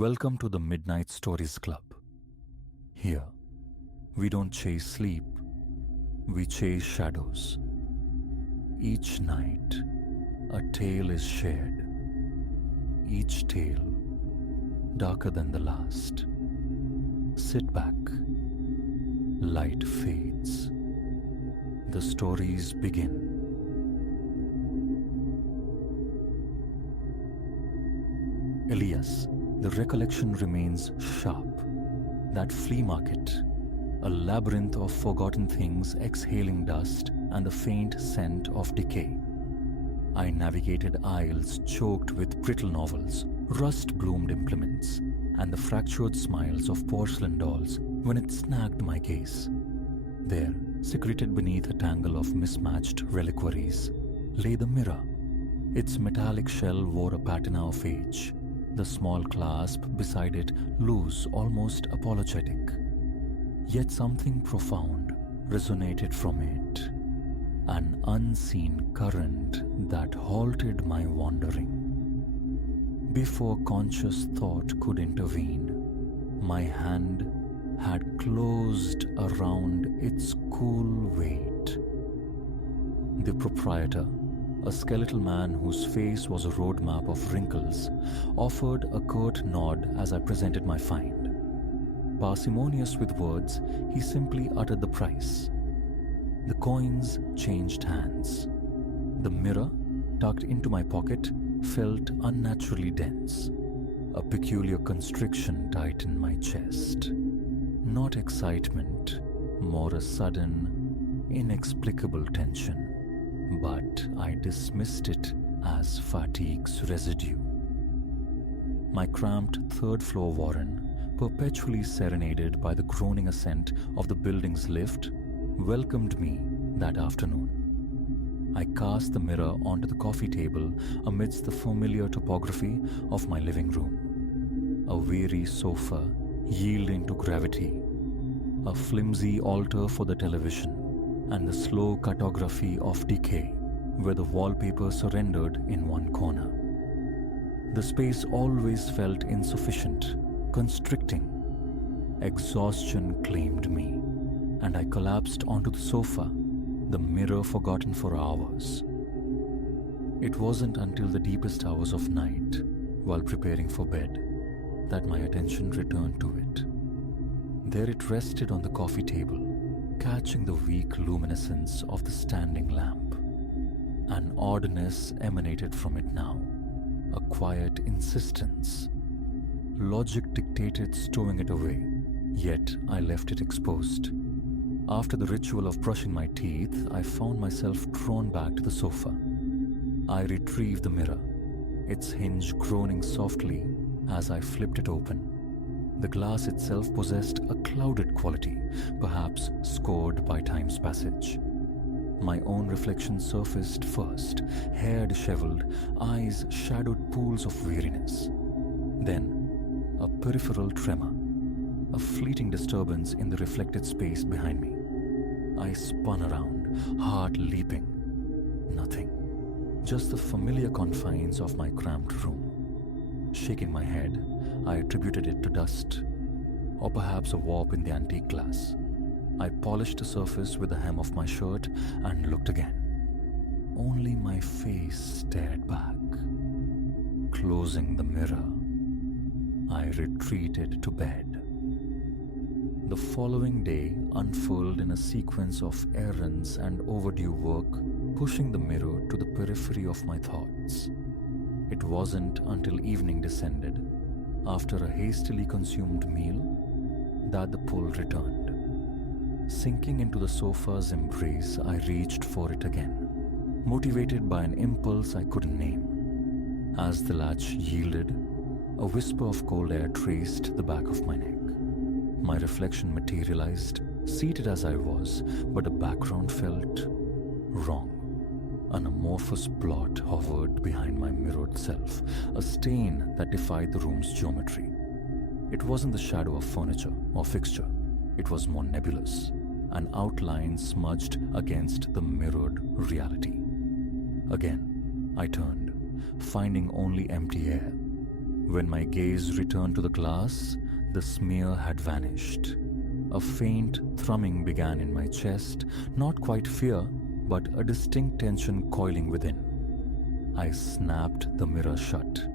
Welcome to the Midnight Stories Club. Here, we don't chase sleep, we chase shadows. Each night, a tale is shared. Each tale darker than the last. Sit back. Light fades. The stories begin. Elias, the recollection remains sharp. That flea market, a labyrinth of forgotten things exhaling dust and the faint scent of decay. I navigated aisles choked with brittle novels, rust-bloomed implements, and the fractured smiles of porcelain dolls when it snagged my gaze. There, secreted beneath a tangle of mismatched reliquaries, lay the mirror. Its metallic shell wore a patina of age, the small clasp beside it loose, almost apologetic. Yet something profound resonated from it, an unseen current that halted my wandering. Before conscious thought could intervene, my hand had closed around its cool weight. The proprietor, a skeletal man whose face was a roadmap of wrinkles, offered a curt nod as I presented my find. Parsimonious with words, he simply uttered the price. The coins changed hands. The mirror, tucked into my pocket, felt unnaturally dense. A peculiar constriction tightened my chest. Not excitement, more a sudden, inexplicable tension. But I dismissed it as fatigue's residue. My cramped third-floor warren, perpetually serenaded by the groaning ascent of the building's lift, welcomed me that afternoon. I cast the mirror onto the coffee table amidst the familiar topography of my living room. A weary sofa yielding to gravity, a flimsy altar for the television, and the slow cartography of decay where the wallpaper surrendered in one corner. The space always felt insufficient, constricting. Exhaustion claimed me, and I collapsed onto the sofa, the mirror forgotten for hours. It wasn't until the deepest hours of night, while preparing for bed, that my attention returned to it. There it rested on the coffee table, catching the weak luminescence of the standing lamp. An oddness emanated from it now, a quiet insistence. Logic dictated stowing it away, yet I left it exposed. After the ritual of brushing my teeth, I found myself drawn back to the sofa. I retrieved the mirror, its hinge groaning softly as I flipped it open. The glass itself possessed a clouded quality, perhaps scored by time's passage. My own reflection surfaced first, hair disheveled, eyes shadowed pools of weariness. Then, a peripheral tremor, a fleeting disturbance in the reflected space behind me. I spun around, heart leaping. Nothing. Just the familiar confines of my cramped room. Shaking my head, I attributed it to dust, or perhaps a warp in the antique glass. I polished the surface with the hem of my shirt and looked again. Only my face stared back. Closing the mirror, I retreated to bed. The following day unfurled in a sequence of errands and overdue work, pushing the mirror to the periphery of my thoughts. It wasn't until evening descended, after a hastily consumed meal, that the pull returned. Sinking into the sofa's embrace, I reached for it again, motivated by an impulse I couldn't name. As the latch yielded, a whisper of cold air traced the back of my neck. My reflection materialized, seated as I was, but the background felt wrong. An amorphous blot hovered behind my mirrored self, a stain that defied the room's geometry. It wasn't the shadow of furniture or fixture. It was more nebulous, an outline smudged against the mirrored reality. Again, I turned, finding only empty air. When my gaze returned to the glass, the smear had vanished. A faint thrumming began in my chest, not quite fear, but a distinct tension coiling within. I snapped the mirror shut,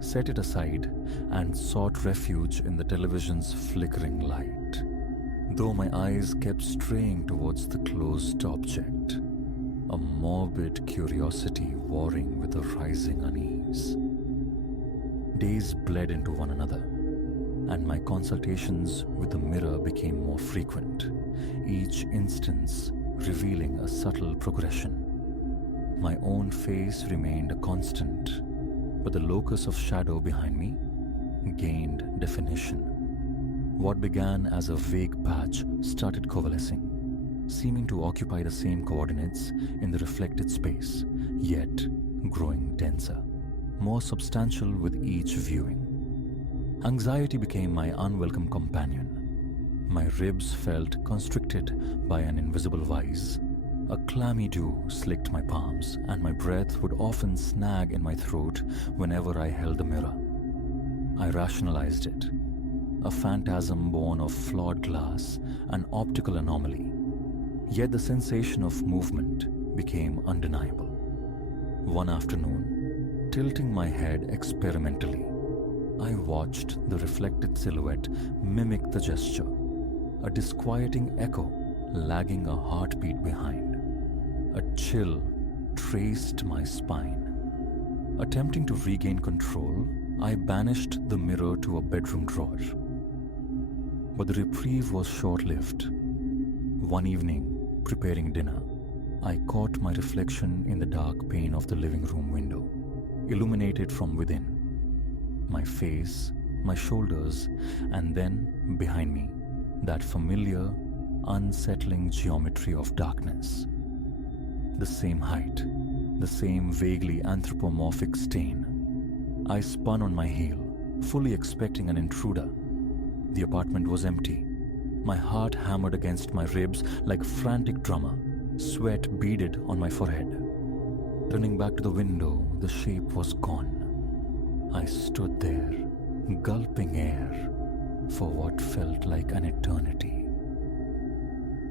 set it aside, and sought refuge in the television's flickering light. Though my eyes kept straying towards the closed object, a morbid curiosity warring with a rising unease. Days bled into one another, and my consultations with the mirror became more frequent, each instance revealing a subtle progression. My own face remained a constant, but the locus of shadow behind me gained definition. What began as a vague patch started coalescing, seeming to occupy the same coordinates in the reflected space, yet growing denser, more substantial with each viewing. Anxiety became my unwelcome companion. My ribs felt constricted by an invisible vise. A clammy dew slicked my palms, and my breath would often snag in my throat whenever I held the mirror. I rationalized it. A phantasm born of flawed glass, an optical anomaly. Yet the sensation of movement became undeniable. One afternoon, tilting my head experimentally, I watched the reflected silhouette mimic the gesture, a disquieting echo lagging a heartbeat behind. A chill traced my spine. Attempting to regain control, I banished the mirror to a bedroom drawer. But the reprieve was short-lived. One evening, preparing dinner, I caught my reflection in the dark pane of the living room window, illuminated from within. My face, my shoulders, and then, behind me, that familiar, unsettling geometry of darkness. The same height, the same vaguely anthropomorphic stain. I spun on my heel, fully expecting an intruder. The apartment was empty. My heart hammered against my ribs like a frantic drummer. Sweat beaded on my forehead. Turning back to the window, the shape was gone. I stood there, gulping air for what felt like an eternity.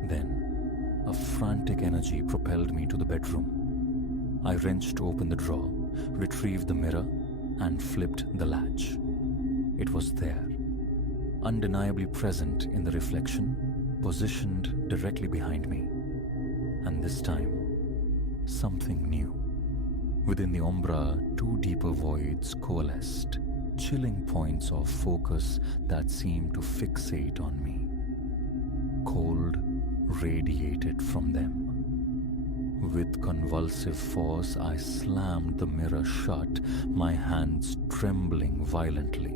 Then, a frantic energy propelled me to the bedroom. I wrenched open the drawer, retrieved the mirror, and flipped the latch. It was there, undeniably present in the reflection, positioned directly behind me. And this time, something new. Within the umbra, two deeper voids coalesced, chilling points of focus that seemed to fixate on me. Cold radiated from them. With convulsive force, I slammed the mirror shut, my hands trembling violently.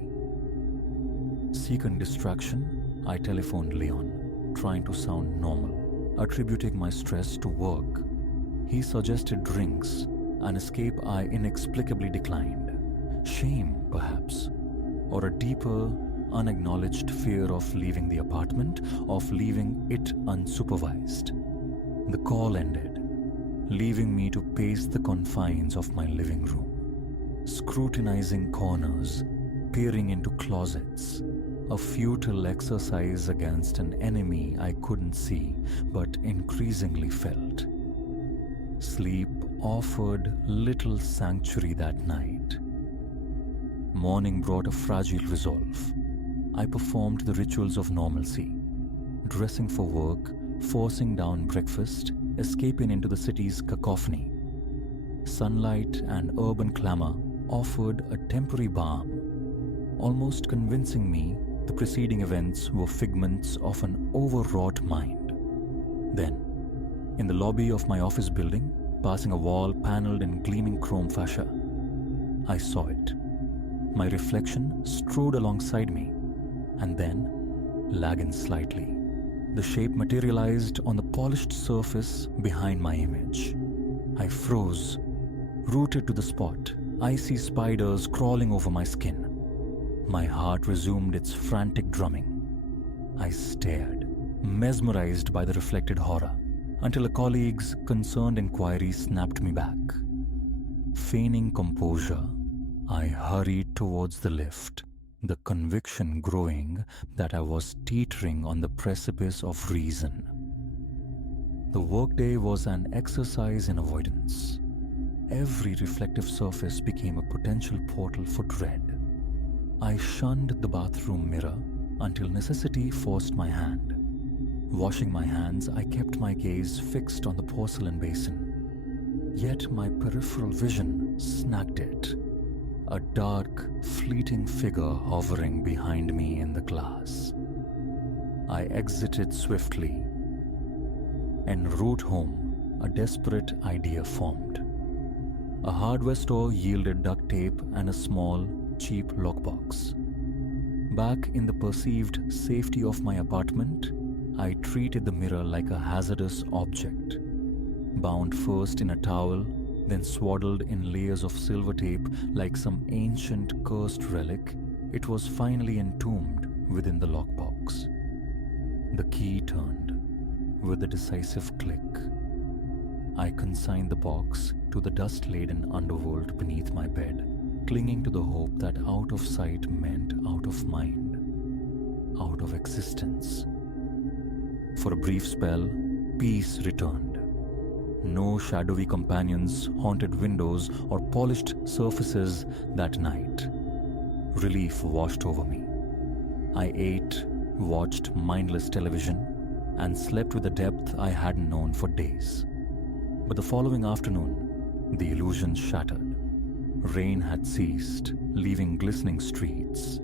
Seeking distraction, I telephoned Leon, trying to sound normal, attributing my stress to work. He suggested drinks, an escape I inexplicably declined. Shame, perhaps, or a deeper, unacknowledged fear of leaving the apartment, of leaving it unsupervised. The call ended, leaving me to pace the confines of my living room, scrutinizing corners, peering into closets, a futile exercise against an enemy I couldn't see but increasingly felt. Sleep offered little sanctuary that night. Morning brought a fragile resolve. I performed the rituals of normalcy, dressing for work, forcing down breakfast, escaping into the city's cacophony. Sunlight and urban clamor offered a temporary balm, almost convincing me the preceding events were figments of an overwrought mind. Then, in the lobby of my office building, passing a wall paneled in gleaming chrome fascia, I saw it. My reflection strode alongside me, and then, lagging slightly, the shape materialized on the polished surface behind my image. I froze, rooted to the spot, icy spiders crawling over my skin. My heart resumed its frantic drumming. I stared, mesmerized by the reflected horror, until a colleague's concerned inquiry snapped me back. Feigning composure, I hurried towards the lift, the conviction growing that I was teetering on the precipice of reason. The workday was an exercise in avoidance. Every reflective surface became a potential portal for dread. I shunned the bathroom mirror until necessity forced my hand. Washing my hands, I kept my gaze fixed on the porcelain basin. Yet my peripheral vision snagged it. A dark, fleeting figure hovering behind me in the glass. I exited swiftly. En route home, a desperate idea formed. A hardware store yielded duct tape and a small, cheap lockbox. Back in the perceived safety of my apartment, I treated the mirror like a hazardous object. Bound first in a towel, then swaddled in layers of silver tape like some ancient cursed relic, it was finally entombed within the lockbox. The key turned with a decisive click. I consigned the box to the dust-laden underworld beneath my bed, clinging to the hope that out of sight meant out of mind, out of existence. For a brief spell, peace returned. No shadowy companions haunted windows or polished surfaces that night. Relief washed over me. I ate, watched mindless television, and slept with a depth I hadn't known for days. But the following afternoon, the illusion shattered. Rain had ceased, leaving glistening streets.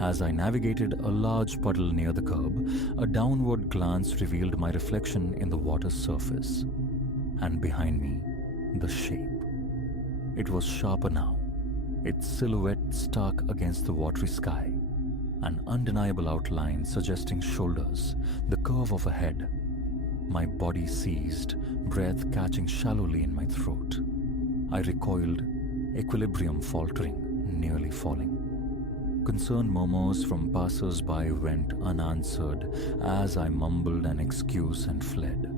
As I navigated a large puddle near the curb, a downward glance revealed my reflection in the water's surface. And behind me, the shape. It was sharper now, its silhouette stark against the watery sky, an undeniable outline suggesting shoulders, the curve of a head. My body seized, breath catching shallowly in my throat. I recoiled, equilibrium faltering, nearly falling. Concerned murmurs from passers-by went unanswered as I mumbled an excuse and fled.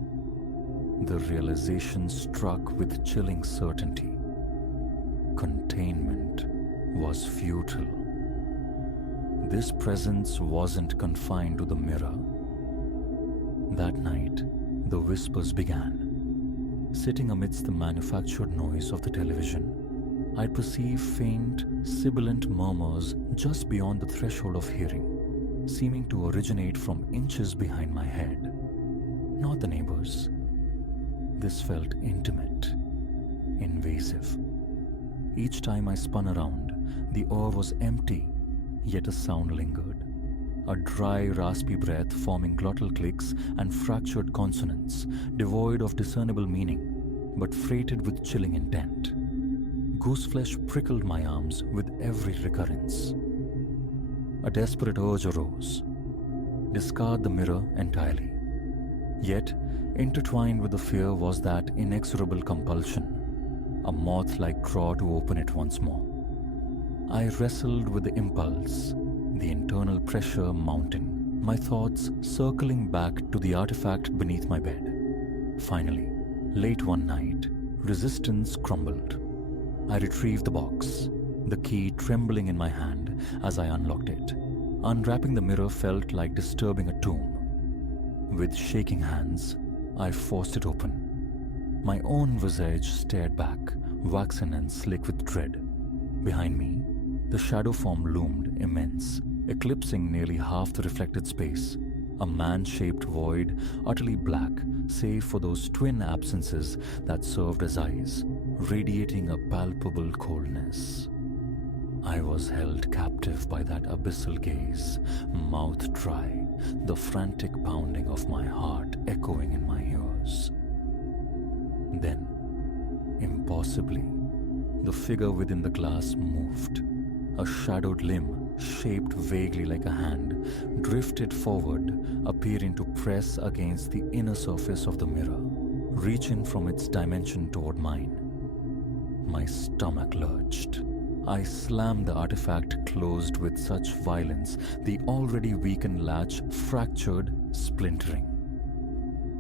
The realization struck with chilling certainty. Containment was futile. This presence wasn't confined to the mirror. That night, the whispers began. Sitting amidst the manufactured noise of the television, I perceived faint, sibilant murmurs just beyond the threshold of hearing, seeming to originate from inches behind my head. Not the neighbors. This felt intimate, invasive. Each time I spun around, the air was empty, yet a sound lingered. A dry, raspy breath forming glottal clicks and fractured consonants, devoid of discernible meaning, but freighted with chilling intent. Gooseflesh prickled my arms with every recurrence. A desperate urge arose. Discard the mirror entirely. Yet, intertwined with the fear was that inexorable compulsion, a moth-like draw to open it once more. I wrestled with the impulse, the internal pressure mounting, my thoughts circling back to the artifact beneath my bed. Finally, late one night, resistance crumbled. I retrieved the box, the key trembling in my hand as I unlocked it. Unwrapping the mirror felt like disturbing a tomb. With shaking hands, I forced it open. My own visage stared back, waxen and slick with dread. Behind me, the shadow form loomed immense, eclipsing nearly half the reflected space. A man-shaped void, utterly black, save for those twin absences that served as eyes, radiating a palpable coldness. I was held captive by that abyssal gaze, mouth dry, the frantic pounding of my heart echoing in my ears. Then, impossibly, the figure within the glass moved. A shadowed limb, shaped vaguely like a hand, drifted forward, appearing to press against the inner surface of the mirror, reaching from its dimension toward mine. My stomach lurched. I slammed the artifact closed with such violence, the already weakened latch fractured, splintering.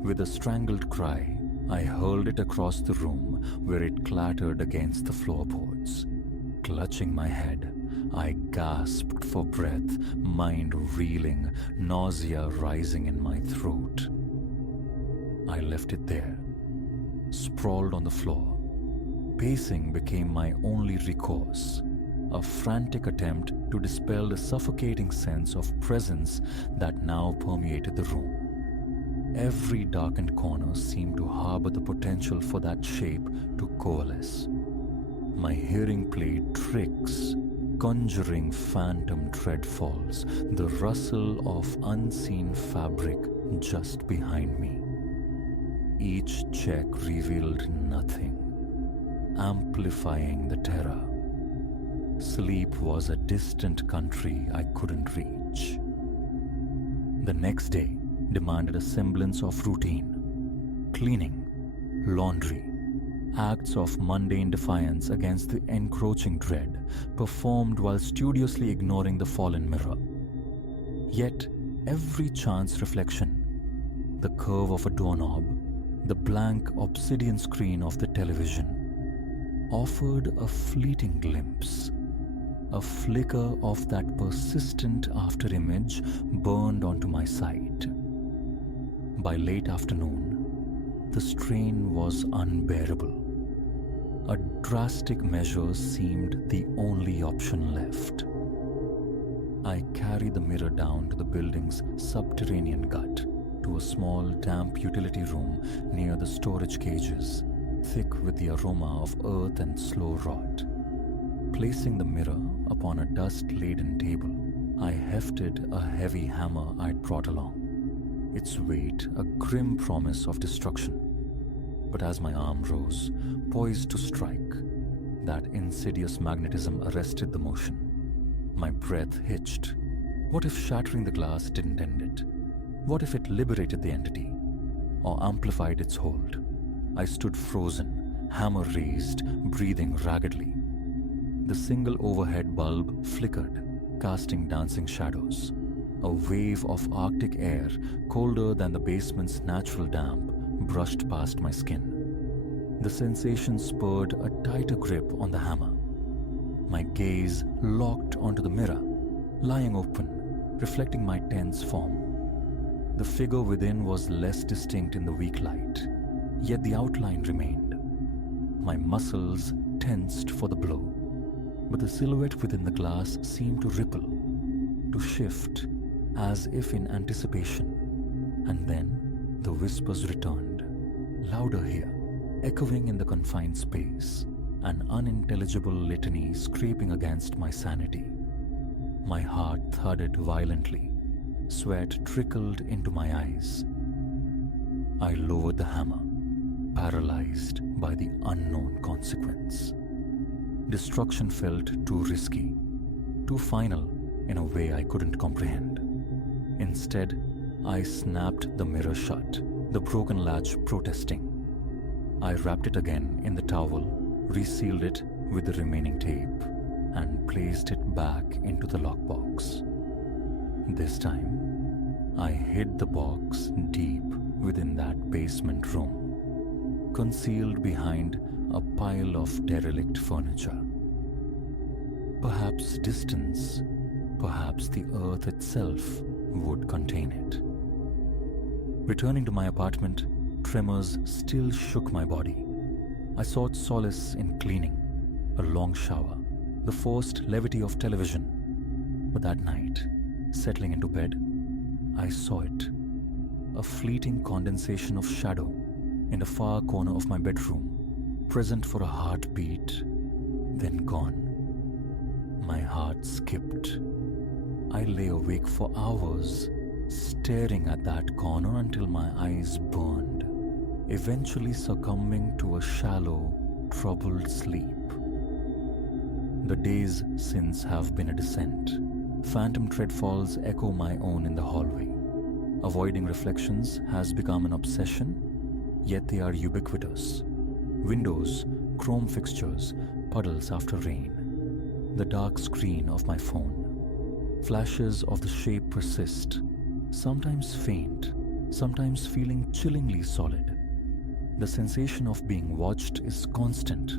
With a strangled cry, I hurled it across the room where it clattered against the floorboards. Clutching my head, I gasped for breath, mind reeling, nausea rising in my throat. I left it there, sprawled on the floor. Pacing became my only recourse, a frantic attempt to dispel the suffocating sense of presence that now permeated the room. Every darkened corner seemed to harbor the potential for that shape to coalesce. My hearing played tricks, conjuring phantom treadfalls, the rustle of unseen fabric just behind me. Each check revealed nothing, amplifying the terror. Sleep was a distant country I couldn't reach. The next day demanded a semblance of routine. Cleaning, laundry, acts of mundane defiance against the encroaching dread, performed while studiously ignoring the fallen mirror. Yet, every chance reflection, the curve of a doorknob, the blank obsidian screen of the television, offered a fleeting glimpse. A flicker of that persistent afterimage burned onto my sight. By late afternoon, the strain was unbearable. A drastic measure seemed the only option left. I carried the mirror down to the building's subterranean gut, to a small, damp utility room near the storage cages, thick with the aroma of earth and slow rot. Placing the mirror upon a dust-laden table, I hefted a heavy hammer I'd brought along, its weight a grim promise of destruction. But as my arm rose, poised to strike, that insidious magnetism arrested the motion. My breath hitched. What if shattering the glass didn't end it? What if it liberated the entity, or amplified its hold? I stood frozen, hammer raised, breathing raggedly. The single overhead bulb flickered, casting dancing shadows. A wave of Arctic air, colder than the basement's natural damp, brushed past my skin. The sensation spurred a tighter grip on the hammer. My gaze locked onto the mirror, lying open, reflecting my tense form. The figure within was less distinct in the weak light, yet the outline remained. My muscles tensed for the blow, but the silhouette within the glass seemed to ripple, to shift, as if in anticipation. And then the whispers returned, louder here, echoing in the confined space, an unintelligible litany scraping against my sanity. My heart thudded violently, sweat trickled into my eyes. I lowered the hammer, paralyzed by the unknown consequence. Destruction felt too risky, too final in a way I couldn't comprehend. Instead, I snapped the mirror shut, the broken latch protesting. I wrapped it again in the towel, resealed it with the remaining tape, and placed it back into the lockbox. This time, I hid the box deep within that basement room, concealed behind a pile of derelict furniture. Perhaps distance, perhaps the earth itself would contain it. Returning to my apartment, tremors still shook my body. I sought solace in cleaning, a long shower, the forced levity of television. But that night, settling into bed, I saw it, a fleeting condensation of shadow in a far corner of my bedroom, present for a heartbeat, then gone. My heart skipped. I lay awake for hours, staring at that corner until my eyes burned, eventually succumbing to a shallow, troubled sleep. The days since have been a descent. Phantom treadfalls echo my own in the hallway. Avoiding reflections has become an obsession, yet they are ubiquitous. Windows, chrome fixtures, puddles after rain. The dark screen of my phone. Flashes of the shape persist, sometimes faint, sometimes feeling chillingly solid. The sensation of being watched is constant,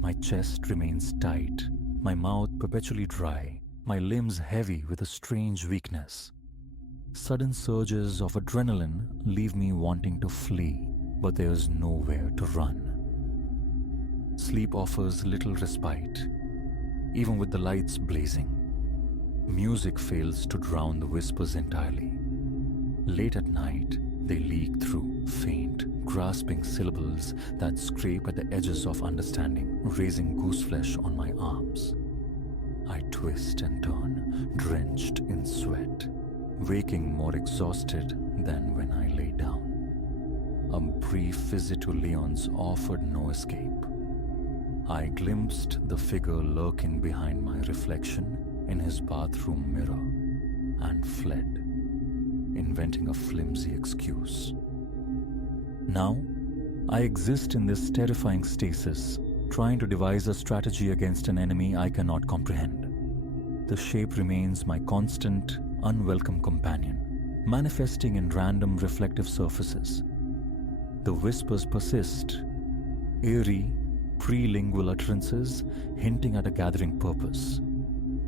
My chest remains tight, my mouth perpetually dry, my limbs heavy with a strange weakness. Sudden surges of adrenaline leave me wanting to flee, but there's nowhere to run. Sleep offers little respite, even with the lights blazing. Music fails to drown the whispers entirely. Late at night, they leak through faint, grasping syllables that scrape at the edges of understanding, raising gooseflesh on my arms. I twist and turn, drenched in sweat, waking more exhausted than when I lay down. A brief visit to Leon's offered no escape. I glimpsed the figure lurking behind my reflection in his bathroom mirror and fled, inventing a flimsy excuse. Now, I exist in this terrifying stasis, trying to devise a strategy against an enemy I cannot comprehend. The shape remains my constant, unwelcome companion, manifesting in random reflective surfaces. The whispers persist, eerie, prelingual utterances hinting at a gathering purpose.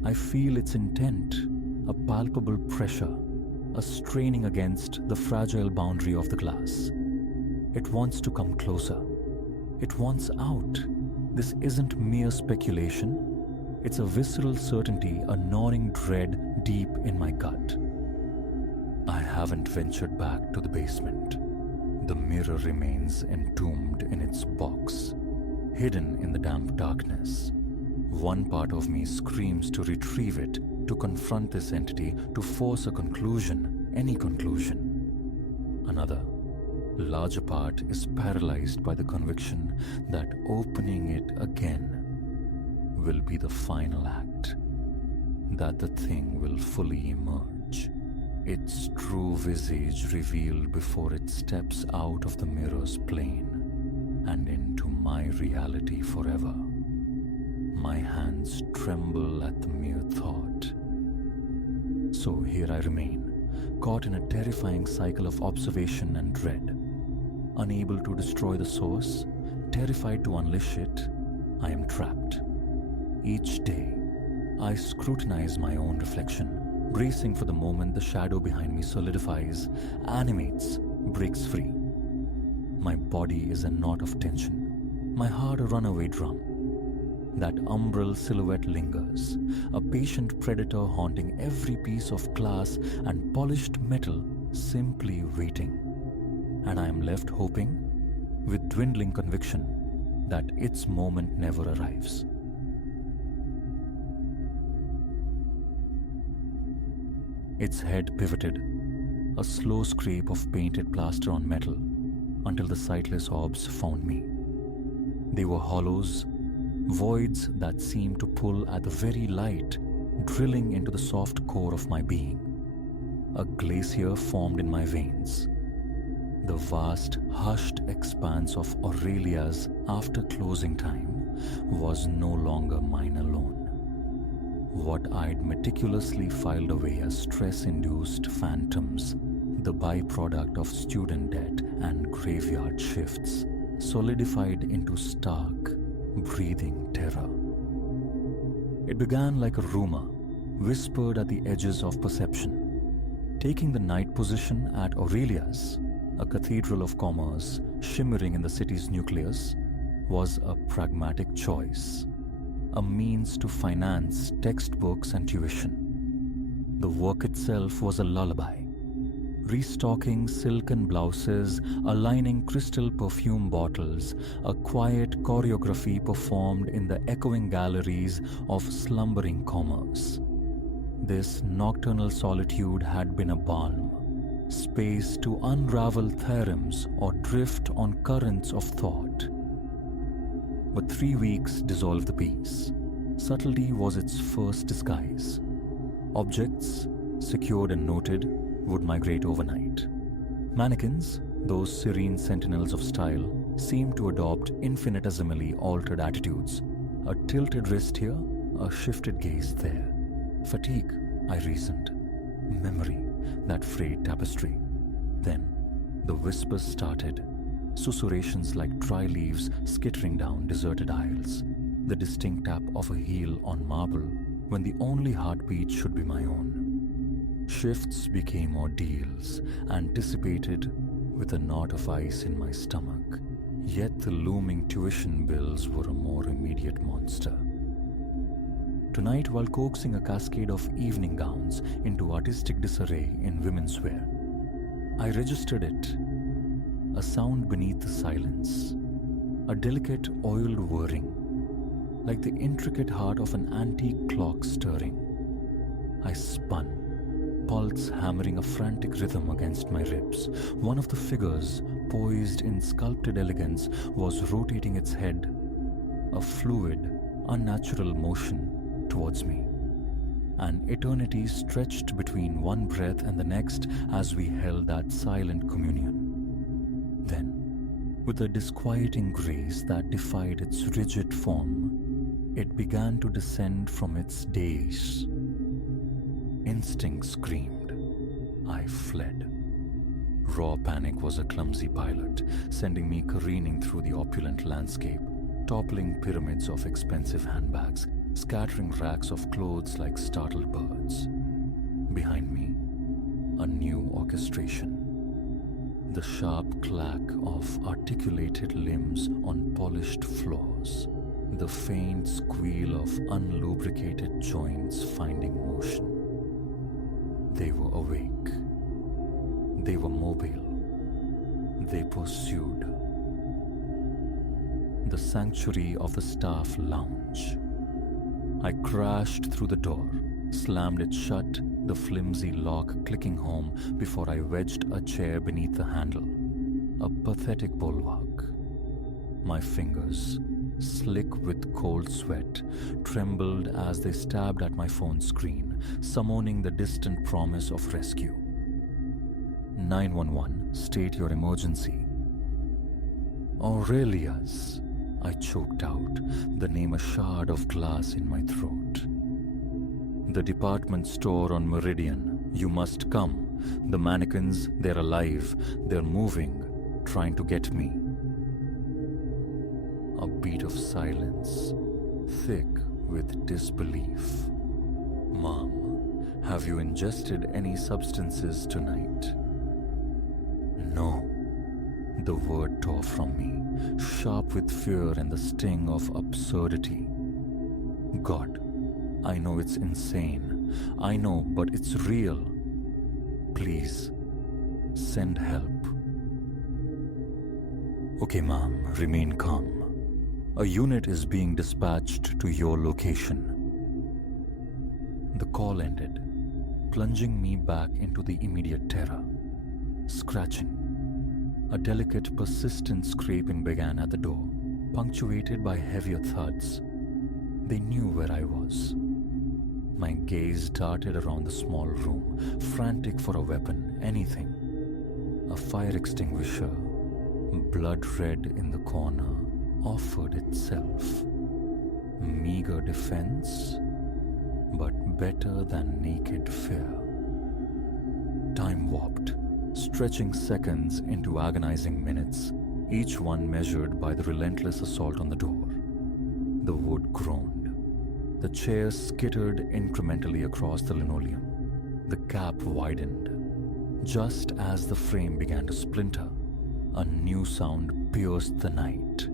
I feel its intent, a palpable pressure, a straining against the fragile boundary of the glass. It wants to come closer. It wants out. This isn't mere speculation. It's a visceral certainty, a gnawing dread deep in my gut. I haven't ventured back to the basement. The mirror remains entombed in its box, hidden in the damp darkness. One part of me screams to retrieve it, to confront this entity, to force a conclusion, any conclusion. Another, larger part is paralyzed by the conviction that opening it again will be the final act, that the thing will fully emerge, its true visage revealed before it steps out of the mirror's plane and into my reality forever. My hands tremble at the mere thought. So here I remain, caught in a terrifying cycle of observation and dread. Unable to destroy the source, terrified to unleash it, I am trapped. Each day, I scrutinize my own reflection, bracing for the moment the shadow behind me solidifies, animates, breaks free. My body is a knot of tension, my heart a runaway drum. That umbral silhouette lingers, a patient predator haunting every piece of glass and polished metal, simply waiting. And I am left hoping, with dwindling conviction, that its moment never arrives. Its head pivoted, a slow scrape of painted plaster on metal, until the sightless orbs found me. They were hollows, voids that seemed to pull at the very light, drilling into the soft core of my being. A glacier formed in my veins. The vast, hushed expanse of Aurelia's after closing time was no longer mine alone. What I'd meticulously filed away as stress-induced phantoms, the byproduct of student debt and graveyard shifts, solidified into stark, breathing terror. It began like a rumor, whispered at the edges of perception. Taking the night position at Aurelia's, a cathedral of commerce shimmering in the city's nucleus, was a pragmatic choice, a means to finance textbooks and tuition. The work itself was a lullaby, restocking silken blouses, aligning crystal perfume bottles, a quiet choreography performed in the echoing galleries of slumbering commerce. This nocturnal solitude had been a balm, space to unravel theorems or drift on currents of thought. But 3 weeks dissolved the peace. Subtlety was its first disguise. Objects, secured and noted, would migrate overnight. Mannequins, those serene sentinels of style, seemed to adopt infinitesimally altered attitudes. A tilted wrist here, a shifted gaze there. Fatigue, I reasoned. Memory, that frayed tapestry. Then, the whispers started, susurrations like dry leaves skittering down deserted aisles. the distinct tap of a heel on marble when the only heartbeat should be my own. Shifts became ordeals, anticipated with a knot of ice in my stomach, yet the looming tuition bills were a more immediate monster. Tonight, while coaxing a cascade of evening gowns into artistic disarray in women's wear, I registered it, a sound beneath the silence, a delicate oiled whirring, like the intricate heart of an antique clock stirring. I spun, pulse hammering a frantic rhythm against my ribs. One of the figures, poised in sculpted elegance, was rotating its head, a fluid, unnatural motion towards me. An eternity stretched between one breath and the next as we held that silent communion. Then, with a disquieting grace that defied its rigid form, it began to descend from its dais. Instinct screamed. I fled. Raw panic was a clumsy pilot, sending me careening through the opulent landscape, toppling pyramids of expensive handbags, scattering racks of clothes like startled birds. Behind me, a new orchestration. The sharp clack of articulated limbs on polished floors. The faint squeal of unlubricated joints finding motion. They were awake. They were mobile. They pursued. The sanctuary of the staff lounge. I crashed through the door, slammed it shut, the flimsy lock clicking home before I wedged a chair beneath the handle. A pathetic bulwark. My fingers, slick with cold sweat, trembled as they stabbed at my phone screen, summoning the distant promise of rescue. 911, state your emergency. Aurelius, I choked out, the name a shard of glass in my throat. The department store on Meridian. You must come. The mannequins, they're alive. They're moving, trying to get me. A beat of silence, thick with disbelief. Mom, have you ingested any substances tonight? No. The word tore from me, sharp with fear and the sting of absurdity. God, I know it's insane. I know, but it's real. Please, send help. Okay, Mom, remain calm. A unit is being dispatched to your location. The call ended, plunging me back into the immediate terror. Scratching. A delicate, persistent scraping began at the door, punctuated by heavier thuds. They knew where I was. My gaze darted around the small room, frantic for a weapon, anything. A fire extinguisher, blood red in the corner, offered itself. Meager defense, but better than naked fear. Time warped, stretching seconds into agonizing minutes, each one measured by the relentless assault on the door. The wood groaned. The chair skittered incrementally across the linoleum. The gap widened. Just as the frame began to splinter, a new sound pierced the night.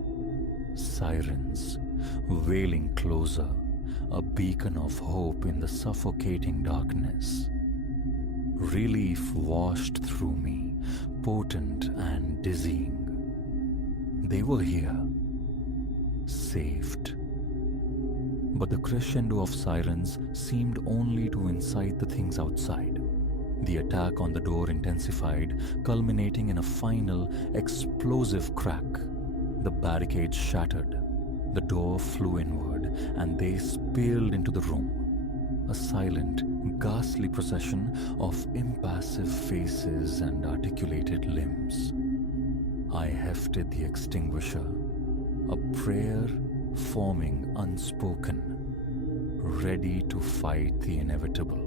Sirens, wailing closer, a beacon of hope in the suffocating darkness. Relief washed through me, potent and dizzying. They were here, saved. But the crescendo of sirens seemed only to incite the things outside. The attack on the door intensified, culminating in a final, explosive crack. The barricade shattered. The door flew inward, and they spilled into the room. A silent, ghastly procession of impassive faces and articulated limbs. I hefted the extinguisher, a prayer forming unspoken, ready to fight the inevitable.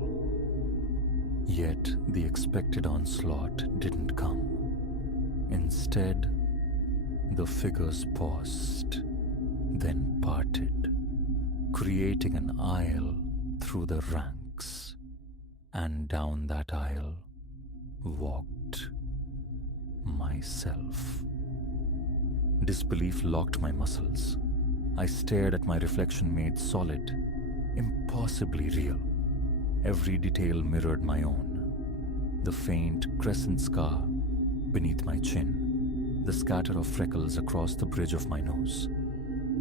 Yet the expected onslaught didn't come. Instead, the figures paused, then parted, creating an aisle through the ranks. And down that aisle walked myself. Disbelief locked my muscles. I stared at my reflection made solid, impossibly real. Every detail mirrored my own. The faint crescent scar beneath my chin, the scatter of freckles across the bridge of my nose.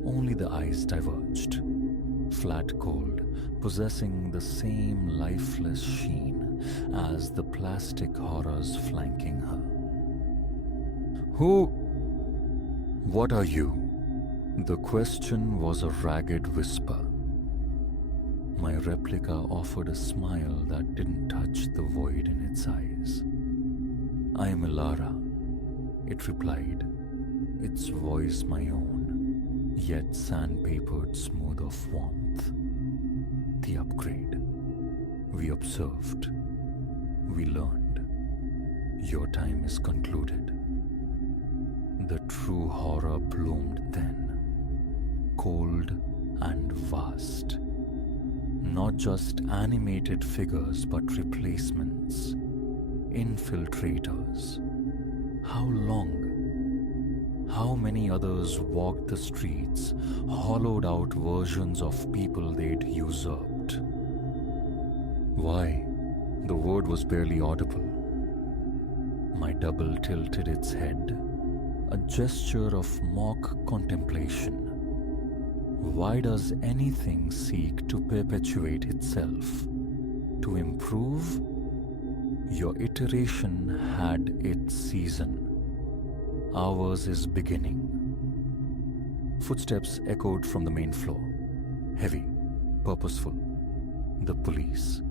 Only the eyes diverged, flat cold, possessing the same lifeless sheen as the plastic horrors flanking her. Who? What are you? The question was a ragged whisper. My replica offered a smile that didn't touch the void in its eyes. I am Ilara, it replied, its voice my own, yet sandpapered smooth of warmth. The upgrade. We observed. We learned. Your time is concluded. The true horror bloomed then, cold and vast. Not just animated figures, but replacements, infiltrators. How long? How many others walked the streets, hollowed out versions of people they'd usurped? Why? The word was barely audible. My double tilted its head, a gesture of mock contemplation. Why does anything seek to perpetuate itself? To improve? Your iteration had its season. Ours is beginning. Footsteps echoed from the main floor. Heavy, purposeful. The police.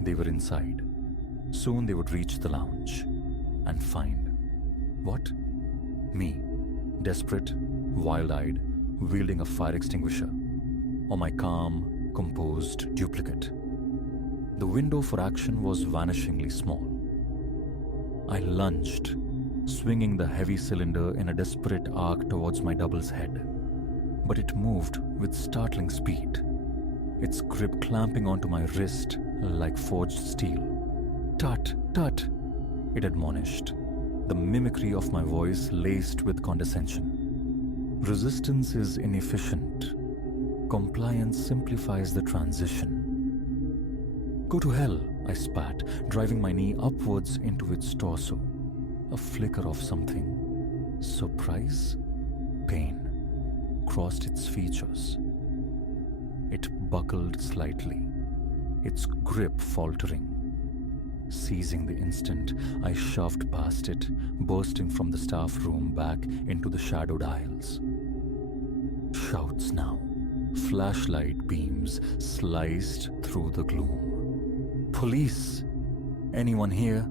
They were inside. Soon they would reach the lounge and find. What? Me. Desperate, wild-eyed, wielding a fire extinguisher, or my calm, composed duplicate. The window for action was vanishingly small. I lunged, swinging the heavy cylinder in a desperate arc towards my double's head. But it moved with startling speed, its grip clamping onto my wrist like forged steel. Tut, tut, it admonished, the mimicry of my voice laced with condescension. Resistance is inefficient. Compliance simplifies the transition. Go to hell, I spat, driving my knee upwards into its torso. A flicker of something. Surprise? Pain. Crossed its features. It buckled slightly, its grip faltering. Seizing the instant, I shoved past it, bursting from the staff room back into the shadowed aisles. Shouts now. Flashlight beams sliced through the gloom. Police! Anyone here?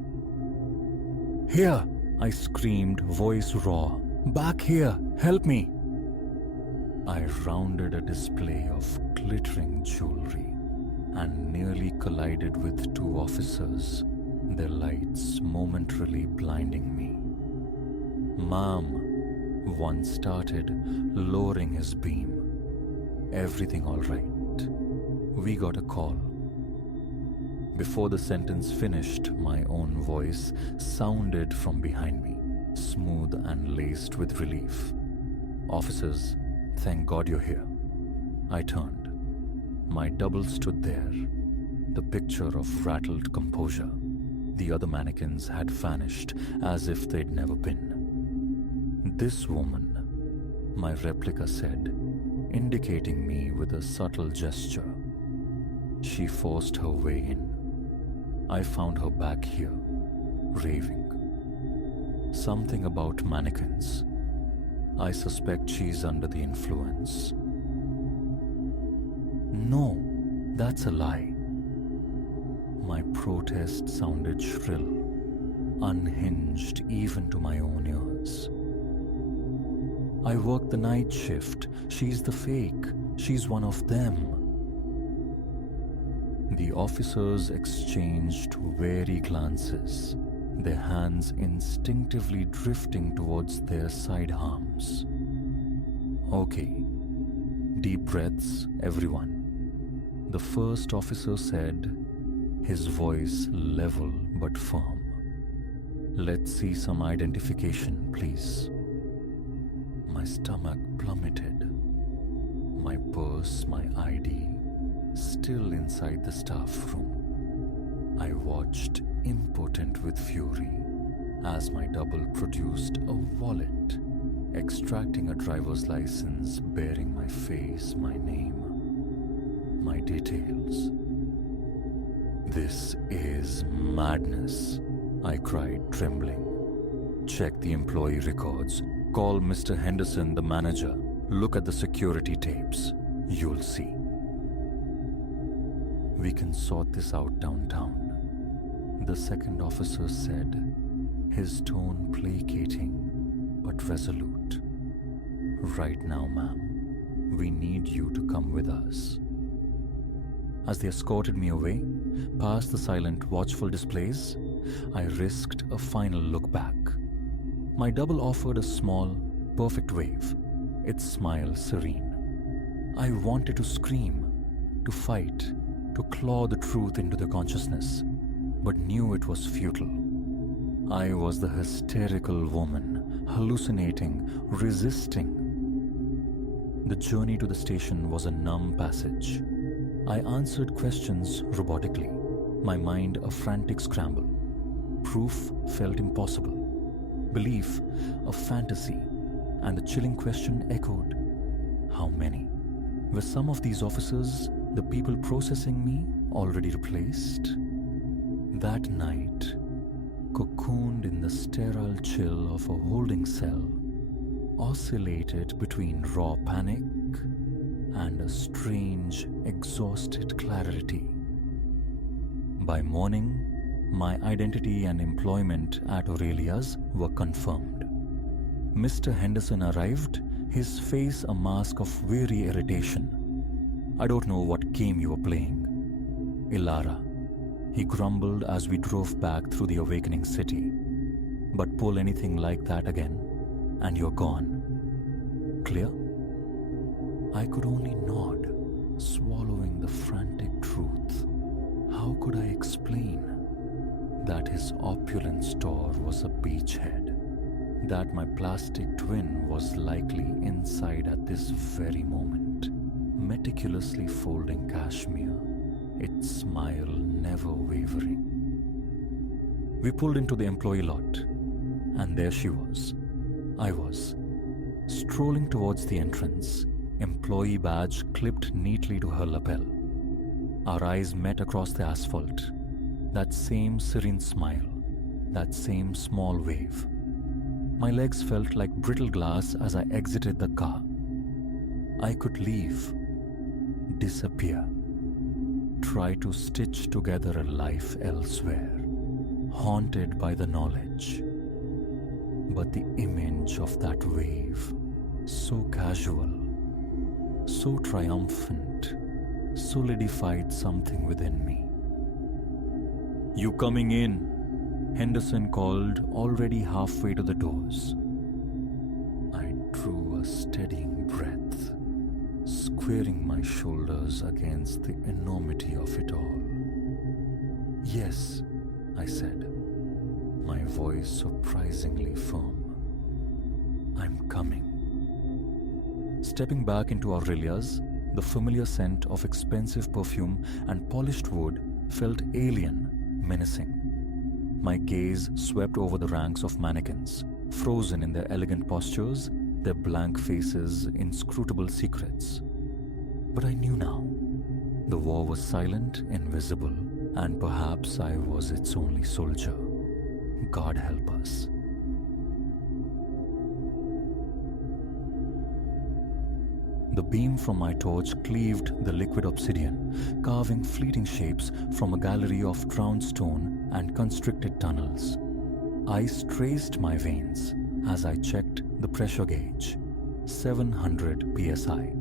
Here! I screamed, voice raw. Back here! Help me! I rounded a display of glittering jewelry and nearly collided with two officers, their lights momentarily blinding me. Ma'am, one started, lowering his beam. Everything all right? We got a call. Before the sentence finished, my own voice sounded from behind me, smooth and laced with relief. Officers, thank God you're here. I turned. My double stood there, the picture of rattled composure. The other mannequins had vanished as if they'd never been. This woman, my replica said, indicating me with a subtle gesture. She forced her way in. I found her back here, raving. Something about mannequins. I suspect she's under the influence. No, that's a lie. My protest sounded shrill, unhinged even to my own ears. I work the night shift. She's the fake. She's one of them. The officers exchanged wary glances, their hands instinctively drifting towards their sidearms. Okay, Deep breaths, everyone. The first officer said, his voice level but firm. Let's see some identification, please. My stomach plummeted. My purse, my ID, still inside the staff room. I watched, impotent with fury, as my double produced a wallet, extracting a driver's license bearing my face, my name, my details. This is madness, I cried, trembling. Check the employee records. Call Mr. Henderson, the manager. Look at the security tapes. You'll see. We can sort this out downtown, the second officer said, his tone placating but resolute. Right now, ma'am, we need you to come with us. As they escorted me away, past the silent, watchful displays, I risked a final look back. My double offered a small, perfect wave, its smile serene. I wanted to scream, to fight, to claw the truth into the consciousness, but knew it was futile. I was the hysterical woman, hallucinating, resisting. The journey to the station was a numb passage. I answered questions robotically, my mind a frantic scramble. Proof felt impossible, belief a fantasy, and the chilling question echoed, how many? Were some of these officers the people processing me already replaced? That night, cocooned in the sterile chill of a holding cell, oscillated between raw panic and a strange, exhausted clarity. By morning, my identity and employment at Aurelia's were confirmed. Mr. Henderson arrived, his face a mask of weary irritation. I don't know what game you were playing. Ilara, he grumbled as we drove back through the awakening city. But pull anything like that again, and you're gone. Clear? I could only nod, swallowing the frantic truth. How could I explain that his opulent store was a beachhead, that my plastic twin was likely inside at this very moment, meticulously folding cashmere, its smile never wavering? We pulled into the employee lot, and there she was. I was, strolling towards the entrance, employee badge clipped neatly to her lapel. Our eyes met across the asphalt. That same serene smile, that same small wave. My legs felt like brittle glass as I exited the car. I could leave, disappear, try to stitch together a life elsewhere, haunted by the knowledge. But the image of that wave, so casual, so triumphant, solidified something within me. You coming in? Henderson called, already halfway to the doors. I drew a steadying breath, squaring my shoulders against the enormity of it all. Yes, I said, my voice surprisingly firm. I'm coming. Stepping back into Aurelia's, the familiar scent of expensive perfume and polished wood felt alien, menacing. My gaze swept over the ranks of mannequins, frozen in their elegant postures, their blank faces inscrutable secrets. But I knew now. The war was silent, invisible, and perhaps I was its only soldier. God help us. The beam from my torch cleaved the liquid obsidian, carving fleeting shapes from a gallery of drowned stone and constricted tunnels. Ice traced my veins as I checked the pressure gauge. 700 psi.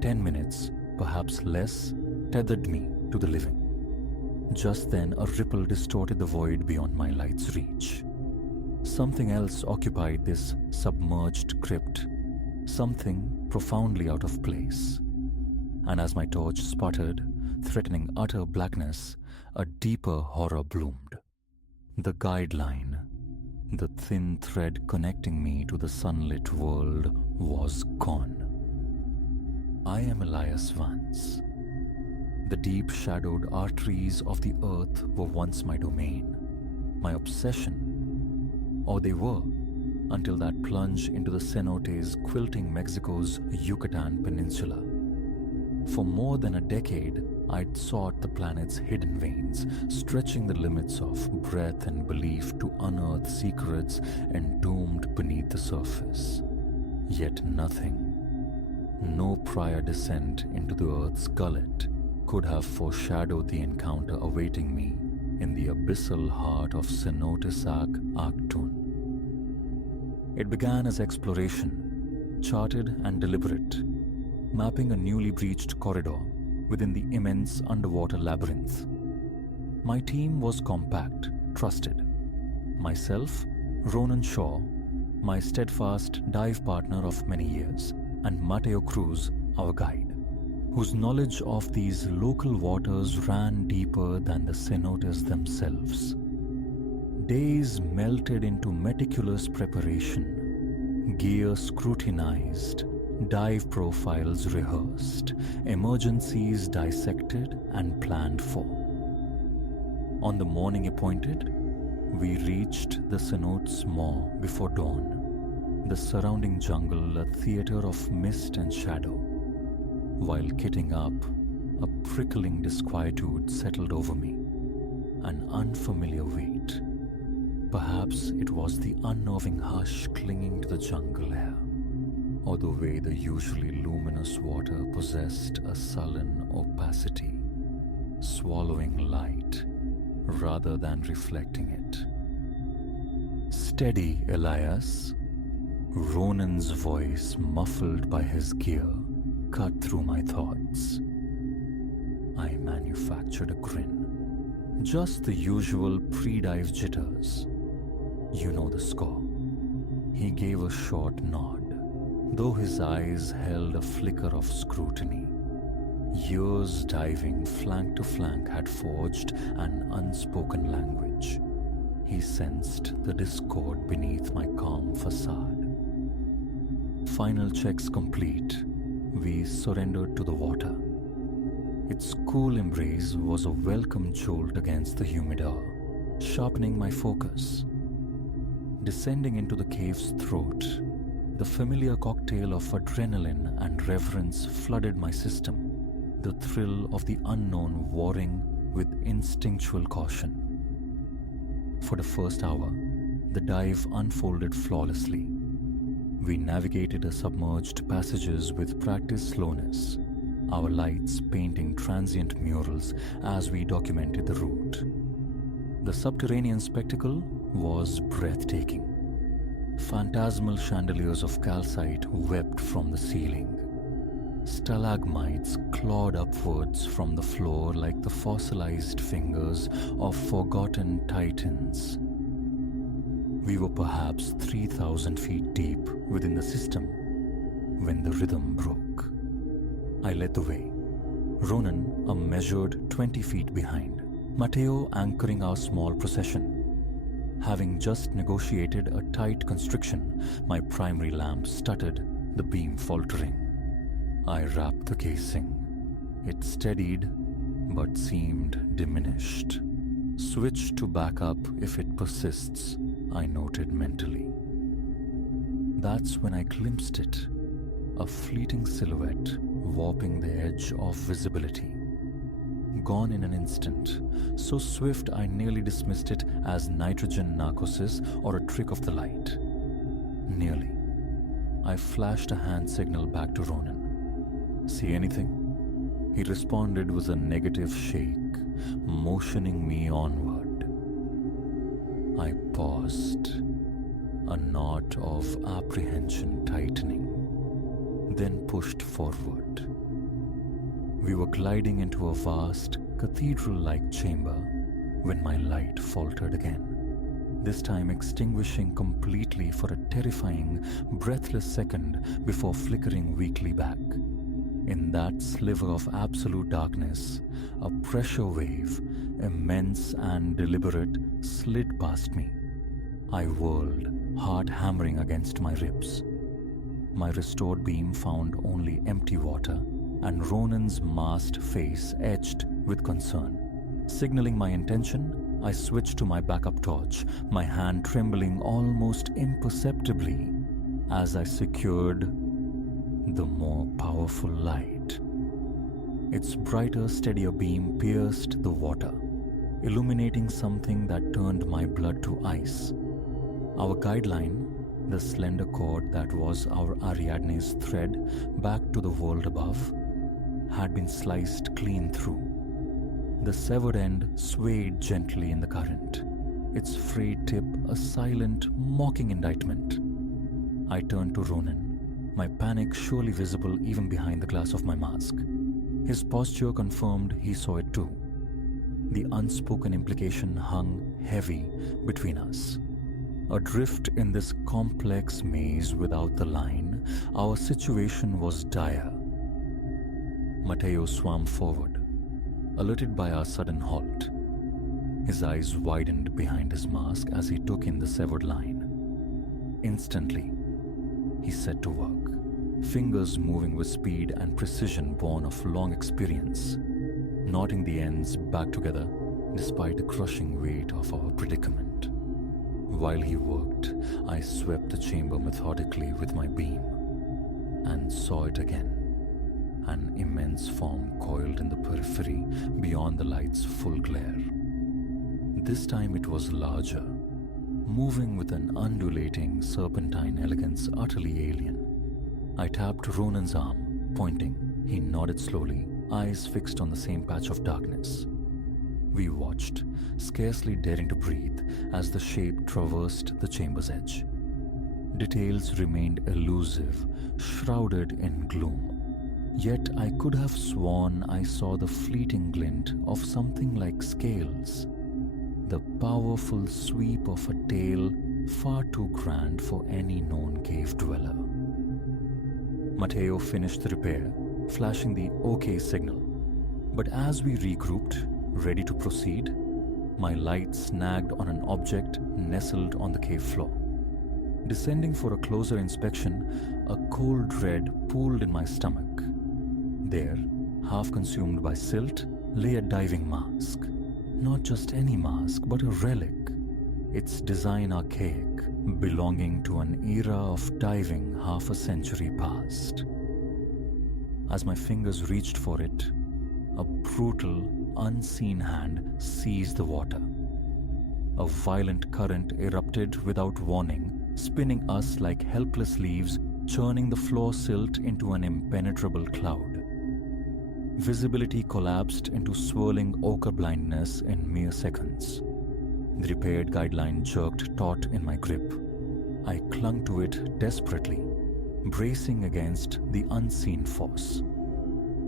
10 minutes, perhaps less, tethered me to the living. Just then, a ripple distorted the void beyond my light's reach. Something else occupied this submerged crypt. something profoundly out of place. And as my torch sputtered, threatening utter blackness, a deeper horror bloomed. The guideline, the thin thread connecting me to the sunlit world, was gone. I am Elias Vance. The deep-shadowed arteries of the earth were once my domain, my obsession, or they were, until that plunge into the cenotes quilting Mexico's Yucatan Peninsula. For more than a decade, I'd sought the planet's hidden veins, stretching the limits of breath and belief to unearth secrets entombed beneath the surface. Yet nothing, no prior descent into the Earth's gullet, could have foreshadowed the encounter awaiting me in the abyssal heart of Cenote-Sac Arctun. It began as exploration, charted and deliberate, mapping a newly breached corridor within the immense underwater labyrinth. My team was compact, trusted. Myself, Ronan Shaw, my steadfast dive partner of many years, and Mateo Cruz, our guide, whose knowledge of these local waters ran deeper than the cenotes themselves. Days melted into meticulous preparation, gear scrutinized, dive profiles rehearsed, emergencies dissected and planned for. On the morning appointed, we reached the cenote's maw before dawn, the surrounding jungle a theater of mist and shadow. While kitting up, a prickling disquietude settled over me, an unfamiliar weight. Perhaps it was the unnerving hush clinging to the jungle air, or the way the usually luminous water possessed a sullen opacity, swallowing light rather than reflecting it. "Steady, Elias." Ronan's voice, muffled by his gear, cut through my thoughts. I manufactured a grin. Just the usual pre-dive jitters. You know the score. He gave a short nod, though his eyes held a flicker of scrutiny. Years diving flank to flank had forged an unspoken language. He sensed the discord beneath my calm facade. Final checks complete, we surrendered to the water. Its cool embrace was a welcome jolt against the humid air, sharpening my focus. Descending into the cave's throat, the familiar cocktail of adrenaline and reverence flooded my system, the thrill of the unknown warring with instinctual caution. For the first hour, the dive unfolded flawlessly. We navigated the submerged passages with practiced slowness, our lights painting transient murals as we documented the route. The subterranean spectacle was breathtaking. Phantasmal chandeliers of calcite wept from the ceiling. Stalagmites clawed upwards from the floor like the fossilized fingers of forgotten titans. We were perhaps 3,000 feet deep within the system when the rhythm broke. I led the way, Ronan a measured 20 feet behind, Mateo anchoring our small procession. Having just negotiated a tight constriction, my primary lamp stuttered, the beam faltering. I wrapped the casing. It steadied, but seemed diminished. Switch to backup if it persists, I noted mentally. That's when I glimpsed it, a fleeting silhouette warping the edge of visibility. Gone in an instant, so swift I nearly dismissed it as nitrogen narcosis or a trick of the light. Nearly. I flashed a hand signal back to Ronan. "See anything?" He responded with a negative shake, motioning me onward. I paused, a knot of apprehension tightening, then pushed forward. We were gliding into a vast, cathedral-like chamber when my light faltered again. this time extinguishing completely for a terrifying, breathless second before flickering weakly back. In that sliver of absolute darkness, a pressure wave, immense and deliberate, slid past me. I whirled, heart hammering against my ribs. My restored beam found only empty water and Ronan's masked face etched with concern. Signaling my intention, I switched to my backup torch, my hand trembling almost imperceptibly as I secured the more powerful light. Its brighter, steadier beam pierced the water, illuminating something that turned my blood to ice. Our guideline, the slender cord that was our Ariadne's thread back to the world above, had been sliced clean through. The severed end swayed gently in the current, its frayed tip a silent, mocking indictment. I turned to Ronan, my panic surely visible even behind the glass of my mask. His posture confirmed he saw it too. The unspoken implication hung heavy between us. Adrift in this complex maze without the line, our situation was dire. Mateo swam forward, alerted by our sudden halt. His eyes widened behind his mask as he took in the severed line. Instantly, he set to work, fingers moving with speed and precision born of long experience, knotting the ends back together despite the crushing weight of our predicament. While he worked, I swept the chamber methodically with my beam and saw it again. An immense form coiled in the periphery beyond the light's full glare. This time it was larger, moving with an undulating, serpentine elegance utterly alien. I tapped Ronan's arm, pointing. He nodded slowly, eyes fixed on the same patch of darkness. We watched, scarcely daring to breathe, as the shape traversed the chamber's edge. Details remained elusive, shrouded in gloom. Yet I could have sworn I saw the fleeting glint of something like scales, the powerful sweep of a tail far too grand for any known cave dweller. Mateo finished the repair, flashing the OK signal. But as we regrouped, ready to proceed, my light snagged on an object nestled on the cave floor. Descending for a closer inspection, a cold dread pooled in my stomach. There, half consumed by silt, lay a diving mask. Not just any mask, but a relic. Its design archaic, belonging to an era of diving half a century past. As my fingers reached for it, a brutal, unseen hand seized the water. A violent current erupted without warning, spinning us like helpless leaves, churning the floor silt into an impenetrable cloud. Visibility collapsed into swirling ochre blindness in mere seconds. The repaired guideline jerked taut in my grip. I clung to it desperately, bracing against the unseen force.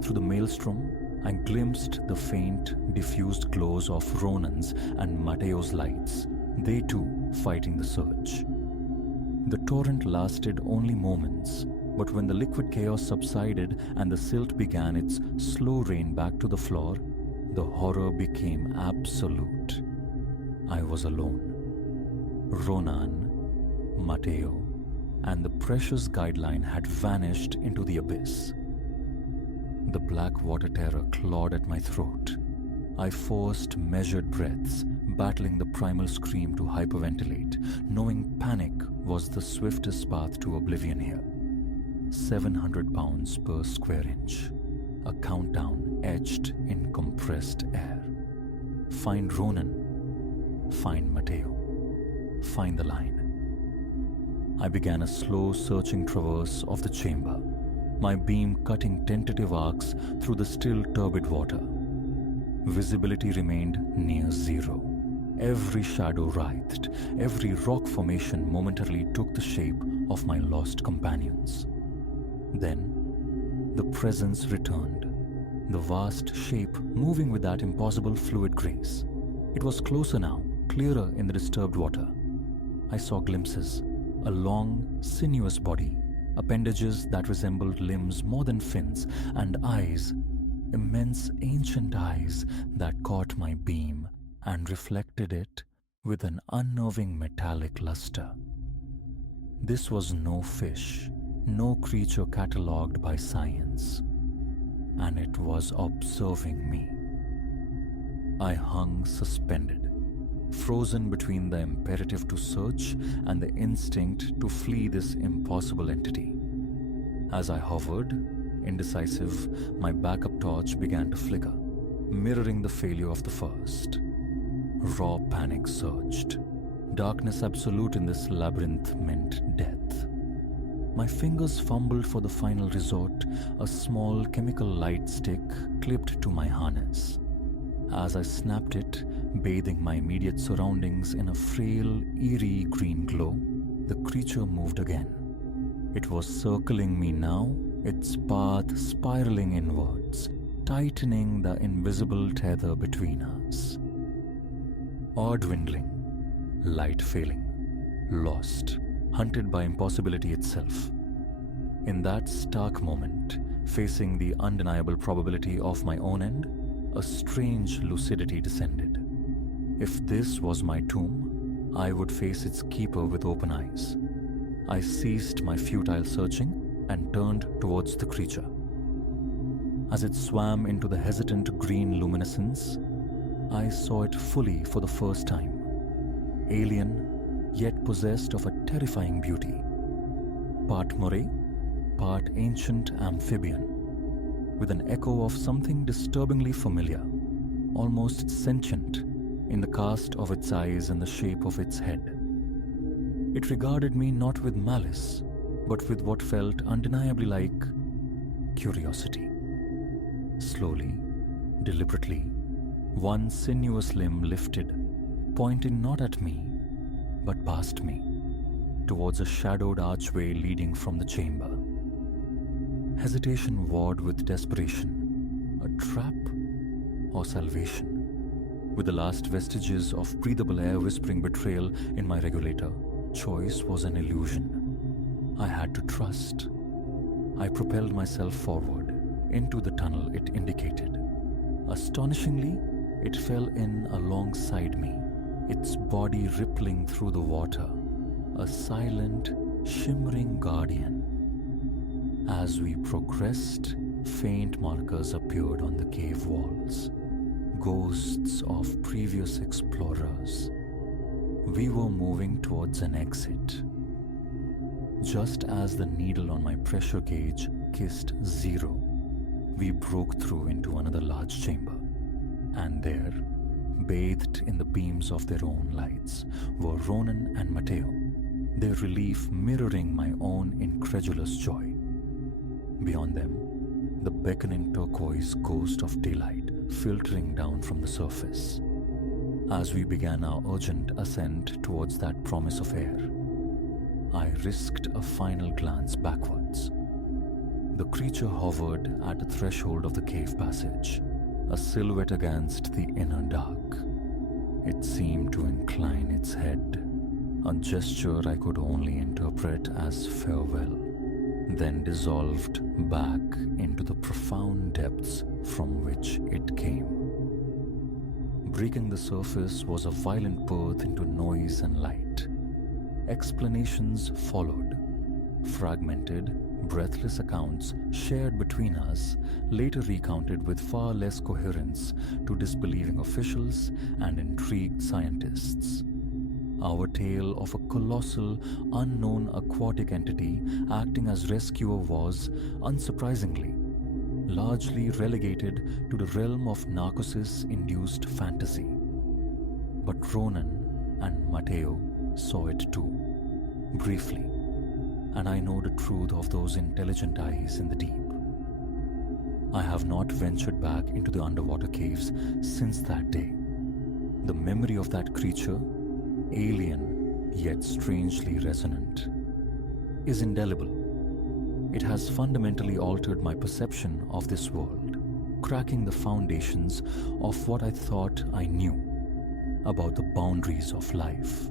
Through the maelstrom, I glimpsed the faint, diffused glows of Ronan's and Mateo's lights, they too fighting the surge. The torrent lasted only moments, but when the liquid chaos subsided and the silt began its slow rain back to the floor, the horror became absolute. I was alone. Ronan, Mateo, and the precious guideline had vanished into the abyss. The black water terror clawed at my throat. I forced measured breaths, battling the primal scream to hyperventilate, knowing panic was the swiftest path to oblivion here. 700 pounds per square inch. A countdown etched in compressed air. Find Ronan. Find Mateo. Find the line. I began a slow, searching traverse of the chamber, my beam cutting tentative arcs through the still turbid water. Visibility remained near zero. Every shadow writhed, every rock formation momentarily took the shape of my lost companions. Then, the presence returned, the vast shape moving with that impossible fluid grace. It was closer now, clearer in the disturbed water, I saw glimpses: a long, sinuous body, appendages that resembled limbs more than fins, and eyes, immense ancient eyes that caught my beam and reflected it with an unnerving metallic luster. This was no fish, no creature catalogued by science, and it was observing me. I hung suspended, frozen between the imperative to search and the instinct to flee this impossible entity. As I hovered, indecisive, my backup torch began to flicker, mirroring the failure of the first. Raw panic surged. Darkness absolute in this labyrinth meant death. My fingers fumbled for the final resort, a small chemical light stick clipped to my harness. As I snapped it, bathing my immediate surroundings in a frail, eerie green glow, the creature moved again. It was circling me now, its path spiraling inwards, tightening the invisible tether between us. Awe dwindling, light failing, lost, hunted by impossibility itself. In that stark moment, facing the undeniable probability of my own end, a strange lucidity descended. If this was my tomb, I would face its keeper with open eyes. I ceased my futile searching and turned towards the creature. As it swam into the hesitant green luminescence, I saw it fully for the first time. Alien, yet possessed of a terrifying beauty. Part moray, part ancient amphibian, with an echo of something disturbingly familiar, almost sentient, in the cast of its eyes and the shape of its head. It regarded me not with malice, but with what felt undeniably like curiosity. Slowly, deliberately, one sinuous limb lifted, pointing not at me, but past me, towards a shadowed archway leading from the chamber. Hesitation warred with desperation. A trap or salvation? With the last vestiges of breathable air whispering betrayal in my regulator, choice was an illusion. I had to trust. I propelled myself forward into the tunnel it indicated. Astonishingly, it fell in alongside me, its body rippling through the water, a silent, shimmering guardian. As we progressed, faint markers appeared on the cave walls, ghosts of previous explorers. We were moving towards an exit. Just as the needle on my pressure gauge kissed zero, we broke through into another large chamber, and there, bathed in the beams of their own lights, were Ronan and Matteo, their relief mirroring my own incredulous joy. Beyond them, the beckoning turquoise ghost of daylight filtering down from the surface. As we began our urgent ascent towards that promise of air, I risked a final glance backwards. The creature hovered at the threshold of the cave passage, a silhouette against the inner dark. It seemed to incline its head, a gesture I could only interpret as farewell, then dissolved back into the profound depths from which it came. Breaking the surface was a violent birth into noise and light. Explanations followed, fragmented, breathless accounts shared between us, later recounted with far less coherence to disbelieving officials and intrigued scientists. Our tale of a colossal, unknown aquatic entity acting as rescuer was, unsurprisingly, largely relegated to the realm of narcosis-induced fantasy. But Ronan and Matteo saw it too, briefly, and I know the truth of those intelligent eyes in the deep. I have not ventured back into the underwater caves since that day. The memory of that creature, alien yet strangely resonant, is indelible. It has fundamentally altered my perception of this world, cracking the foundations of what I thought I knew about the boundaries of life.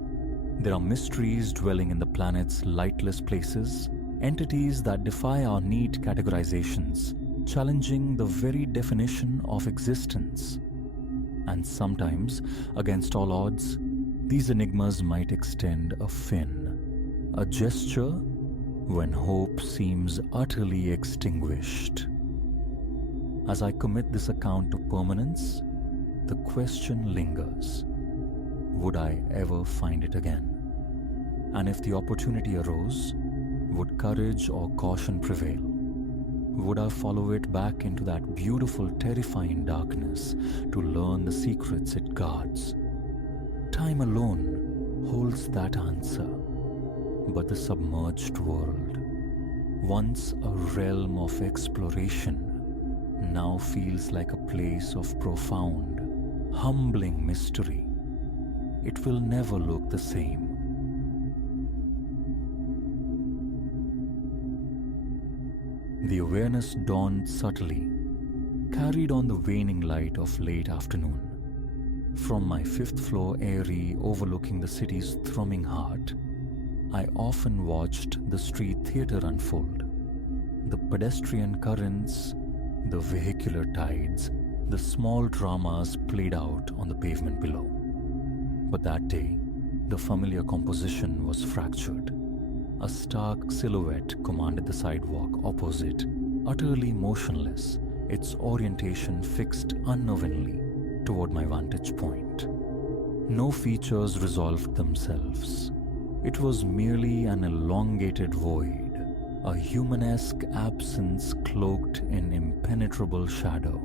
There are mysteries dwelling in the planet's lightless places, entities that defy our neat categorizations, challenging the very definition of existence. And sometimes, against all odds, these enigmas might extend a fin, a gesture when hope seems utterly extinguished. As I commit this account to permanence, the question lingers: would I ever find it again? And if the opportunity arose, would courage or caution prevail? Would I follow it back into that beautiful, terrifying darkness to learn the secrets it guards? Time alone holds that answer. But the submerged world, once a realm of exploration, now feels like a place of profound, humbling mystery. It will never look the same. The awareness dawned subtly, carried on the waning light of late afternoon. From my fifth-floor eyrie overlooking the city's thrumming heart, I often watched the street theater unfold. The pedestrian currents, the vehicular tides, the small dramas played out on the pavement below. But that day, the familiar composition was fractured. A stark silhouette commanded the sidewalk opposite, utterly motionless, its orientation fixed unknowingly toward my vantage point. No features resolved themselves. It was merely an elongated void, a humanesque absence cloaked in impenetrable shadow.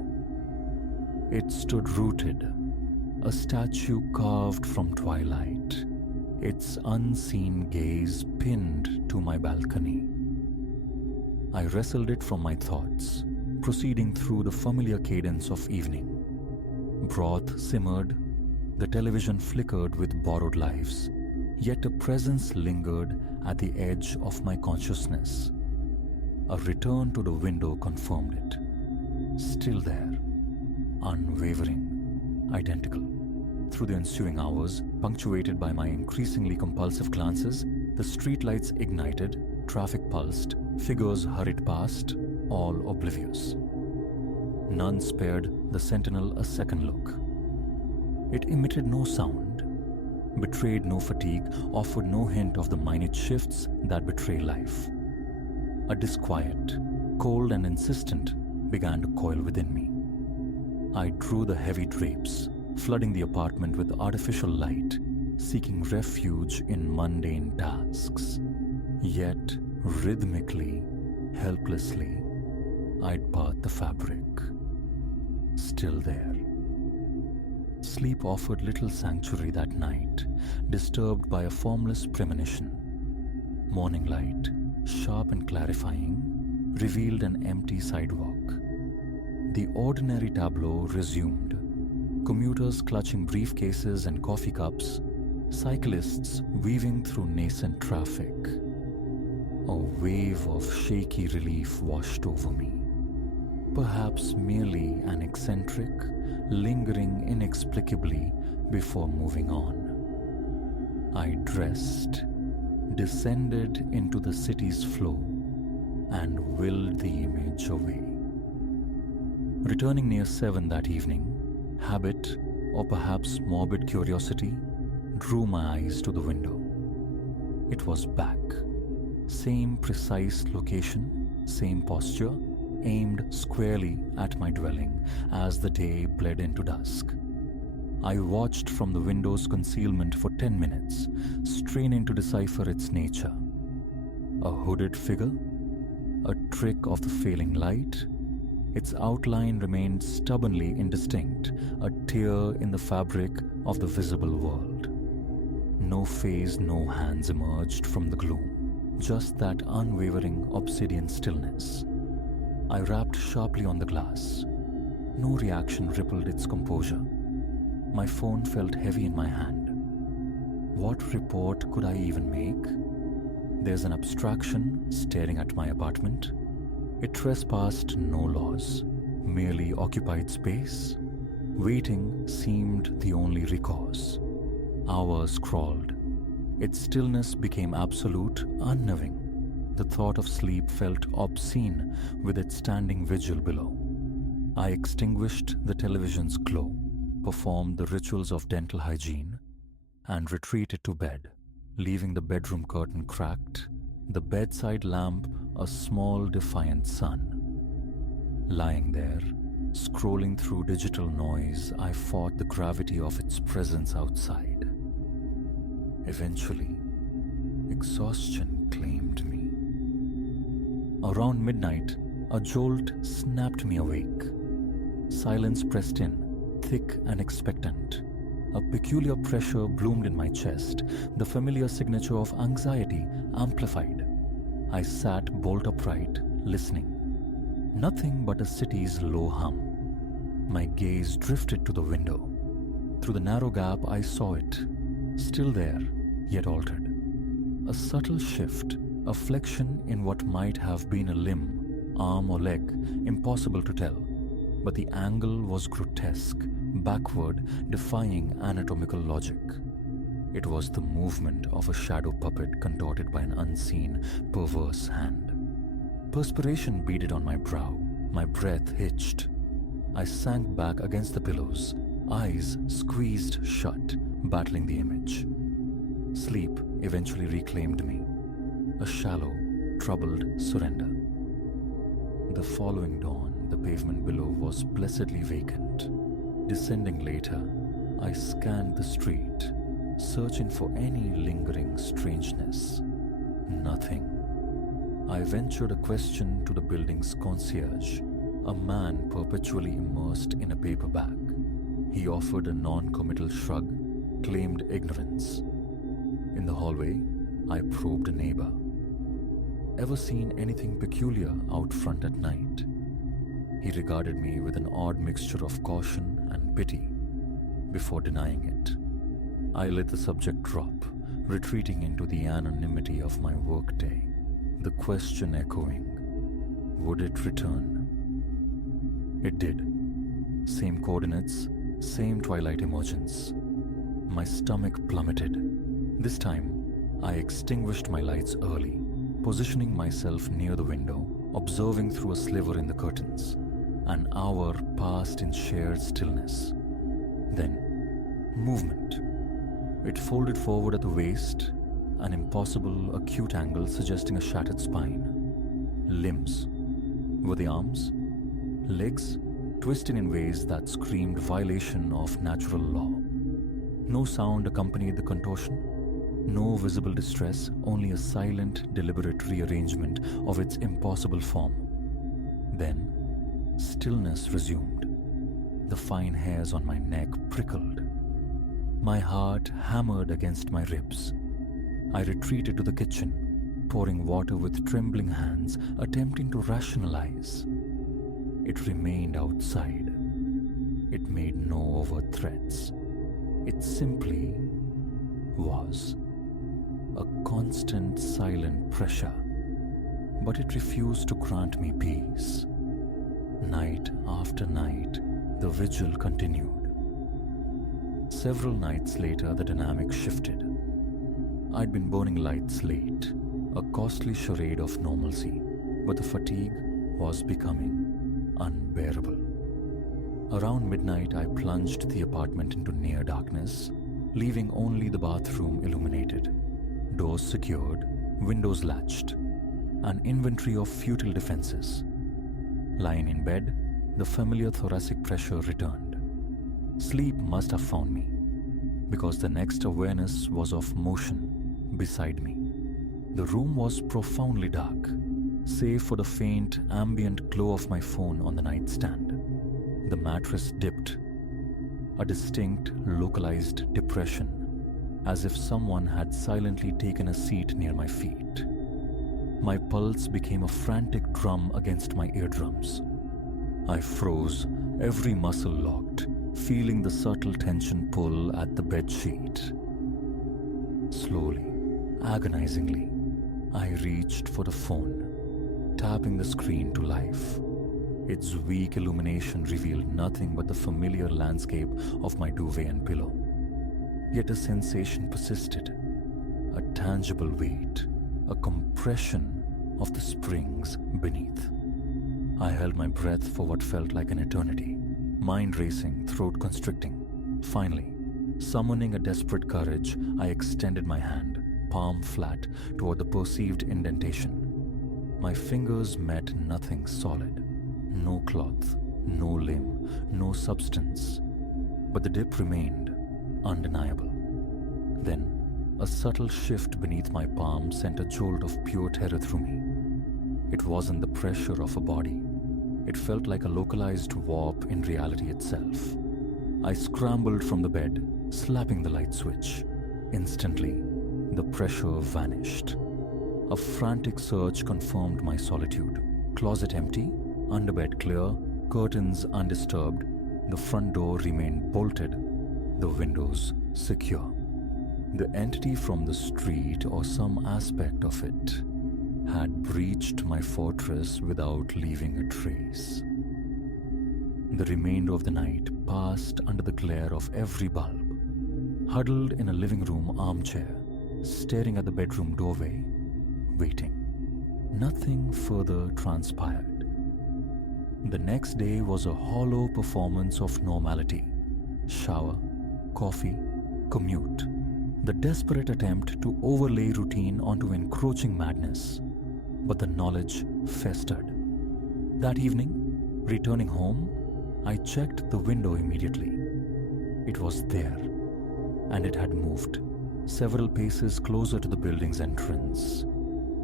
It stood rooted, a statue carved from twilight, its unseen gaze pinned to my balcony. I wrestled it from my thoughts, proceeding through the familiar cadence of evening. Broth simmered, the television flickered with borrowed lives, yet a presence lingered at the edge of my consciousness. A return to the window confirmed it. Still there, unwavering, identical. Through the ensuing hours, punctuated by my increasingly compulsive glances, the streetlights ignited, traffic pulsed, figures hurried past, all oblivious. None spared the sentinel a second look. It emitted no sound, betrayed no fatigue, offered no hint of the minute shifts that betray life. A disquiet, cold and insistent, began to coil within me. I drew the heavy drapes, flooding the apartment with artificial light, seeking refuge in mundane tasks. Yet, rhythmically, helplessly, I'd part the fabric. Still there. Sleep offered little sanctuary that night, disturbed by a formless premonition. Morning light, sharp and clarifying, revealed an empty sidewalk. The ordinary tableau resumed. Commuters clutching briefcases and coffee cups, cyclists weaving through nascent traffic. A wave of shaky relief washed over me. Perhaps merely an eccentric, lingering inexplicably before moving on. I dressed, descended into the city's flow, and willed the image away. Returning near 7 that evening, habit, or perhaps morbid curiosity, drew my eyes to the window. It was back. Same precise location, same posture, aimed squarely at my dwelling as the day bled into dusk. I watched from the window's concealment for 10 minutes, straining to decipher its nature. A hooded figure? A trick of the failing light? Its outline remained stubbornly indistinct, a tear in the fabric of the visible world. No face, no hands emerged from the gloom, just that unwavering obsidian stillness. I rapped sharply on the glass. No reaction rippled its composure. My phone felt heavy in my hand. What report could I even make? There's an abstraction staring at my apartment. It trespassed no laws, merely occupied space. Waiting seemed the only recourse. Hours crawled. Its stillness became absolute, unnerving. The thought of sleep felt obscene with its standing vigil below. I extinguished the television's glow, performed the rituals of dental hygiene, and retreated to bed, leaving the bedroom curtain cracked, the bedside lamp a small defiant sun. Lying there, scrolling through digital noise, I fought the gravity of its presence outside. Eventually, exhaustion claimed me. Around midnight, a jolt snapped me awake. Silence pressed in, thick and expectant. A peculiar pressure bloomed in my chest, the familiar signature of anxiety amplified. I sat bolt upright, listening. Nothing but a city's low hum. My gaze drifted to the window. Through the narrow gap, I saw it, still there, yet altered. A subtle shift, a flexion in what might have been a limb, arm or leg, impossible to tell. But the angle was grotesque, backward, defying anatomical logic. It was the movement of a shadow puppet contorted by an unseen, perverse hand. Perspiration beaded on my brow, my breath hitched. I sank back against the pillows, eyes squeezed shut, battling the image. Sleep eventually reclaimed me, a shallow, troubled surrender. The following dawn, the pavement below was blessedly vacant. Descending later, I scanned the street, searching for any lingering strangeness. Nothing. I ventured a question to the building's concierge, a man perpetually immersed in a paper bag. He offered a non-committal shrug, claimed ignorance. In the hallway, I probed a neighbor. Ever seen anything peculiar out front at night? He regarded me with an odd mixture of caution and pity before denying it. I let the subject drop, retreating into the anonymity of my workday, the question echoing, would it return? It did. Same coordinates, same twilight emergence. My stomach plummeted. This time, I extinguished my lights early, positioning myself near the window, observing through a sliver in the curtains. An hour passed in shared stillness. Then, movement. It folded forward at the waist, an impossible, acute angle suggesting a shattered spine. Limbs. Were they arms? Legs? Twisted in ways that screamed violation of natural law. No sound accompanied the contortion. No visible distress, only a silent, deliberate rearrangement of its impossible form. Then, stillness resumed. The fine hairs on my neck prickled. My heart hammered against my ribs. I retreated to the kitchen, pouring water with trembling hands, attempting to rationalize. It remained outside. It made no overt threats. It simply was. A constant, silent pressure. But it refused to grant me peace. Night after night, the vigil continued. Several nights later, the dynamic shifted. I'd been burning lights late, a costly charade of normalcy, but the fatigue was becoming unbearable. Around midnight, I plunged the apartment into near darkness, leaving only the bathroom illuminated, doors secured, windows latched, an inventory of futile defenses. Lying in bed, the familiar thoracic pressure returned. Sleep must have found me, because the next awareness was of motion beside me. The room was profoundly dark, save for the faint, ambient glow of my phone on the nightstand. The mattress dipped, a distinct, localized depression, as if someone had silently taken a seat near my feet. My pulse became a frantic drum against my eardrums. I froze, every muscle locked, feeling the subtle tension pull at the bedsheet. Slowly, agonizingly, I reached for the phone, tapping the screen to life. Its weak illumination revealed nothing but the familiar landscape of my duvet and pillow. Yet a sensation persisted. a tangible weight, a compression of the springs beneath. I held my breath for what felt like an eternity, mind racing, throat constricting. Finally, summoning a desperate courage, I extended my hand, palm flat, toward the perceived indentation. My fingers met nothing solid. No cloth, no limb, no substance. But the dip remained undeniable. Then, a subtle shift beneath my palm sent a jolt of pure terror through me. It wasn't the pressure of a body. It felt like a localized warp in reality itself. I scrambled from the bed, slapping the light switch. Instantly, the pressure vanished. A frantic search confirmed my solitude. Closet empty, underbed clear, curtains undisturbed, the front door remained bolted, the windows secure. The entity from the street, or some aspect of it, had breached my fortress without leaving a trace. The remainder of the night passed under the glare of every bulb. Huddled in a living room armchair, staring at the bedroom doorway, waiting. Nothing further transpired. The next day was a hollow performance of normality. Shower, coffee, commute. The desperate attempt to overlay routine onto encroaching madness. But the knowledge festered. That evening, returning home, I checked the window immediately. It was there, and it had moved, several paces closer to the building's entrance.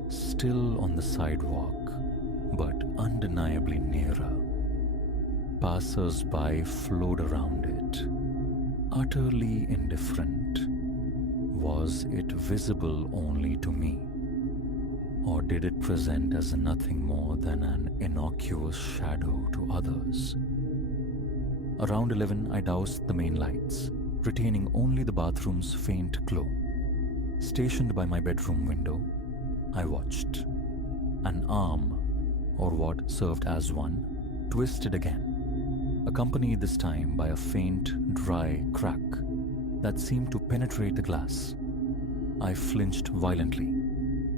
Still on the sidewalk, but undeniably nearer. Passers-by flowed around it, utterly indifferent. Was it visible only to me? Or did it present as nothing more than an innocuous shadow to others? Around 11, I doused the main lights, retaining only the bathroom's faint glow. Stationed by my bedroom window, I watched. An arm, or what served as one, twisted again, accompanied this time by a faint, dry crack that seemed to penetrate the glass. I flinched violently,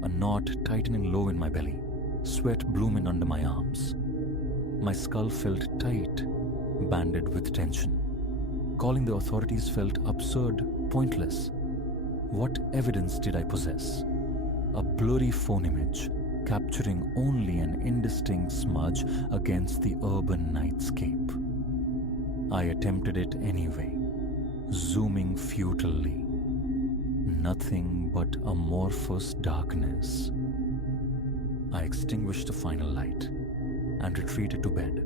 a knot tightening low in my belly, sweat blooming under my arms. My skull felt tight, banded with tension. Calling the authorities felt absurd, pointless. What evidence did I possess? A blurry phone image, capturing only an indistinct smudge against the urban nightscape. I attempted it anyway, zooming futilely. Nothing but amorphous darkness. I extinguished the final light and retreated to bed.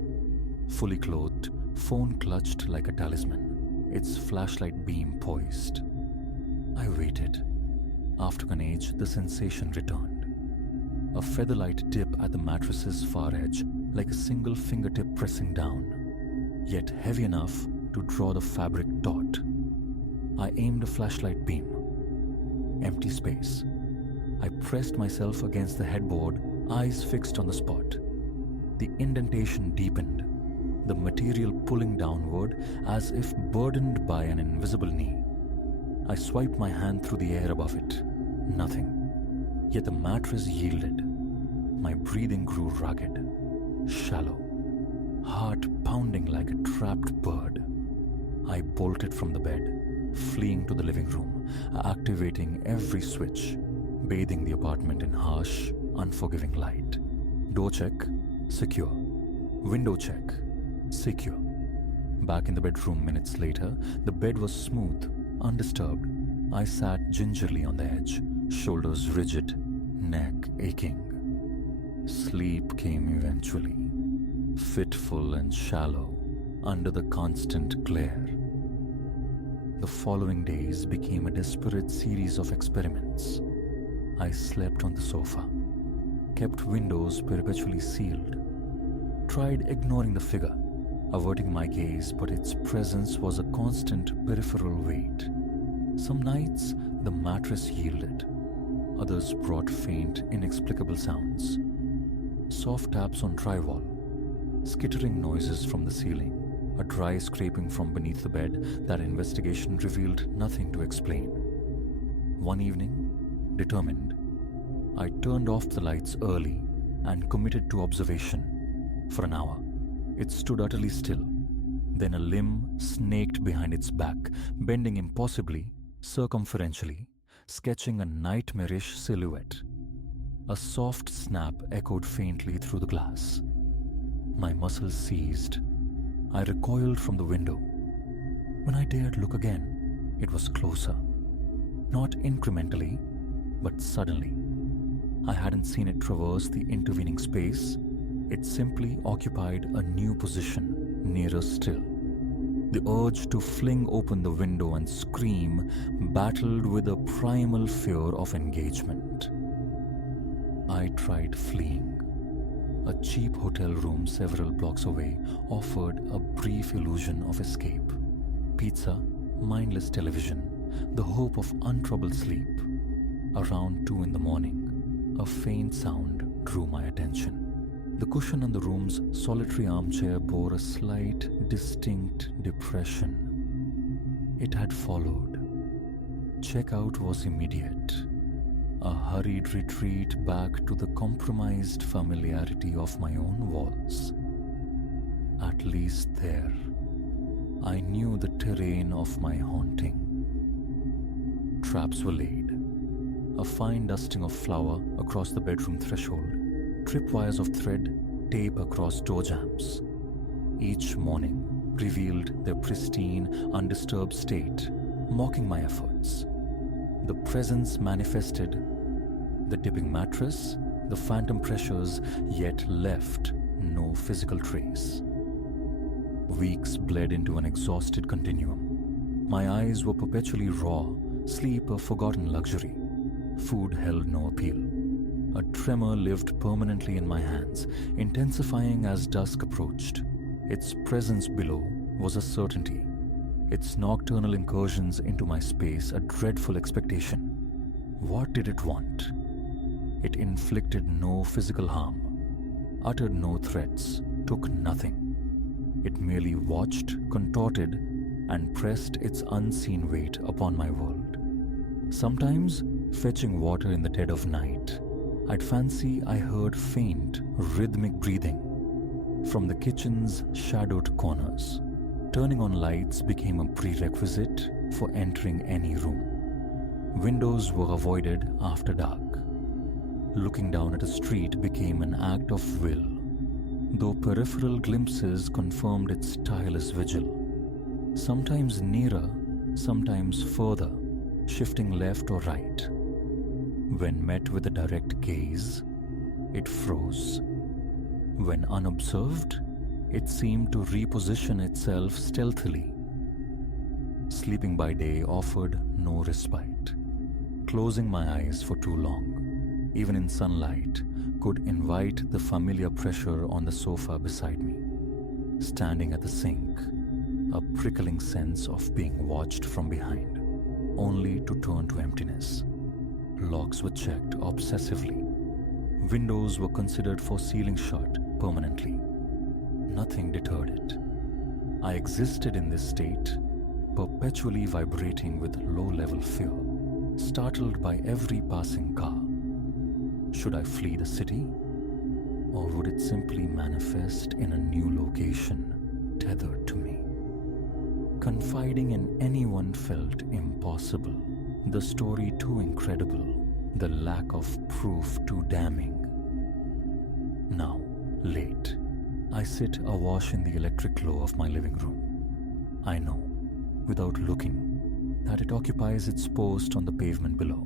Fully clothed, phone clutched like a talisman, its flashlight beam poised. I waited. After an age, the sensation returned. A featherlight dip at the mattress's far edge, like a single fingertip pressing down, yet heavy enough to draw the fabric taut. I aimed a flashlight beam. Empty space. I pressed myself against the headboard, eyes fixed on the spot. The indentation deepened, the material pulling downward as if burdened by an invisible knee. I swiped my hand through the air above it. Nothing. Yet the mattress yielded. My breathing grew rugged, shallow, heart pounding like a trapped bird. I bolted from the bed, fleeing to the living room, activating every switch, bathing the apartment in harsh, unforgiving light. Door check, secure. Window check, secure. Back in the bedroom minutes later, the bed was smooth, undisturbed. I sat gingerly on the edge, shoulders rigid, neck aching. Sleep came eventually, fitful and shallow, under the constant glare. The following days became a desperate series of experiments. I slept on the sofa, kept windows perpetually sealed, tried ignoring the figure, averting my gaze, but its presence was a constant peripheral weight. Some nights, the mattress yielded. Others brought faint, inexplicable sounds. Soft taps on drywall, skittering noises from the ceiling, a dry scraping from beneath the bed that investigation revealed nothing to explain. One evening, determined. I turned off the lights early and committed to observation. For an hour, it stood utterly still. Then a limb snaked behind its back, bending impossibly, circumferentially, sketching a nightmarish silhouette. A soft snap echoed faintly through the glass. My muscles seized. I recoiled from the window. When I dared look again, it was closer. Not incrementally, but suddenly. I hadn't seen it traverse the intervening space. It simply occupied a new position, nearer still. The urge to fling open the window and scream battled with a primal fear of engagement. I tried fleeing. A cheap hotel room several blocks away offered a brief illusion of escape. Pizza, mindless television, the hope of untroubled sleep. Around 2 in the morning, a faint sound drew my attention. The cushion on the room's solitary armchair bore a slight, distinct depression. It had followed. Checkout was immediate. A hurried retreat back to the compromised familiarity of my own walls. At least there, I knew the terrain of my haunting. Traps were laid. A fine dusting of flour across the bedroom threshold, tripwires of thread, tape across door jambs. Each morning revealed their pristine, undisturbed state, mocking my efforts. The presence manifested, the dipping mattress, the phantom pressures, yet left no physical trace. Weeks bled into an exhausted continuum. My eyes were perpetually raw, sleep a forgotten luxury. Food held no appeal. A tremor lived permanently in my hands, intensifying as dusk approached. Its presence below was a certainty. Its nocturnal incursions into my space a dreadful expectation. What did it want? It inflicted no physical harm, uttered no threats, took nothing. It merely watched, contorted, and pressed its unseen weight upon my world. Sometimes, fetching water in the dead of night, I'd fancy I heard faint, rhythmic breathing from the kitchen's shadowed corners. Turning on lights became a prerequisite for entering any room. Windows were avoided after dark. Looking down at a street became an act of will, though peripheral glimpses confirmed its tireless vigil. Sometimes nearer, sometimes further, shifting left or right. When met with a direct gaze, it froze. When unobserved, it seemed to reposition itself stealthily. Sleeping by day offered no respite. Closing my eyes for too long, even in sunlight, could invite the familiar pressure on the sofa beside me. Standing at the sink, a prickling sense of being watched from behind, only to turn to emptiness. Locks were checked obsessively. Windows were considered for sealing shut permanently. Nothing deterred it. I existed in this state, perpetually vibrating with low-level fear, startled by every passing car. Should I flee the city? Or would it simply manifest in a new location, tethered to me? Confiding in anyone felt impossible. The story too incredible, the lack of proof too damning. Now, late, I sit awash in the electric glow of my living room. I know, without looking, that it occupies its post on the pavement below.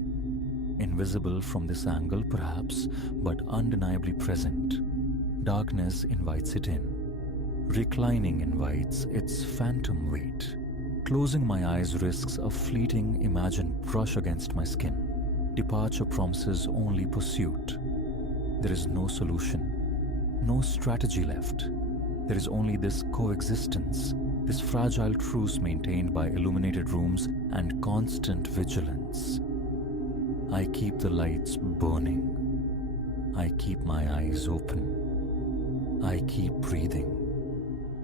Invisible from this angle, perhaps, but undeniably present. Darkness invites it in. Reclining invites its phantom weight. Closing my eyes risks a fleeting imagined brush against my skin. Departure promises only pursuit. There is no solution, no strategy left. There is only this coexistence, this fragile truce maintained by illuminated rooms and constant vigilance. I keep the lights burning. I keep my eyes open. I keep breathing.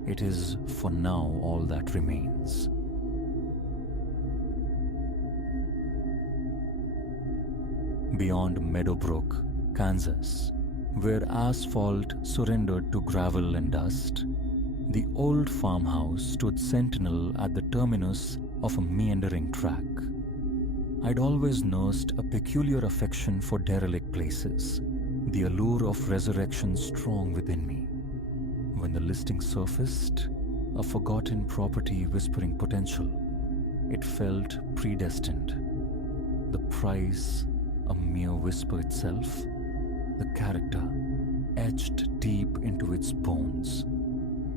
It is, for now, all that remains. beyond Meadowbrook, Kansas, where asphalt surrendered to gravel and dust, the old farmhouse stood sentinel at the terminus of a meandering track. I'd always nursed a peculiar affection for derelict places, the allure of resurrection strong within me. When the listing surfaced, a forgotten property whispering potential, it felt predestined. The price, a mere whisper itself, the character, etched deep into its bones.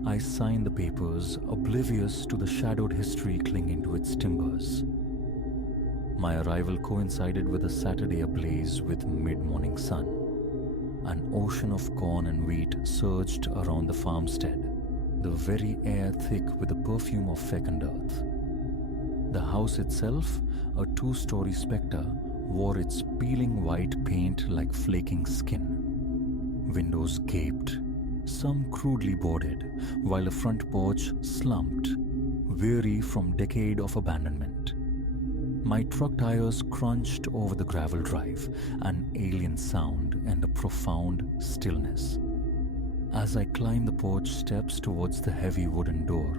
I signed the papers, oblivious to the shadowed history clinging to its timbers. My arrival coincided with a Saturday ablaze with mid-morning sun. An ocean of corn and wheat surged around the farmstead, the very air thick with the perfume of fecund earth. The house itself, a two-story spectre, wore its peeling white paint like flaking skin. Windows gaped, some crudely boarded, while the front porch slumped, weary from decade of abandonment. My truck tires crunched over the gravel drive, an alien sound and a profound stillness. As I climbed the porch steps towards the heavy wooden door,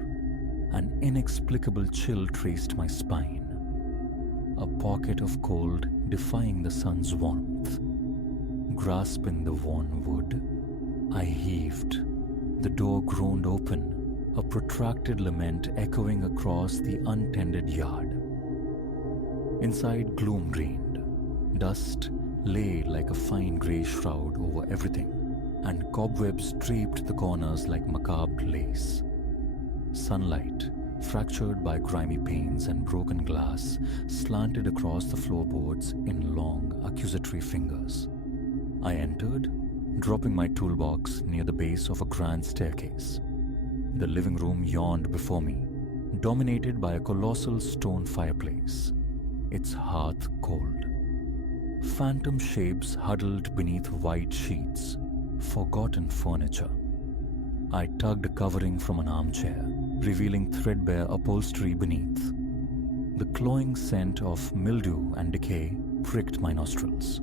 an inexplicable chill traced my spine. A pocket of cold defying the sun's warmth. Grasping the worn wood, I heaved. The door groaned open, a protracted lament echoing across the untended yard. Inside, gloom reigned. Dust lay like a fine grey shroud over everything, and cobwebs draped the corners like macabre lace. Sunlight, fractured by grimy panes and broken glass, slanted across the floorboards in long, accusatory fingers. I entered, dropping my toolbox near the base of a grand staircase. The living room yawned before me, dominated by a colossal stone fireplace, its hearth cold. Phantom shapes huddled beneath white sheets, forgotten furniture. I tugged a covering from an armchair, revealing threadbare upholstery beneath. The cloying scent of mildew and decay pricked my nostrils.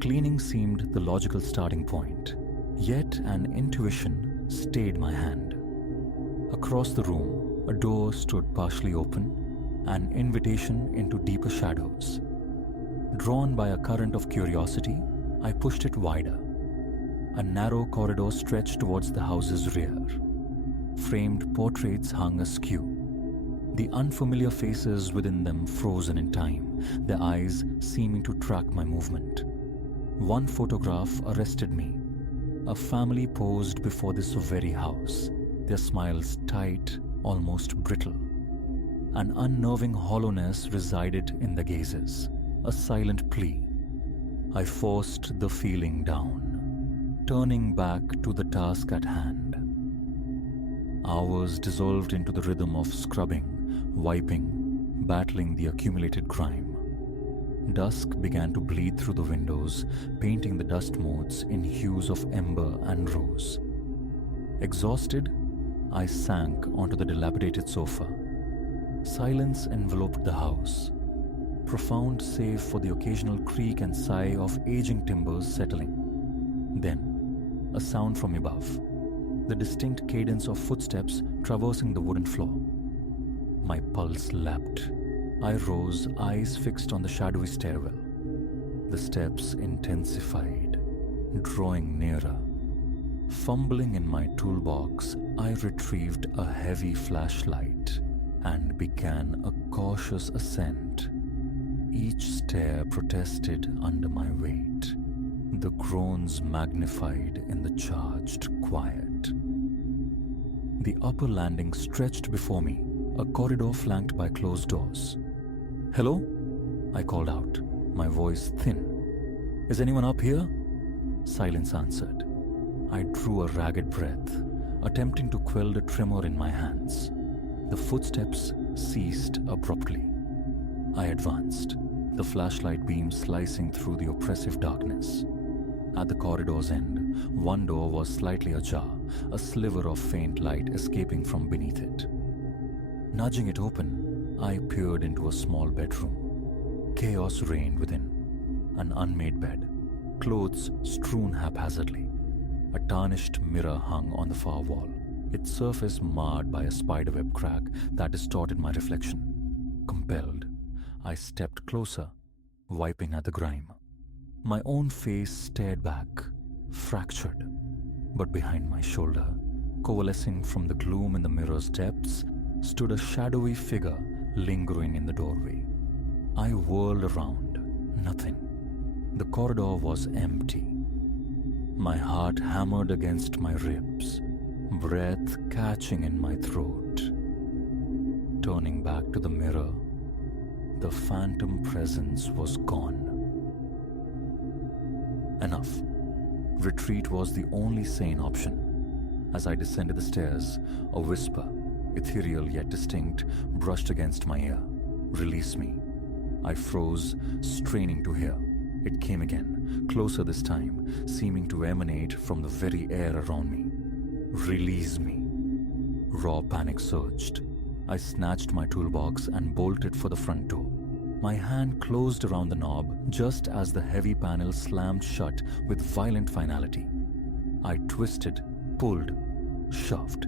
Cleaning seemed the logical starting point, yet an intuition stayed my hand. Across the room, a door stood partially open, an invitation into deeper shadows. Drawn by a current of curiosity, I pushed it wider. A narrow corridor stretched towards the house's rear. Framed portraits hung askew, the unfamiliar faces within them frozen in time, their eyes seeming to track my movement. One photograph arrested me. A family posed before this very house, their smiles tight, almost brittle. An unnerving hollowness resided in the gazes, a silent plea. I forced the feeling down, turning back to the task at hand. Hours dissolved into the rhythm of scrubbing, wiping, battling the accumulated grime. Dusk began to bleed through the windows, painting the dust motes in hues of ember and rose. Exhausted, I sank onto the dilapidated sofa. Silence enveloped the house, profound save for the occasional creak and sigh of aging timbers settling. Then, a sound from above, the distinct cadence of footsteps traversing the wooden floor. My pulse leapt. I rose, eyes fixed on the shadowy stairwell. The steps intensified, drawing nearer. Fumbling in my toolbox, I retrieved a heavy flashlight and began a cautious ascent. Each stair protested under my weight, the groans magnified in the charged quiet. The upper landing stretched before me, a corridor flanked by closed doors. "Hello?" I called out, my voice thin. "Is anyone up here?" Silence answered. I drew a ragged breath, attempting to quell the tremor in my hands. The footsteps ceased abruptly. I advanced, the flashlight beam slicing through the oppressive darkness. At the corridor's end, one door was slightly ajar, a sliver of faint light escaping from beneath it. Nudging it open, I peered into a small bedroom. Chaos reigned within. an unmade bed, clothes strewn haphazardly. A tarnished mirror hung on the far wall, its surface marred by a spiderweb crack that distorted my reflection. Compelled, I stepped closer, wiping at the grime. My own face stared back, fractured, but behind my shoulder, coalescing from the gloom in the mirror's depths, stood a shadowy figure lingering in the doorway. I whirled around. Nothing. The corridor was empty. My heart hammered against my ribs, breath catching in my throat. Turning back to the mirror, the phantom presence was gone. Enough. Retreat was the only sane option. As I descended the stairs, a whisper, ethereal yet distinct, brushed against my ear. Release me. I froze, straining to hear. It came again, closer this time, seeming to emanate from the very air around me. Release me. Raw panic surged. I snatched my toolbox and bolted for the front door. My hand closed around the knob just as the heavy panel slammed shut with violent finality. I twisted, pulled, shoved.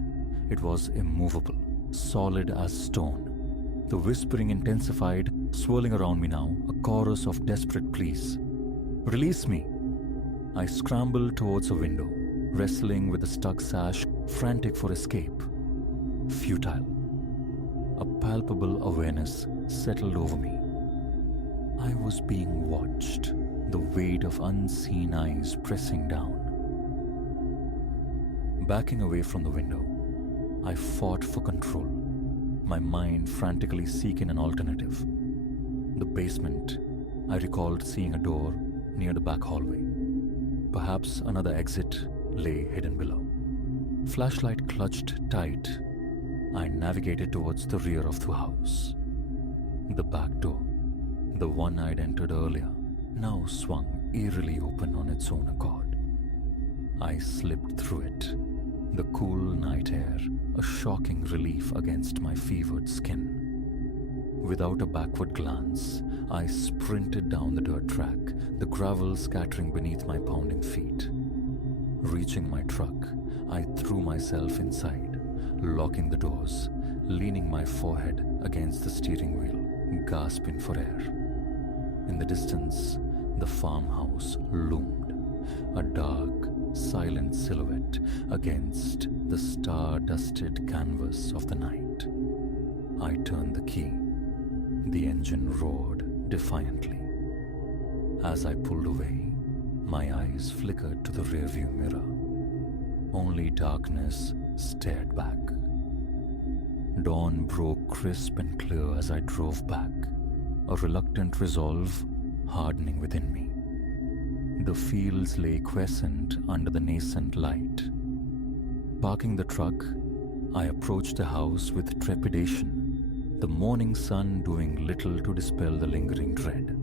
It was immovable, solid as stone. The whispering intensified, swirling around me now, a chorus of desperate pleas. Release me! I scrambled towards a window, wrestling with the stuck sash, frantic for escape. Futile. A palpable awareness settled over me. I was being watched, the weight of unseen eyes pressing down. Backing away from the window, I fought for control, my mind frantically seeking an alternative. The basement, I recalled seeing a door near the back hallway. Perhaps another exit lay hidden below. Flashlight clutched tight, I navigated towards the rear of the house. The back door, the one I'd entered earlier, now swung eerily open on its own accord. I slipped through it, the cool night air a shocking relief against my fevered skin. Without a backward glance, I sprinted down the dirt track, the gravel scattering beneath my pounding feet. Reaching my truck, I threw myself inside, locking the doors, leaning my forehead against the steering wheel, gasping for air. In the distance, the farmhouse loomed, a dark, silent silhouette against the star-dusted canvas of the night. I turned the key. The engine roared defiantly. As I pulled away, my eyes flickered to the rearview mirror. Only darkness stared back. Dawn broke crisp and clear as I drove back, a reluctant resolve hardening within me. The fields lay quiescent under the nascent light. Parking the truck, I approached the house with trepidation, the morning sun doing little to dispel the lingering dread.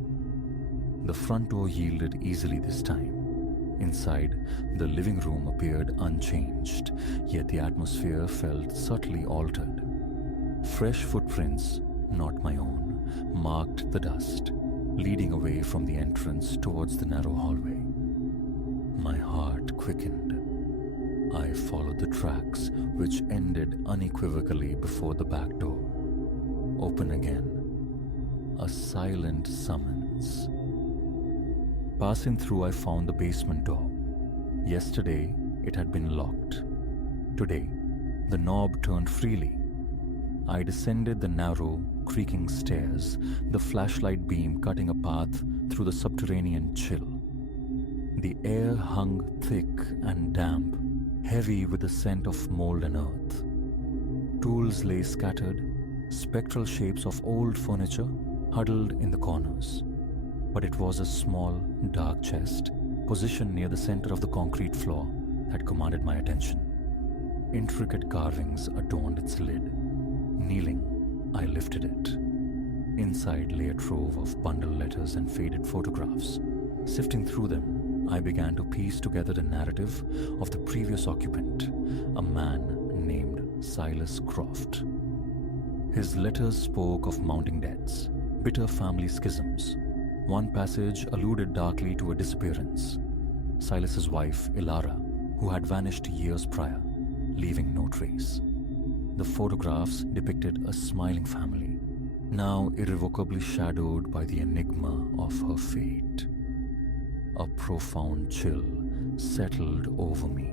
The front door yielded easily this time. Inside, the living room appeared unchanged, yet the atmosphere felt subtly altered. Fresh footprints, not my own, marked the dust, leading away from the entrance towards the narrow hallway. My heart quickened. I followed the tracks, which ended unequivocally before the back door. Open again. A silent summons. Passing through, I found the basement door. Yesterday, it had been locked. Today, the knob turned freely. I descended the narrow, creaking stairs, the flashlight beam cutting a path through the subterranean chill. The air hung thick and damp, heavy with the scent of mold and earth. Tools lay scattered, spectral shapes of old furniture huddled in the corners. But it was a small, dark chest, positioned near the center of the concrete floor, that commanded my attention. Intricate carvings adorned its lid. Kneeling, I lifted it. Inside lay a trove of bundled letters and faded photographs. Sifting through them, I began to piece together the narrative of the previous occupant, a man named Silas Croft. His letters spoke of mounting debts, bitter family schisms, One passage alluded darkly to a disappearance. Silas's wife, Ilara, who had vanished years prior, leaving no trace. The photographs depicted a smiling family, now irrevocably shadowed by the enigma of her fate. A profound chill settled over me.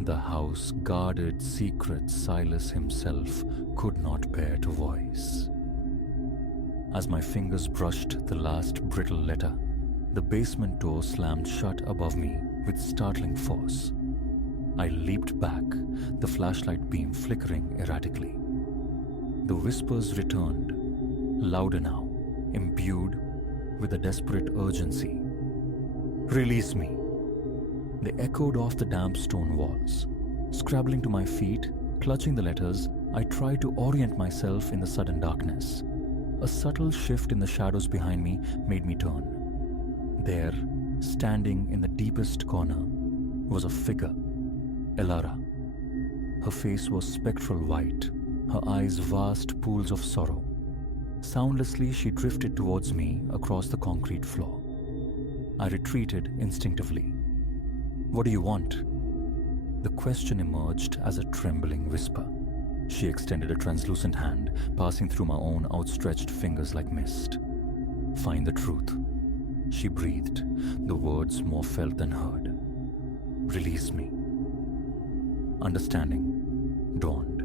The house guarded secrets Silas himself could not bear to voice. As my fingers brushed the last brittle letter, the basement door slammed shut above me with startling force. I leaped back, the flashlight beam flickering erratically. The whispers returned, louder now, imbued with a desperate urgency. "Release me!" They echoed off the damp stone walls. Scrabbling to my feet, clutching the letters, I tried to orient myself in the sudden darkness. A subtle shift in the shadows behind me made me turn. There, standing in the deepest corner, was a figure, Ilara. Her face was spectral white, her eyes vast pools of sorrow. Soundlessly, she drifted towards me across the concrete floor. I retreated instinctively. "What do you want?" The question emerged as a trembling whisper. She extended a translucent hand, passing through my own outstretched fingers like mist. "Find the truth," she breathed, the words more felt than heard. "Release me." Understanding dawned.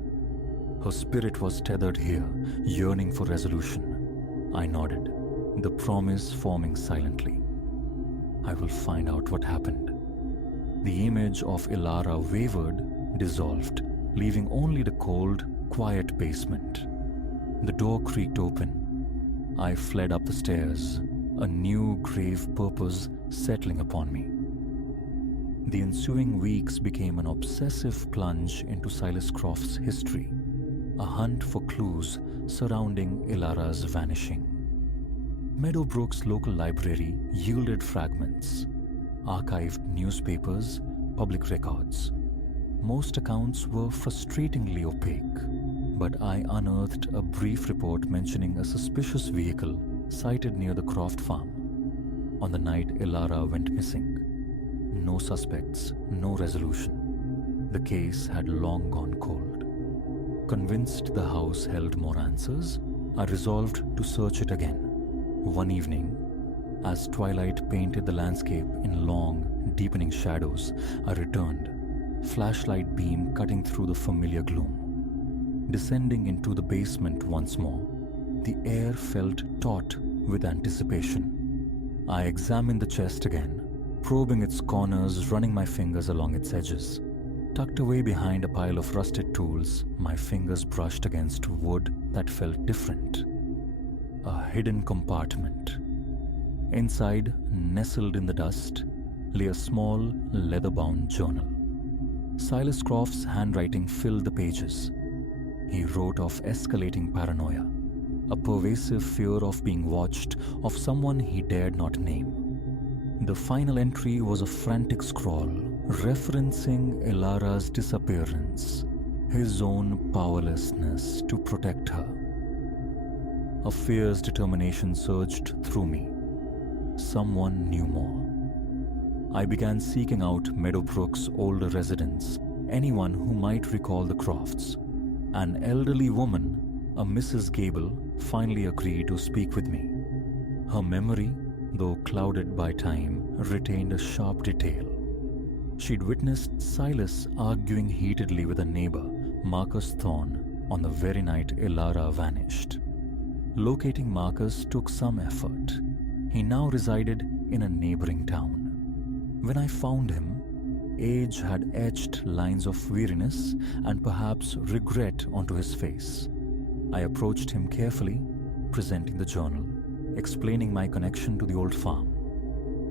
Her spirit was tethered here, yearning for resolution. I nodded, the promise forming silently. "I will find out what happened." The image of Ilara wavered, dissolved, leaving only the cold, quiet basement. The door creaked open. I fled up the stairs, a new grave purpose settling upon me. The ensuing weeks became an obsessive plunge into Silas Croft's history, a hunt for clues surrounding Ilara's vanishing. Meadowbrook's local library yielded fragments, archived newspapers, public records. Most accounts were frustratingly opaque, but I unearthed a brief report mentioning a suspicious vehicle sighted near the Croft farm on the night Ilara went missing. No suspects, no resolution. The case had long gone cold. Convinced the house held more answers, I resolved to search it again. One evening, as twilight painted the landscape in long, deepening shadows, I returned, flashlight beam cutting through the familiar gloom. Descending into the basement once more, the air felt taut with anticipation. I examined the chest again, probing its corners, running my fingers along its edges. Tucked away behind a pile of rusted tools, my fingers brushed against wood that felt different. A hidden compartment. Inside, nestled in the dust, lay a small, leather-bound journal. Silas Croft's handwriting filled the pages. He wrote of escalating paranoia, a pervasive fear of being watched, of someone he dared not name. The final entry was a frantic scrawl, referencing Ilara's disappearance, his own powerlessness to protect her. A fierce determination surged through me. Someone knew more. I began seeking out Meadowbrook's older residents, anyone who might recall the Crofts. An elderly woman, a Mrs. Gable, finally agreed to speak with me. Her memory, though clouded by time, retained a sharp detail. She'd witnessed Silas arguing heatedly with a neighbor, Marcus Thorne, on the very night Ilara vanished. Locating Marcus took some effort. He now resided in a neighboring town. When I found him, age had etched lines of weariness and perhaps regret onto his face. I approached him carefully, presenting the journal, explaining my connection to the old farm.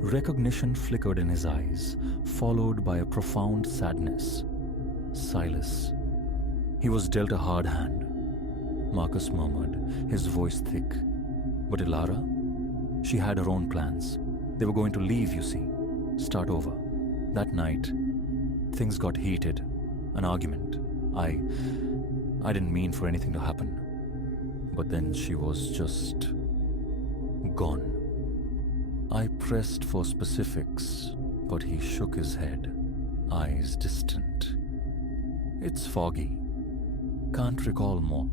Recognition flickered in his eyes, followed by a profound sadness. Silas. He was dealt a hard hand, Marcus murmured, his voice thick. But Ilara? She had her own plans. They were going to leave, you see. Start over. That night, things got heated. An argument. I didn't mean for anything to happen. But then she was just gone. I pressed for specifics, but he shook his head, eyes distant. It's foggy. Can't recall more.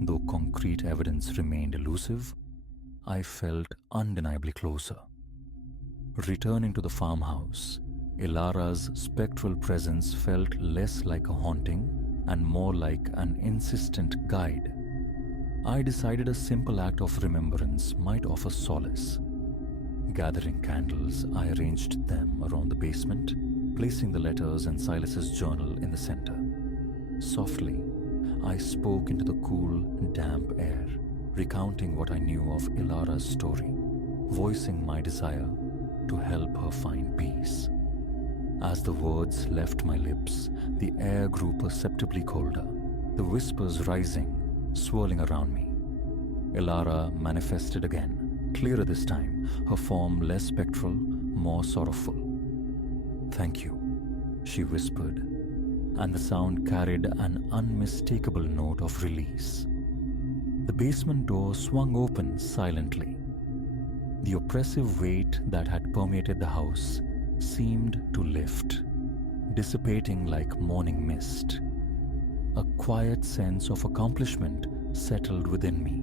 Though concrete evidence remained elusive, I felt undeniably closer. Returning to the farmhouse, Ilara's spectral presence felt less like a haunting and more like an insistent guide. I decided a simple act of remembrance might offer solace. Gathering candles, I arranged them around the basement, placing the letters and Silas's journal in the center. Softly, I spoke into the cool, damp air, recounting what I knew of Ilara's story, voicing my desire to help her find peace. As the words left my lips, the air grew perceptibly colder, the whispers rising, swirling around me. Ilara manifested again, clearer this time, her form less spectral, more sorrowful. "Thank you," she whispered, and the sound carried an unmistakable note of release. The basement door swung open silently. The oppressive weight that had permeated the house seemed to lift, dissipating like morning mist. A quiet sense of accomplishment settled within me.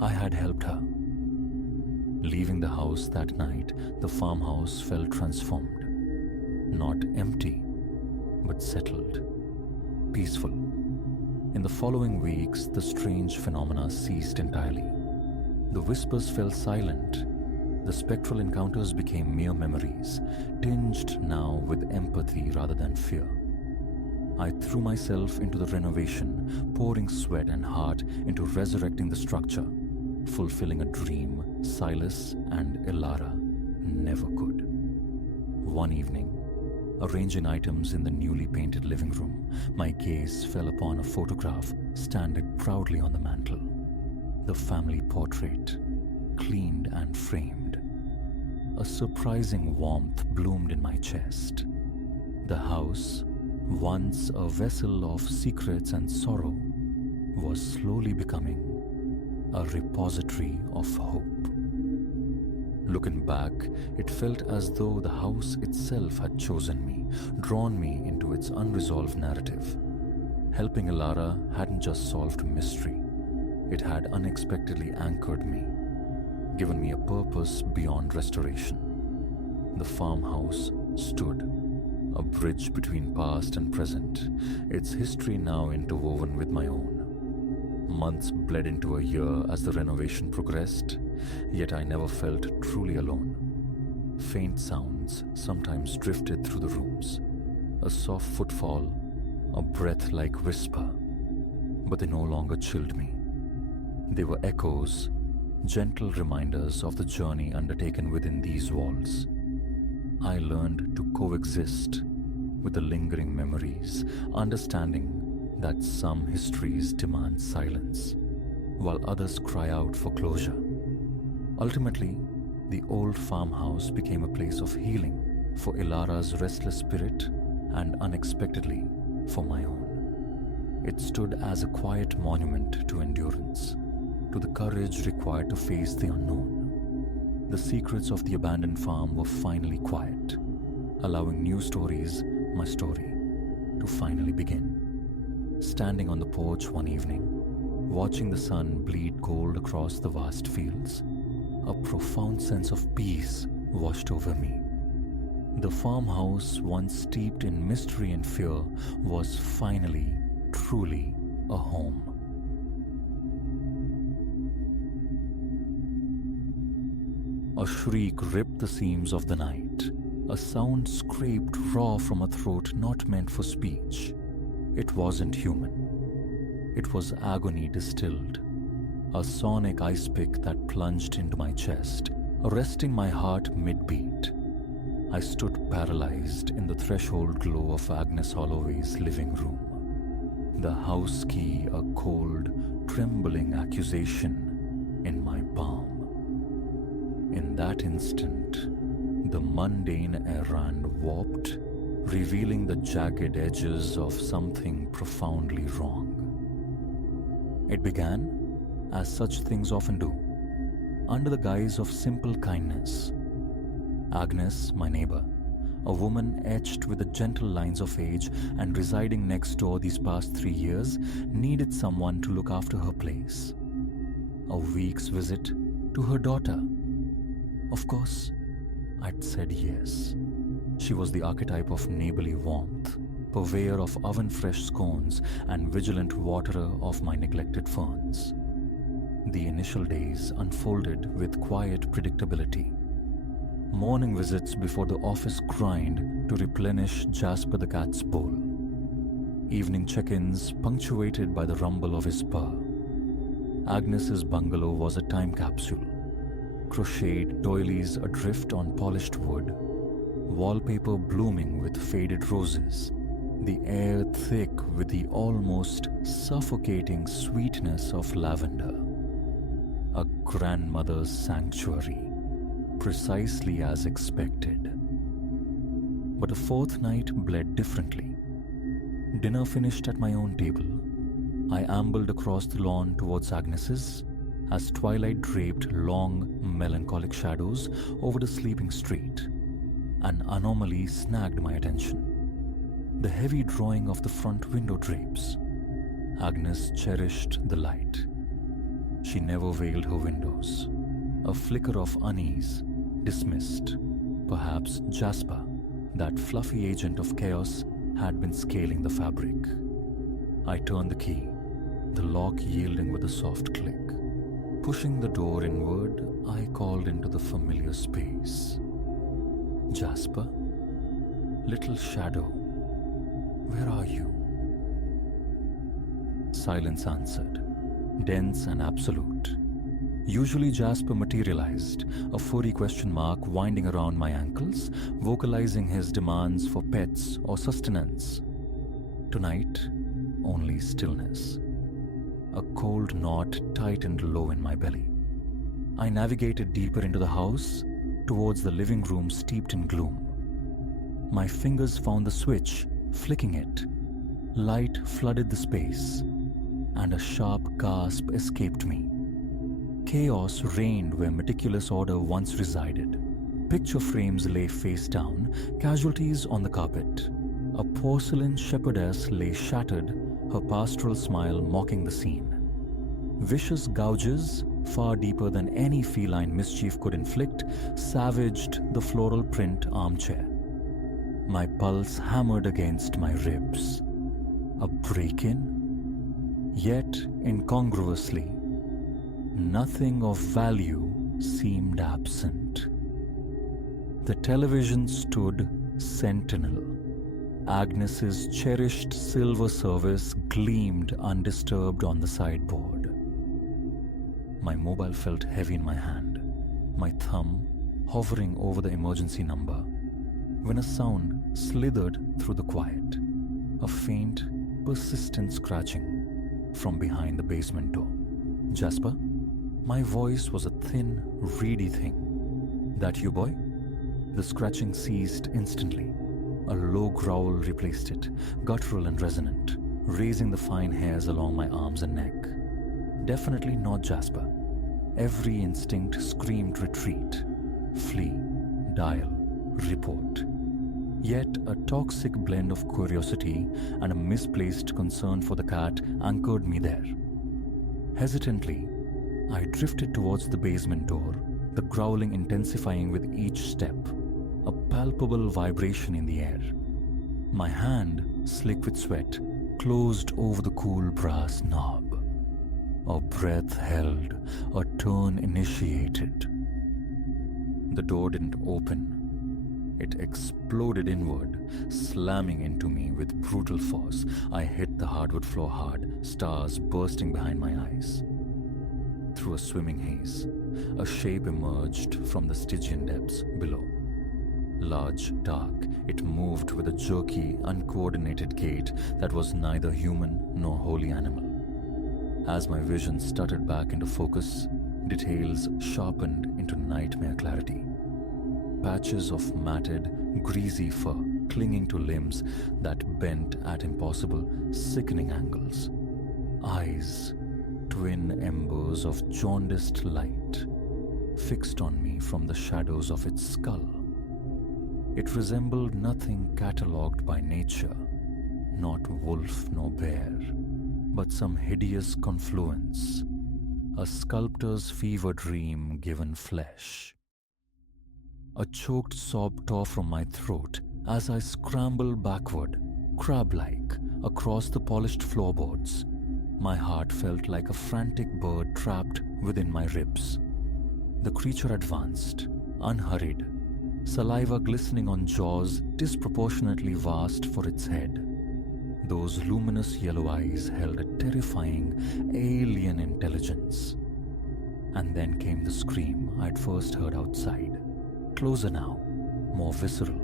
I had helped her. Leaving the house that night, the farmhouse felt transformed. Not empty, but settled, peaceful. In the following weeks, the strange phenomena ceased entirely. The whispers fell silent. The spectral encounters became mere memories, tinged now with empathy rather than fear. I threw myself into the renovation, pouring sweat and heart into resurrecting the structure, fulfilling a dream Silas and Ilara never could. One evening, arranging items in the newly painted living room, my gaze fell upon a photograph standing proudly on the mantel. The family portrait, cleaned and framed. A surprising warmth bloomed in my chest. The house, once a vessel of secrets and sorrow, was slowly becoming a repository of hope. Looking back, it felt as though the house itself had chosen me, drawn me into its unresolved narrative. Helping Ilara hadn't just solved a mystery, it had unexpectedly anchored me, given me a purpose beyond restoration. The farmhouse stood, a bridge between past and present, its history now interwoven with my own. Months bled into a year as the renovation progressed, yet I never felt truly alone. Faint sounds sometimes drifted through the rooms, a soft footfall, a breath-like whisper, but they no longer chilled me. They were echoes, gentle reminders of the journey undertaken within these walls. I learned to coexist with the lingering memories, understanding that some histories demand silence, while others cry out for closure. Ultimately, the old farmhouse became a place of healing for Ilara's restless spirit and unexpectedly for my own. It stood as a quiet monument to endurance, to the courage required to face the unknown. The secrets of the abandoned farm were finally quiet, allowing new stories, my story, to finally begin. Standing on the porch one evening, watching the sun bleed gold across the vast fields, a profound sense of peace washed over me. The farmhouse, once steeped in mystery and fear, was finally, truly a home. A shriek ripped the seams of the night. A sound scraped raw from a throat not meant for speech. It wasn't human. It was agony distilled. A sonic ice pick that plunged into my chest, arresting my heart mid-beat. I stood paralyzed in the threshold glow of Agnes Holloway's living room. The house key a cold, trembling accusation in my palm. In that instant, the mundane errand warped, revealing the jagged edges of something profoundly wrong. It began, as such things often do, under the guise of simple kindness. Agnes, my neighbor, a woman etched with the gentle lines of age and residing next door these past 3 years, needed someone to look after her place. A week's visit to her daughter. Of course, I'd said yes. She was the archetype of neighborly warmth, purveyor of oven-fresh scones and vigilant waterer of my neglected ferns. The initial days unfolded with quiet predictability. Morning visits before the office grind to replenish Jasper the cat's bowl. Evening check-ins punctuated by the rumble of his purr. Agnes's bungalow was a time capsule. Crocheted doilies adrift on polished wood, wallpaper blooming with faded roses, the air thick with the almost suffocating sweetness of lavender. A grandmother's sanctuary, precisely as expected. But a fourth night bled differently. Dinner finished at my own table. I ambled across the lawn towards Agnes's as twilight draped long, melancholic shadows over the sleeping street. An anomaly snagged my attention. The heavy drawing of the front window drapes. Agnes cherished the light. She never veiled her windows. A flicker of unease, dismissed. Perhaps Jasper, that fluffy agent of chaos, had been scaling the fabric. I turned the key, the lock yielding with a soft click. Pushing the door inward, I called into the familiar space. Jasper? Little shadow, where are you? Silence answered, dense and absolute. Usually Jasper materialized, a furry question mark winding around my ankles, vocalizing his demands for pets or sustenance. Tonight, only stillness. A cold knot tightened low in my belly. I navigated deeper into the house, towards the living room steeped in gloom. My fingers found the switch, flicking it. Light flooded the space, and a sharp gasp escaped me. Chaos reigned where meticulous order once resided. Picture frames lay face down, casualties on the carpet. A porcelain shepherdess lay shattered, her pastoral smile mocking the scene. Vicious gouges, far deeper than any feline mischief could inflict, savaged the floral print armchair. My pulse hammered against my ribs. A break-in? Yet, incongruously, nothing of value seemed absent. The television stood sentinel. Agnes's cherished silver service gleamed undisturbed on the sideboard. My mobile felt heavy in my hand, my thumb hovering over the emergency number, when a sound slithered through the quiet, a faint, persistent scratching from behind the basement door. Jasper? My voice was a thin, reedy thing. That you, boy? The scratching ceased instantly. A low growl replaced it, guttural and resonant, raising the fine hairs along my arms and neck. Definitely not Jasper. Every instinct screamed retreat, flee, dial, report. Yet a toxic blend of curiosity and a misplaced concern for the cat anchored me there. Hesitantly, I drifted towards the basement door, the growling intensifying with each step, a palpable vibration in the air. My hand, slick with sweat, closed over the cool brass knob. A breath held, a turn initiated. The door didn't open. It exploded inward, slamming into me with brutal force. I hit the hardwood floor hard, stars bursting behind my eyes. Through a swimming haze, a shape emerged from the Stygian depths below. Large, dark, it moved with a jerky, uncoordinated gait that was neither human nor wholly animal. As my vision stuttered back into focus, details sharpened into nightmare clarity. Patches of matted, greasy fur clinging to limbs that bent at impossible, sickening angles. Eyes, twin embers of jaundiced light. fixed on me from the shadows of its skull. It resembled nothing catalogued by nature, not wolf nor bear, but some hideous confluence, a sculptor's fever dream given flesh. A choked sob tore from my throat as I scrambled backward, crab-like, across the polished floorboards. My heart felt like a frantic bird trapped within my ribs. The creature advanced, unhurried, saliva glistening on jaws disproportionately vast for its head. Those luminous yellow eyes held a terrifying, alien intelligence. And then came the scream I'd first heard outside. Closer now, more visceral.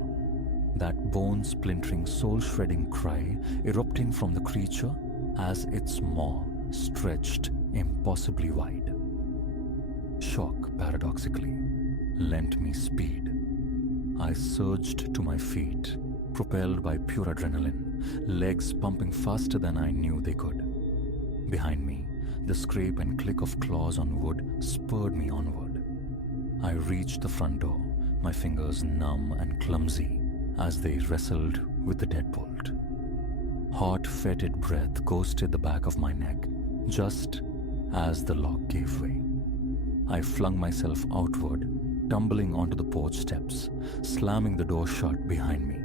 That bone-splintering, soul-shredding cry erupting from the creature as its maw stretched impossibly wide. Shock, paradoxically, lent me speed. I surged to my feet, propelled by pure adrenaline, legs pumping faster than I knew they could. Behind me, the scrape and click of claws on wood spurred me onward. I reached the front door, my fingers numb and clumsy as they wrestled with the deadbolt. Hot, fetid breath ghosted the back of my neck just as the lock gave way. I flung myself outward, tumbling onto the porch steps, slamming the door shut behind me.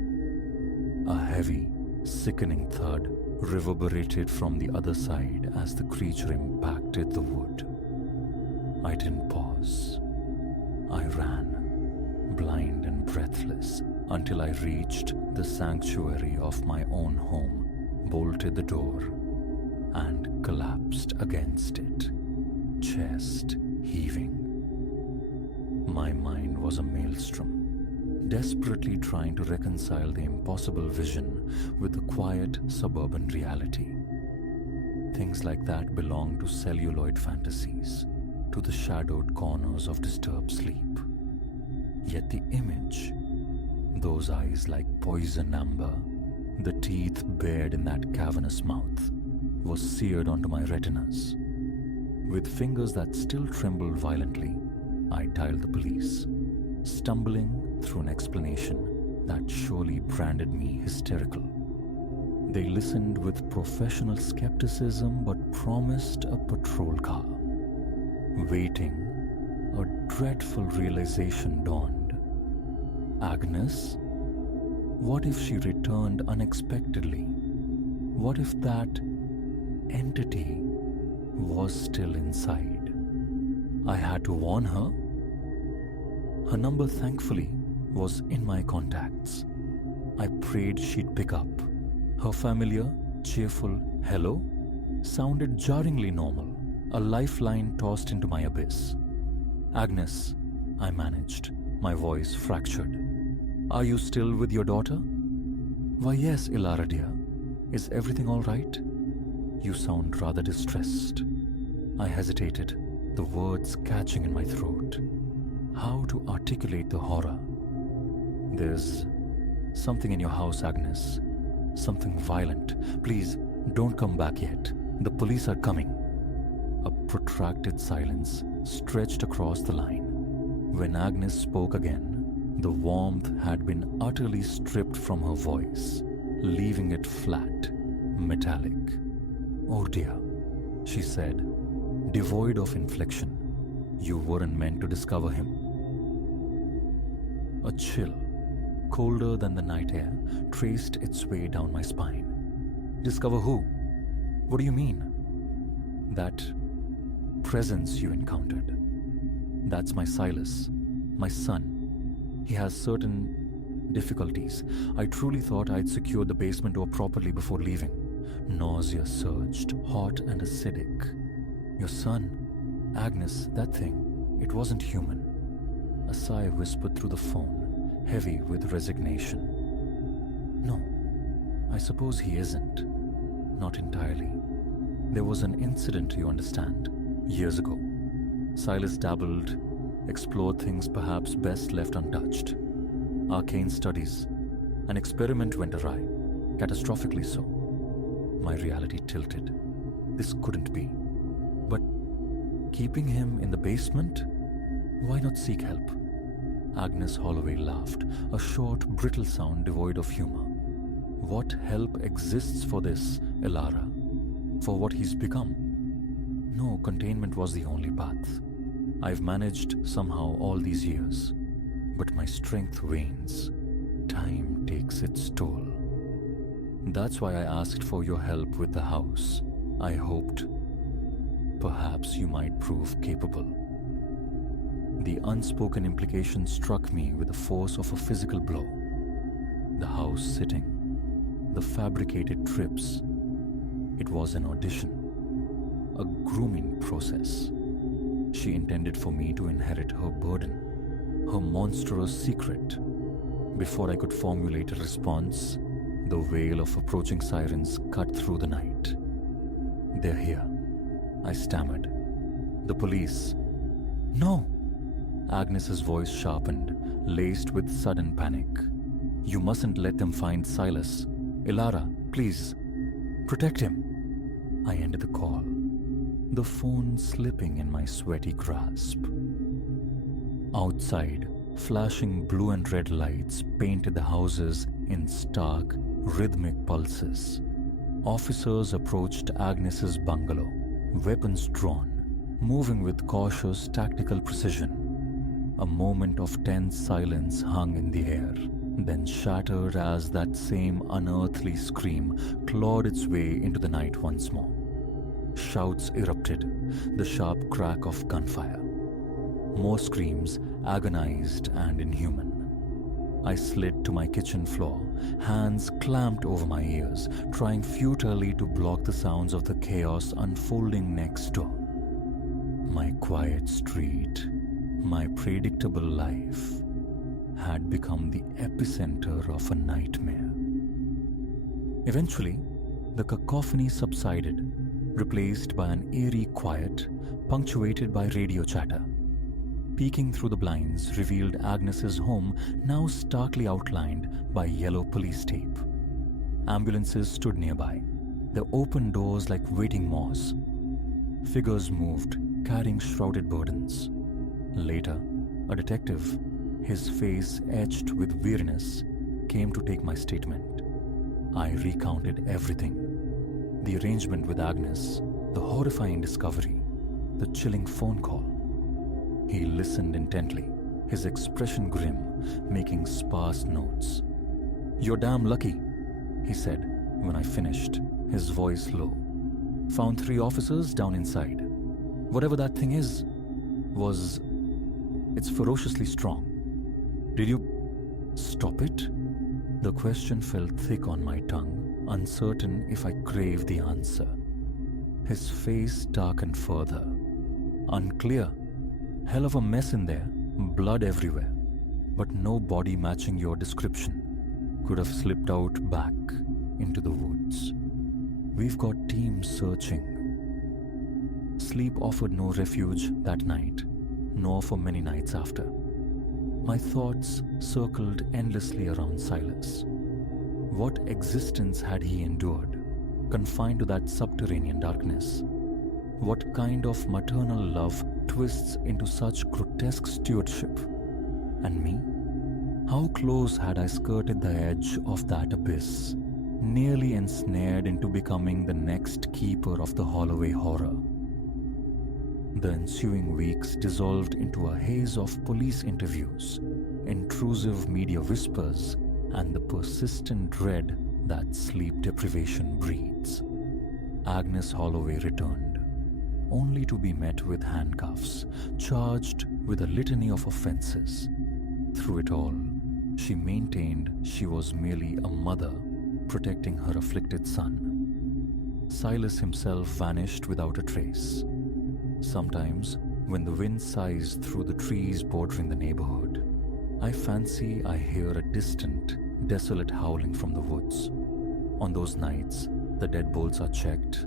A heavy, sickening thud reverberated from the other side as the creature impacted the wood. I didn't pause. I ran, blind and breathless, until I reached the sanctuary of my own home, bolted the door, and collapsed against it, chest heaving. My mind was a maelstrom, desperately trying to reconcile the impossible vision with the quiet suburban reality. Things like that belong to celluloid fantasies, to the shadowed corners of disturbed sleep. Yet the image, those eyes like poison amber, the teeth bared in that cavernous mouth, was seared onto my retinas. With fingers that still trembled violently, I dialed the police, stumbling through an explanation that surely branded me hysterical. They listened with professional skepticism but promised a patrol car. Waiting, a dreadful realization dawned. Agnes? What if she returned unexpectedly? What if that entity was still inside? I had to warn her. Her number, thankfully, was in my contacts. I prayed she'd pick up. Her familiar, cheerful hello sounded jarringly normal, a lifeline tossed into my abyss. Agnes, I managed, my voice fractured. Are you still with your daughter? Why, yes, Ilara dear. Is everything all right? You sound rather distressed. I hesitated, the words catching in my throat. How to articulate the horror? There's something in your house, Agnes. Something violent. Please, don't come back yet. The police are coming. A protracted silence stretched across the line. When Agnes spoke again, the warmth had been utterly stripped from her voice, leaving it flat, metallic. Oh dear, she said, devoid of inflection. You weren't meant to discover him. A chill, colder than the night air, traced its way down my spine. Discover who? What do you mean? That presence you encountered. That's my Silas, my son. He has certain difficulties. I truly thought I'd secured the basement door properly before leaving. Nausea surged, hot and acidic. Your son, Agnes, that thing, it wasn't human. A sigh whispered through the phone, heavy with resignation. No, I suppose he isn't. Not entirely. There was an incident, you understand, years ago. Silas dabbled, explored things perhaps best left untouched. Arcane studies. An experiment went awry, catastrophically so. My reality tilted. This couldn't be. But keeping him in the basement? Why not seek help? Agnes Holloway laughed, a short, brittle sound devoid of humor. What help exists for this, Elara? For what he's become? No, containment was the only path. I've managed somehow all these years, but my strength wanes. Time takes its toll. That's why I asked for your help with the house. I hoped perhaps you might prove capable. The unspoken implication struck me with the force of a physical blow. The house sitting, the fabricated trips. It was an audition, a grooming process. She intended for me to inherit her burden, her monstrous secret. Before I could formulate a response, the wail of approaching sirens cut through the night. They're here, I stammered. The police. No! Agnes's voice sharpened, laced with sudden panic. You mustn't let them find Silas. Elara, please, protect him. I ended the call, the phone slipping in my sweaty grasp. Outside, flashing blue and red lights painted the houses in stark, rhythmic pulses. Officers approached Agnes's bungalow, weapons drawn, moving with cautious, tactical precision. A moment of tense silence hung in the air, then shattered as that same unearthly scream clawed its way into the night once more. Shouts erupted, the sharp crack of gunfire. More screams, agonized and inhuman. I slid to my kitchen floor, hands clamped over my ears, trying futilely to block the sounds of the chaos unfolding next door. My quiet street, my predictable life, had become the epicenter of a nightmare. Eventually, the cacophony subsided, replaced by an eerie quiet punctuated by radio chatter. Peeking through the blinds revealed Agnes's home, now starkly outlined by yellow police tape. Ambulances stood nearby, their open doors like waiting maws. Figures moved, carrying shrouded burdens. Later, a detective, his face etched with weariness, came to take my statement. I recounted everything. The arrangement with Agnes, the horrifying discovery, the chilling phone call. He listened intently, his expression grim, making sparse notes. You're damn lucky, he said when I finished, his voice low. Found 3 officers down inside. Whatever that thing is, it's ferociously strong. Did you stop it? The question fell thick on my tongue, uncertain if I craved the answer. His face darkened further. Unclear. Hell of a mess in there, blood everywhere. But no body matching your description. Could have slipped out back into the woods. We've got teams searching. Sleep offered no refuge that night, nor for many nights after. My thoughts circled endlessly around Silas. What existence had he endured, confined to that subterranean darkness? What kind of maternal love twists into such grotesque stewardship? And me? How close had I skirted the edge of that abyss, nearly ensnared into becoming the next keeper of the Holloway horror? The ensuing weeks dissolved into a haze of police interviews, intrusive media whispers, and the persistent dread that sleep deprivation breeds. Agnes Holloway returned, only to be met with handcuffs, charged with a litany of offenses. Through it all, she maintained she was merely a mother protecting her afflicted son. Silas himself vanished without a trace. Sometimes, when the wind sighs through the trees bordering the neighborhood, I fancy I hear a distant, desolate howling from the woods. On those nights, the deadbolts are checked,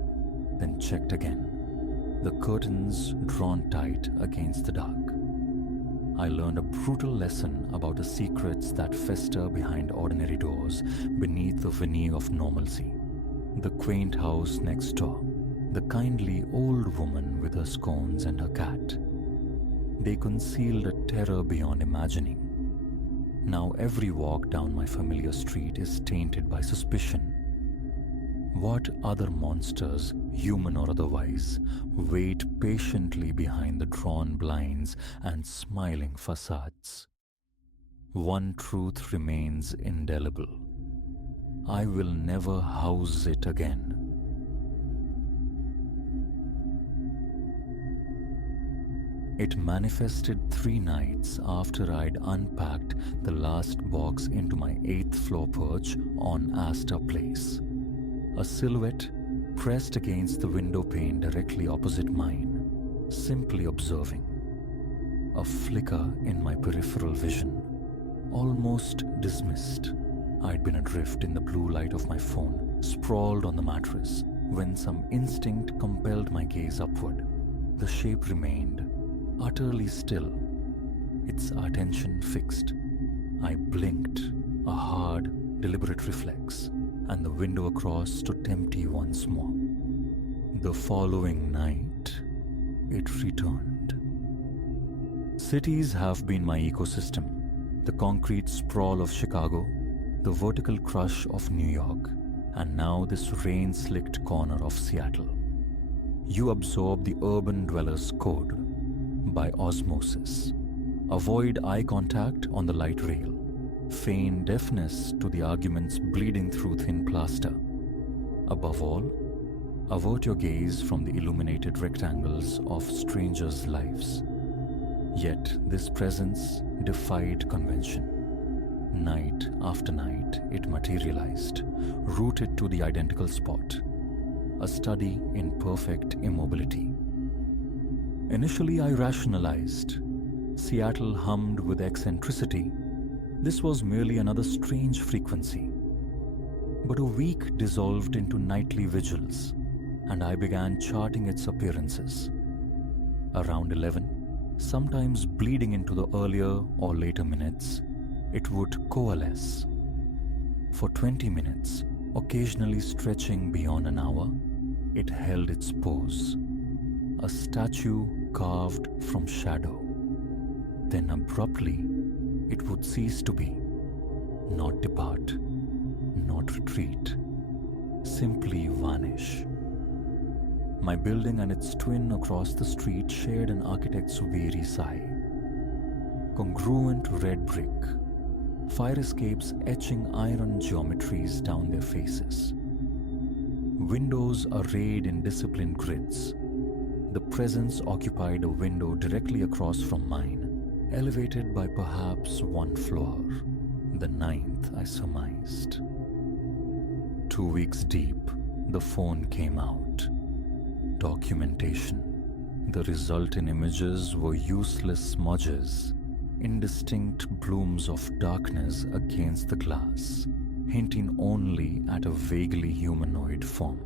then checked again, the curtains drawn tight against the dark. I learned a brutal lesson about the secrets that fester behind ordinary doors beneath the veneer of normalcy. The quaint house next door, the kindly old woman with her scones and her cat. They concealed a terror beyond imagining. Now every walk down my familiar street is tainted by suspicion. What other monsters, human or otherwise, wait patiently behind the drawn blinds and smiling facades? One truth remains indelible. I will never house it again. It manifested 3 nights after I'd unpacked the last box into my 8th floor perch on Astor Place. A silhouette pressed against the window pane directly opposite mine, simply observing. A flicker in my peripheral vision, almost dismissed. I'd been adrift in the blue light of my phone, sprawled on the mattress, when some instinct compelled my gaze upward. The shape remained utterly still, its attention fixed. I blinked, a hard, deliberate reflex, and the window across stood empty once more. The following night, it returned. Cities have been my ecosystem. The concrete sprawl of Chicago, the vertical crush of New York, and now this rain-slicked corner of Seattle. You absorb the urban dweller's code by osmosis. Avoid eye contact on the light rail. Feign deafness to the arguments bleeding through thin plaster. Above all, avert your gaze from the illuminated rectangles of strangers' lives. Yet this presence defied convention. Night after night, it materialized, rooted to the identical spot. A study in perfect immobility. Initially, I rationalized. Seattle hummed with eccentricity. This was merely another strange frequency. But a week dissolved into nightly vigils, and I began charting its appearances. Around 11, sometimes bleeding into the earlier or later minutes, it would coalesce. For 20 minutes, occasionally stretching beyond an hour, it held its pose. A statue carved from shadow. Then abruptly, it would cease to be. Not depart, not retreat, simply vanish. My building and its twin across the street shared an architect's weary sigh. Congruent red brick, fire escapes etching iron geometries down their faces. Windows arrayed in disciplined grids. The presence occupied a window directly across from mine, elevated by perhaps 1 floor, the 9th, I surmised. 2 weeks deep, the phone came out. Documentation. The resultant images were useless smudges, indistinct blooms of darkness against the glass, hinting only at a vaguely humanoid form.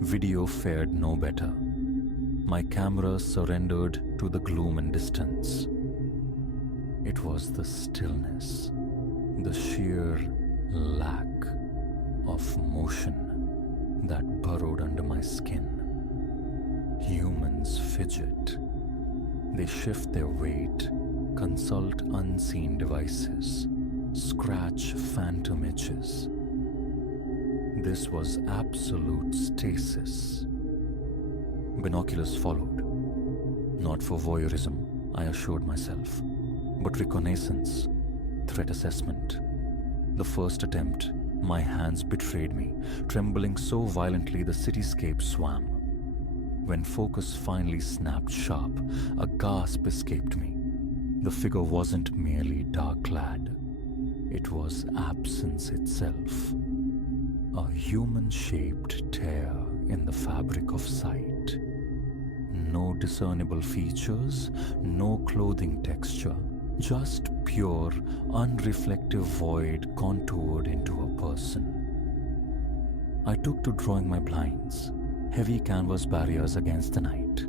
Video fared no better. My camera surrendered to the gloom and distance. It was the stillness, the sheer lack of motion that burrowed under my skin. Humans fidget. They shift their weight, consult unseen devices, scratch phantom itches. This was absolute stasis. Binoculars followed. Not for voyeurism, I assured myself, but reconnaissance, threat assessment. The first attempt, my hands betrayed me, trembling so violently the cityscape swam. When focus finally snapped sharp, a gasp escaped me. The figure wasn't merely dark-clad. It was absence itself. A human-shaped tear in the fabric of sight. No discernible features, no clothing texture, just pure, unreflective void contoured into a person. I took to drawing my blinds, heavy canvas barriers against the night.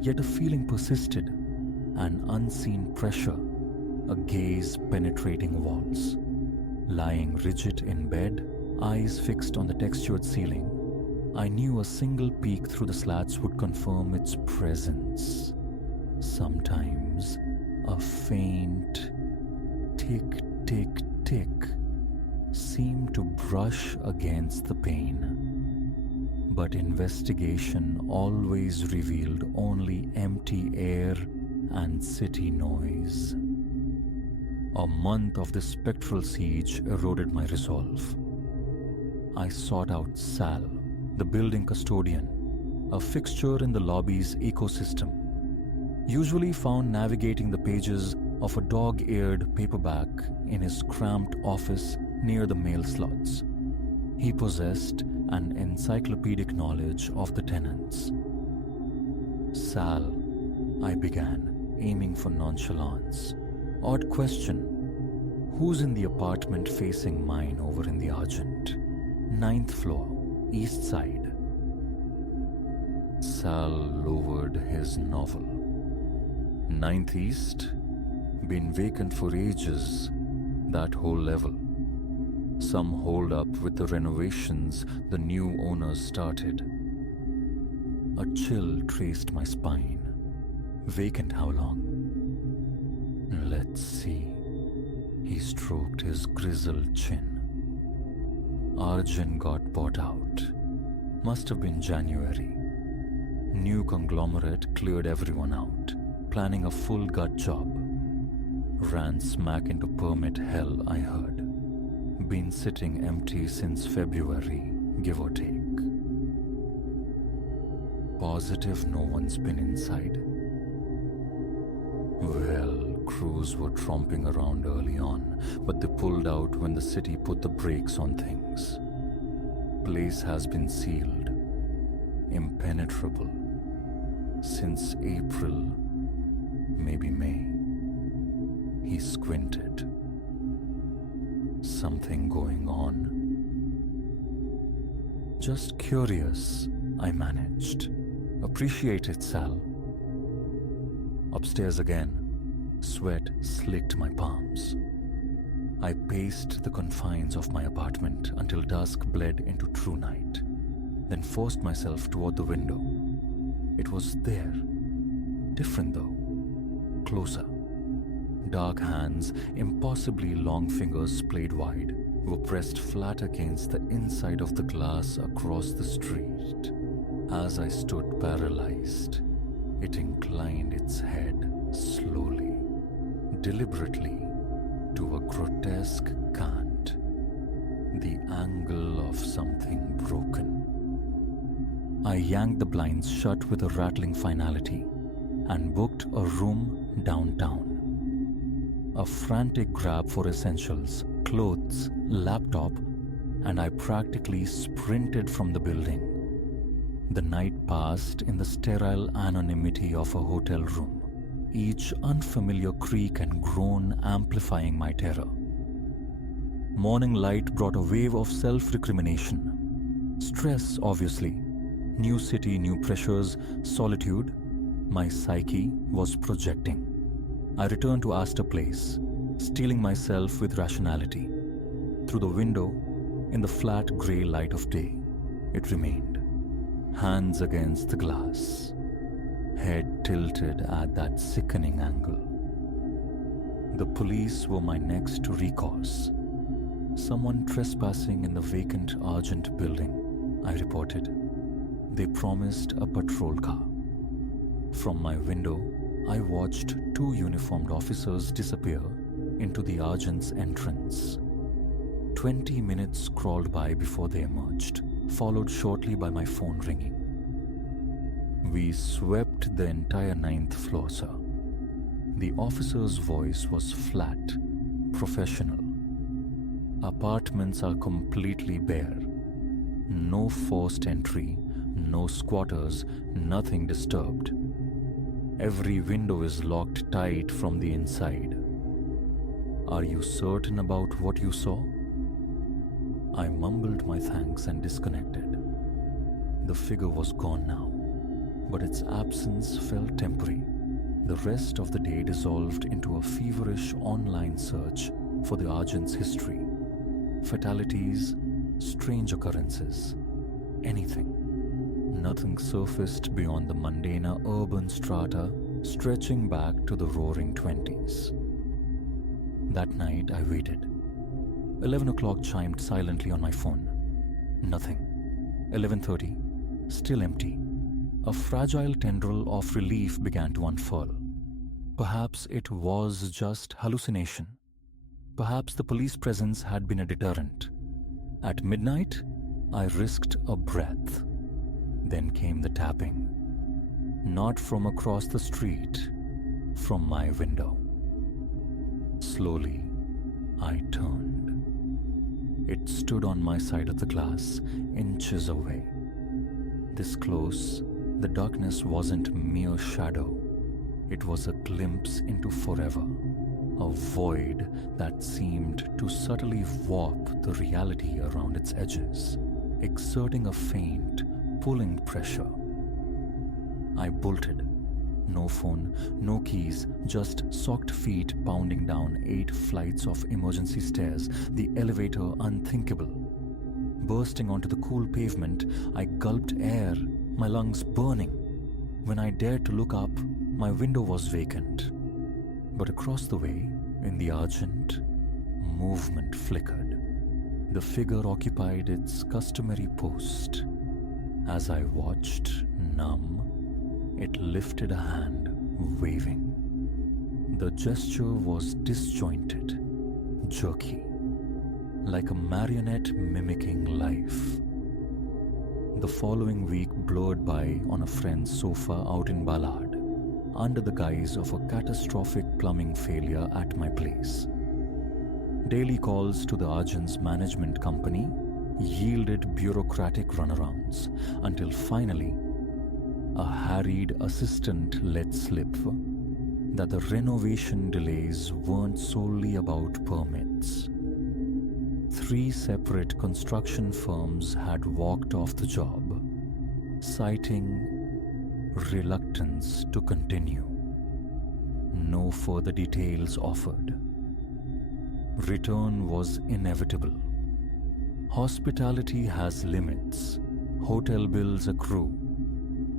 Yet a feeling persisted, an unseen pressure, a gaze penetrating walls. Lying rigid in bed, eyes fixed on the textured ceiling, I knew a single peek through the slats would confirm its presence. Sometimes a faint tick, tick, tick seemed to brush against the pane. But investigation always revealed only empty air and city noise. A month of this spectral siege eroded my resolve. I sought out Sal, the building custodian, a fixture in the lobby's ecosystem, usually found navigating the pages of a dog-eared paperback in his cramped office near the mail slots. He possessed an encyclopedic knowledge of the tenants. Sal, I began, aiming for nonchalance. Odd question. Who's in the apartment facing mine over in the Argent? 9th floor, east side. Sal lowered his novel. 9th East? Been vacant for ages, that whole level. Some hold up with the renovations the new owners started. A chill traced my spine. Vacant how long? Let's see. He stroked his grizzled chin. Arjun got bought out. Must have been January. New conglomerate cleared everyone out, planning a full gut job. Ran smack into permit hell, I heard. Been sitting empty since February, give or take. Positive no one's been inside? Well, crews were tromping around early on, but they pulled out when the city put the brakes on things. Place has been sealed, impenetrable, since April, maybe May. He squinted. Something going on? Just curious, I managed. Appreciate it, Sal. Upstairs again, sweat slicked my palms. I paced the confines of my apartment until dusk bled into true night, then forced myself toward the window. It was there. Different though. Closer. Dark hands, impossibly long fingers splayed wide, were pressed flat against the inside of the glass across the street. As I stood paralyzed, it inclined its head slowly, deliberately, to a grotesque cant, the angle of something broken. I yanked the blinds shut with a rattling finality and booked a room downtown. A frantic grab for essentials, clothes, laptop, and I practically sprinted from the building. The night passed in the sterile anonymity of a hotel room, each unfamiliar creak and groan amplifying my terror. Morning light brought a wave of self-recrimination. Stress, obviously. New city, new pressures, solitude. My psyche was projecting. I returned to Astor Place, steeling myself with rationality. Through the window, in the flat grey light of day, it remained. Hands against the glass, head tilted at that sickening angle. The police were my next recourse. Someone trespassing in the vacant Argent building, I reported. They promised a patrol car. From my window, I watched 2 uniformed officers disappear into the Argent's entrance. 20 minutes crawled by before they emerged, followed shortly by my phone ringing. We swept the entire 9th floor, sir. The officer's voice was flat, professional. Apartments are completely bare. No forced entry, no squatters, nothing disturbed. Every window is locked tight from the inside. Are you certain about what you saw? I mumbled my thanks and disconnected. The figure was gone now, but its absence felt temporary. The rest of the day dissolved into a feverish online search for the Argent's history. Fatalities, strange occurrences, anything. Nothing surfaced beyond the mundane urban strata stretching back to the roaring 20s. That night I waited. 11 o'clock chimed silently on my phone. Nothing. 11:30. Still empty. A fragile tendril of relief began to unfurl. Perhaps it was just hallucination. Perhaps the police presence had been a deterrent. At midnight, I risked a breath. Then came the tapping. Not from across the street, from my window. Slowly, I turned. It stood on my side of the glass, inches away. This close, the darkness wasn't mere shadow. It was a glimpse into forever, a void that seemed to subtly warp the reality around its edges, exerting a faint, pulling pressure. I bolted. No phone, no keys, just socked feet pounding down 8 flights of emergency stairs, the elevator unthinkable. Bursting onto the cool pavement, I gulped air, my lungs burning. When I dared to look up, my window was vacant. But across the way, in the argent, movement flickered. The figure occupied its customary post. As I watched, numb, it lifted a hand, waving. The gesture was disjointed, jerky, like a marionette mimicking life. The following week blurred by on a friend's sofa out in Ballard, under the guise of a catastrophic plumbing failure at my place. Daily calls to the Argent's management company yielded bureaucratic runarounds until finally a harried assistant let slip that the renovation delays weren't solely about permits. 3 separate construction firms had walked off the job, citing reluctance to continue. No further details offered. Return was inevitable. Hospitality has limits. Hotel bills accrue.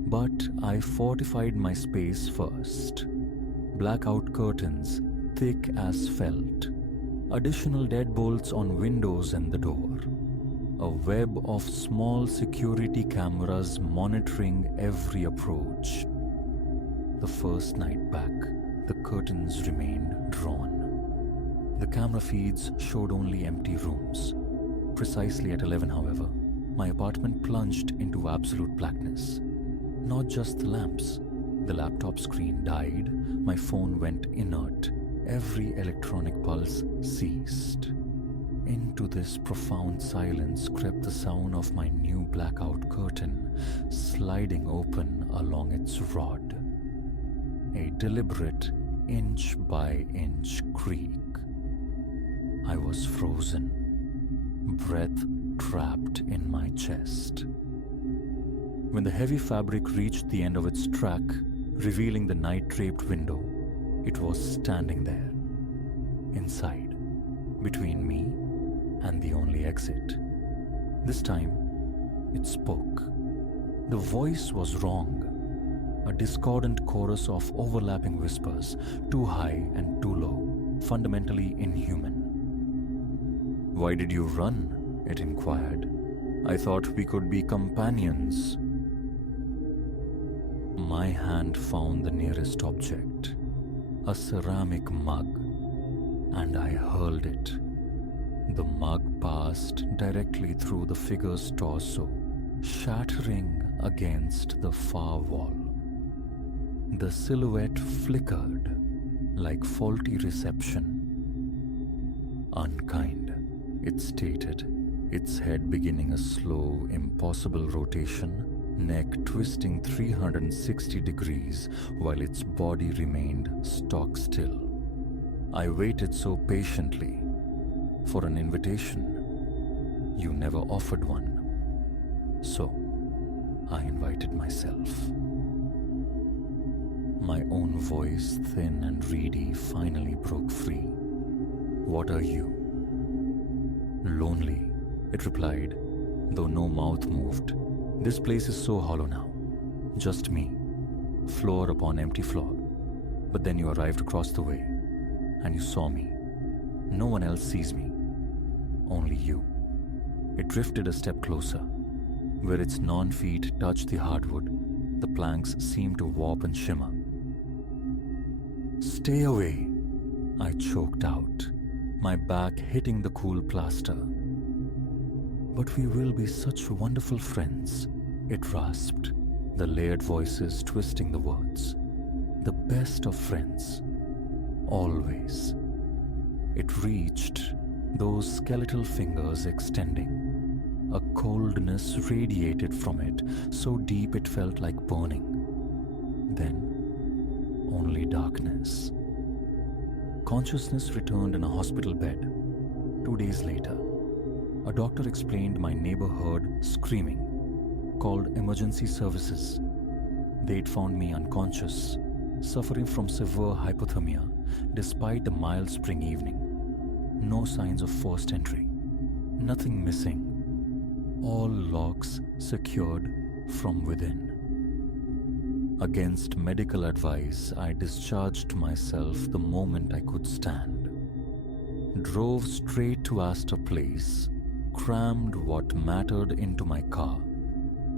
But I fortified my space first. Blackout curtains, thick as felt. Additional deadbolts on windows and the door. A web of small security cameras monitoring every approach. The first night back, the curtains remained drawn. The camera feeds showed only empty rooms. Precisely at 11, however, my apartment plunged into absolute blackness. Not just the lamps. The laptop screen died, my phone went inert, every electronic pulse ceased. Into this profound silence crept the sound of my new blackout curtain sliding open along its rod. A deliberate inch-by-inch creak. I was frozen, breath trapped in my chest. When the heavy fabric reached the end of its track, revealing the night-draped window, it was standing there, inside, between me and the only exit. This time, it spoke. The voice was wrong, a discordant chorus of overlapping whispers, too high and too low, fundamentally inhuman. "Why did you run?" it inquired. "I thought we could be companions." My hand found the nearest object, a ceramic mug, and I hurled it. The mug passed directly through the figure's torso, shattering against the far wall. The silhouette flickered like faulty reception. "Unkind," it stated, its head beginning a slow, impossible rotation, neck twisting 360 degrees while its body remained stock still. I waited so patiently for an invitation. You never offered one. So, I invited myself. My own voice, thin and reedy, finally broke free. "What are you?" "Lonely," it replied, though no mouth moved. "This place is so hollow now. Just me. Floor upon empty floor. But then you arrived across the way, and you saw me. No one else sees me. Only you. It drifted a step closer. Where its gnawed feet touched the hardwood, the planks seemed to warp and shimmer. "Stay away," I choked out, my back hitting the cool plaster. "But we will be such wonderful friends," it rasped, the layered voices twisting the words. "The best of friends. Always." It reached, those skeletal fingers extending. A coldness radiated from it, so deep it felt like burning. Then, only darkness. Consciousness returned in a hospital bed. 2 days later, a doctor explained my neighbor heard screaming, called emergency services. They'd found me unconscious, suffering from severe hypothermia despite the mild spring evening. No signs of forced entry. Nothing missing. All locks secured from within. Against medical advice, I discharged myself the moment I could stand. Drove straight to Astor Place, crammed what mattered into my car,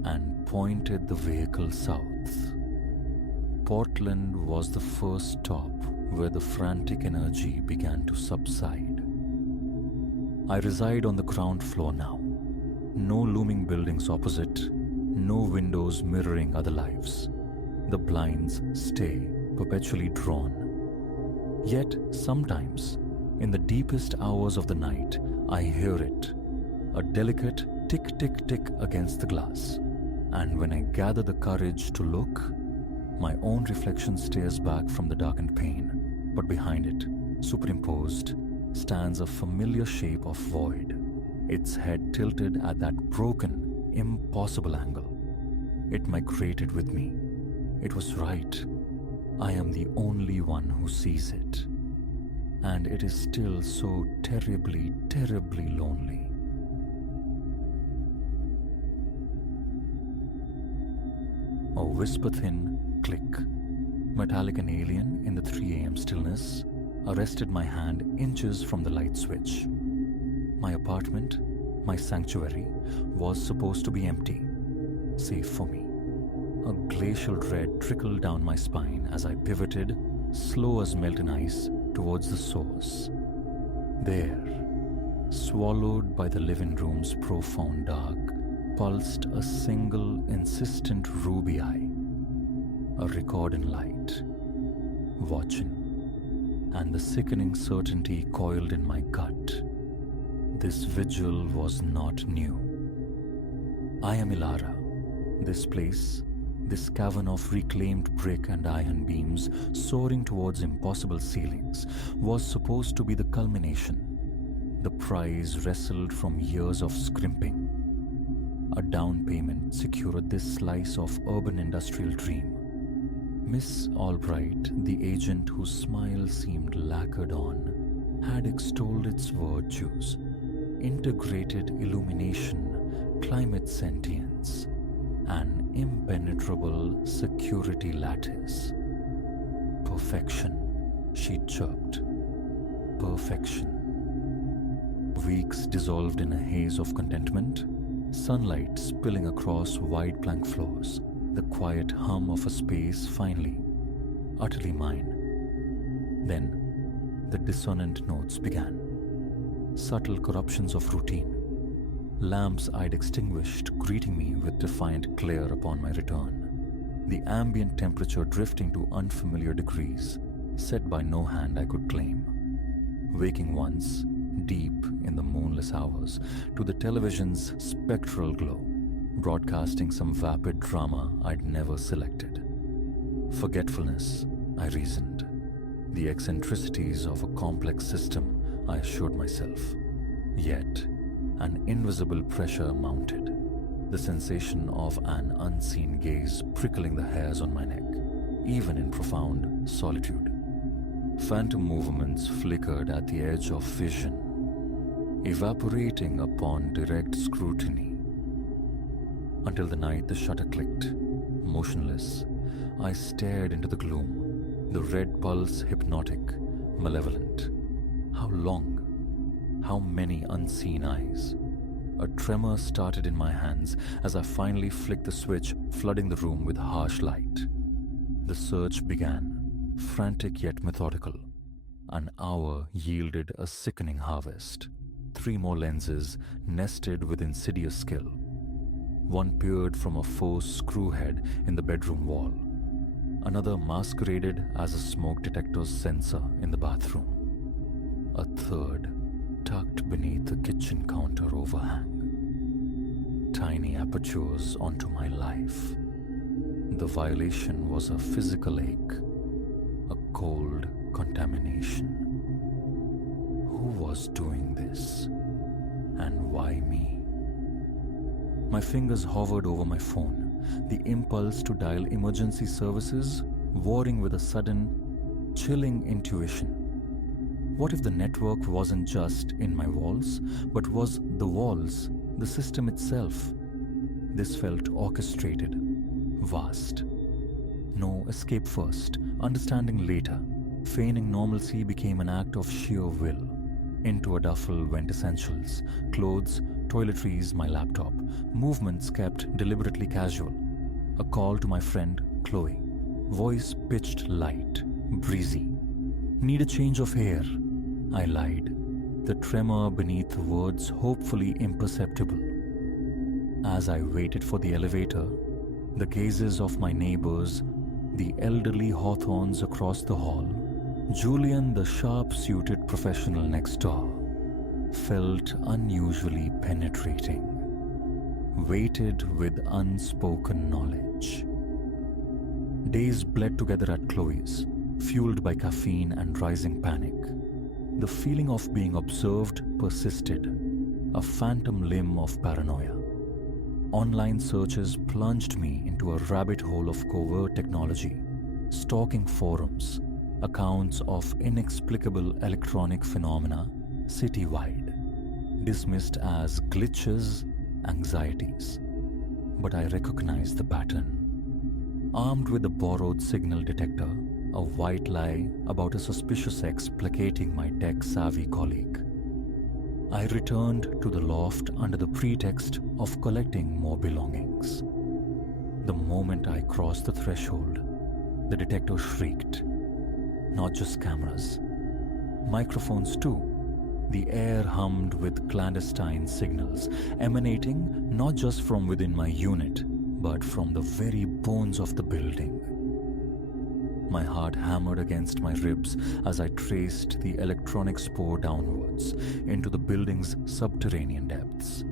and pointed the vehicle south. Portland was the first stop where the frantic energy began to subside. I reside on the ground floor now. No looming buildings opposite, no windows mirroring other lives. The blinds stay perpetually drawn. Yet sometimes, in the deepest hours of the night, I hear it, a delicate tick-tick-tick against the glass. And when I gather the courage to look, my own reflection stares back from the darkened pane, but behind it, superimposed, stands a familiar shape of void, its head tilted at that broken, impossible angle. It migrated with me. It was right. I am the only one who sees it. And it is still so terribly, terribly lonely. A whisper-thin click, metallic and alien in the 3 a.m. stillness, arrested my hand inches from the light switch. My apartment, my sanctuary, was supposed to be empty, save for me. A glacial dread trickled down my spine as I pivoted, slow as melting ice, towards the source. There, swallowed by the living room's profound dark, pulsed a single insistent ruby eye, a record in light, watching, and the sickening certainty coiled in my gut. This vigil was not new. I am Ilara. This place, this cavern of reclaimed brick and iron beams soaring towards impossible ceilings, was supposed to be the culmination, the prize wrestled from years of scrimping. A down payment secured this slice of urban industrial dream. Miss Albright, the agent whose smile seemed lacquered on, had extolled its virtues: integrated illumination, climate sentience, an impenetrable security lattice. Perfection, she chirped. Perfection. Weeks dissolved in a haze of contentment, sunlight spilling across wide plank floors, the quiet hum of a space finally, utterly mine. Then, the dissonant notes began. Subtle corruptions of routine. Lamps I'd extinguished greeting me with defiant glare upon my return. The ambient temperature drifting to unfamiliar degrees, set by no hand I could claim. Waking once, deep in the moonless hours, to the television's spectral glow, broadcasting some vapid drama I'd never selected. Forgetfulness, I reasoned. The eccentricities of a complex system, I assured myself. Yet, an invisible pressure mounted, the sensation of an unseen gaze prickling the hairs on my neck, even in profound solitude. Phantom movements flickered at the edge of vision, evaporating upon direct scrutiny. Until the night the shutter clicked. Motionless, I stared into the gloom, The red pulse hypnotic, malevolent. How long? How many unseen eyes? A tremor started in my hands as I finally flicked the switch, flooding the room with harsh light. The search began, frantic yet methodical. An hour yielded a sickening harvest. 3 more lenses nested with insidious skill. One peered from a faux screw head in the bedroom wall. Another masqueraded as a smoke detector's sensor in the bathroom. A third tucked beneath the kitchen counter overhang. Tiny apertures onto my life. The violation was a physical ache, a cold contamination. Who was doing this? And why me? My fingers hovered over my phone, the impulse to dial emergency services warring with a sudden, chilling intuition. What if the network wasn't just in my walls, but was the walls, the system itself? This felt orchestrated, vast. No escape first, understanding later. Feigning normalcy became an act of sheer will. Into a duffel went essentials, clothes, toiletries, my laptop. Movements kept deliberately casual. A call to my friend, Chloe. Voice pitched light, breezy. Need a change of air, I lied. The tremor beneath the words hopefully imperceptible. As I waited for the elevator, the gazes of my neighbors, the elderly Hawthorns across the hall, Julian, the sharp-suited professional next door, felt unusually penetrating, weighted with unspoken knowledge. Days bled together at Chloe's, fueled by caffeine and rising panic. The feeling of being observed persisted, a phantom limb of paranoia. Online searches plunged me into a rabbit hole of covert technology, stalking forums, accounts of inexplicable electronic phenomena citywide, dismissed as glitches, anxieties. But I recognized the pattern. Armed with a borrowed signal detector, a white lie about a suspicious ex placating my tech-savvy colleague, I returned to the loft under the pretext of collecting more belongings. The moment I crossed the threshold, the detector shrieked. Not just cameras, microphones too. The air hummed with clandestine signals, emanating not just from within my unit, but from the very bones of the building. My heart hammered against my ribs as I traced the electronic spore downwards into the building's subterranean depths.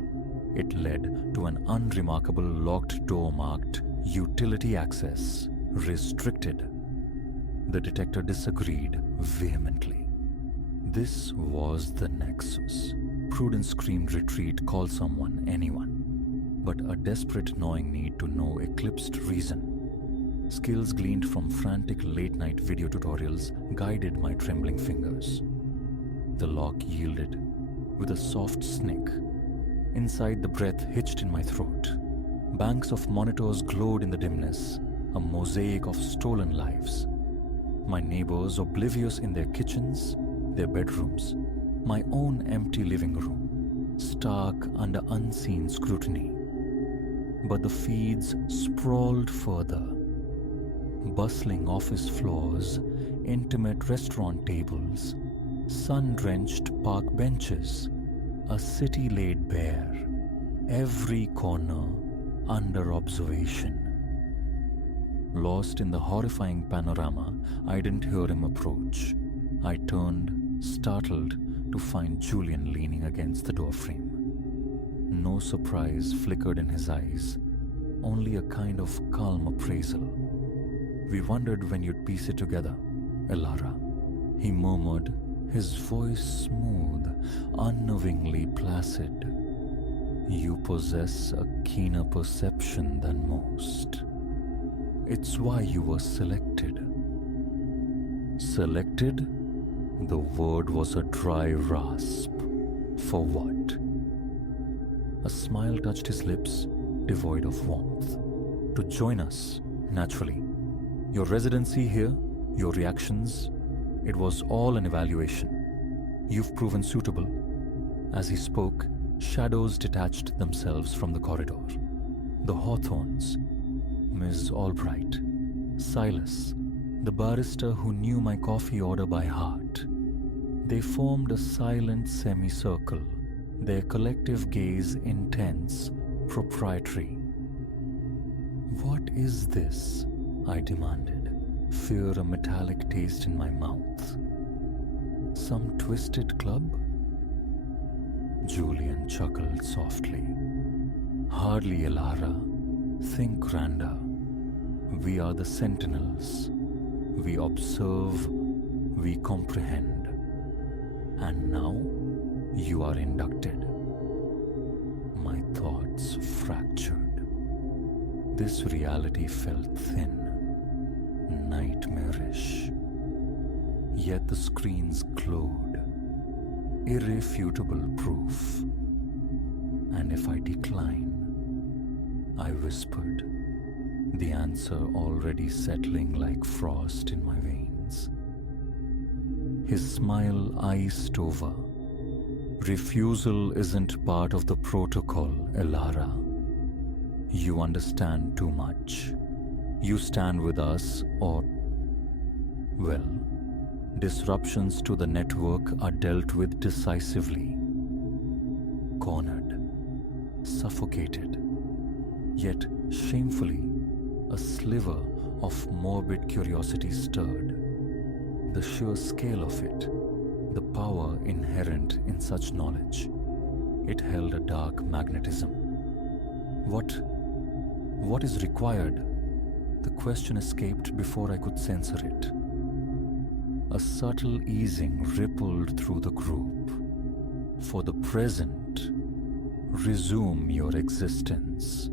It led to an unremarkable locked door marked Utility Access, Restricted. The detector disagreed vehemently. This was the nexus. Prudence screamed retreat, call someone, anyone. But a desperate gnawing need to know eclipsed reason. Skills gleaned from frantic late-night video tutorials guided my trembling fingers. The lock yielded with a soft snick. Inside, the breath hitched in my throat. Banks of monitors glowed in the dimness, a mosaic of stolen lives. My neighbors oblivious in their kitchens, their bedrooms, my own empty living room, stark under unseen scrutiny. But the feeds sprawled further. Bustling office floors, intimate restaurant tables, sun-drenched park benches, a city laid bare, every corner under observation. Lost in the horrifying panorama, I didn't hear him approach. I turned, startled, to find Julian leaning against the doorframe. No surprise flickered in his eyes, only a kind of calm appraisal. We wondered when you'd piece it together, Elara, he murmured, his voice smooth, unnervingly placid. You possess a keener perception than most. It's why you were selected. Selected? The word was a dry rasp. For what? A smile touched his lips, devoid of warmth. To join us, naturally. Your residency here, Your reactions, it was all an evaluation. You've proven suitable. As he spoke, shadows detached themselves from the corridor. The Hawthorns, Miss Albright, Silas, the barrister who knew my coffee order by heart. They formed a silent semicircle, their collective gaze intense, proprietary. "What is this?" I demanded, fear a metallic taste in my mouth. "Some twisted club?" Julian chuckled softly. "Hardly, Elara. Think, Randa. We are the sentinels. We observe, we comprehend. And now you are inducted." My thoughts fractured. This reality felt thin, nightmarish. Yet the screens glowed. Irrefutable proof. And if I decline, I whispered, the answer already settling like frost in my veins. His smile iced over. "Refusal isn't part of the protocol, Elara. You understand too much. You stand with us or... well, disruptions to the network are dealt with decisively." Cornered, suffocated, yet shamefully, a sliver of morbid curiosity stirred. The sheer scale of it, the power inherent in such knowledge, it held a dark magnetism. What is required? The question escaped before I could censor it. A subtle easing rippled through the group. "For the present, resume your existence.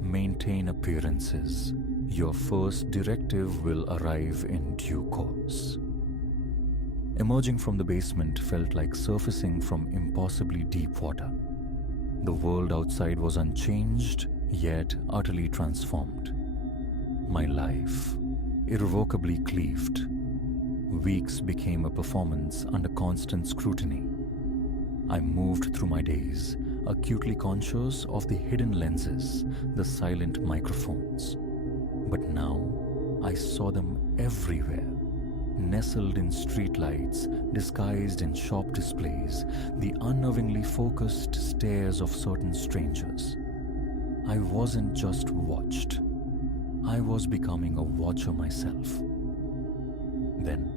Maintain appearances. Your first directive will arrive in due course." Emerging from the basement felt like surfacing from impossibly deep water. The world outside was unchanged, yet utterly transformed. My life, irrevocably cleaved. Weeks became a performance under constant scrutiny. I moved through my days, acutely conscious of the hidden lenses, the silent microphones. But now I saw them everywhere, nestled in streetlights, disguised in shop displays, the unnervingly focused stares of certain strangers. I wasn't just watched. I was becoming a watcher myself. Then,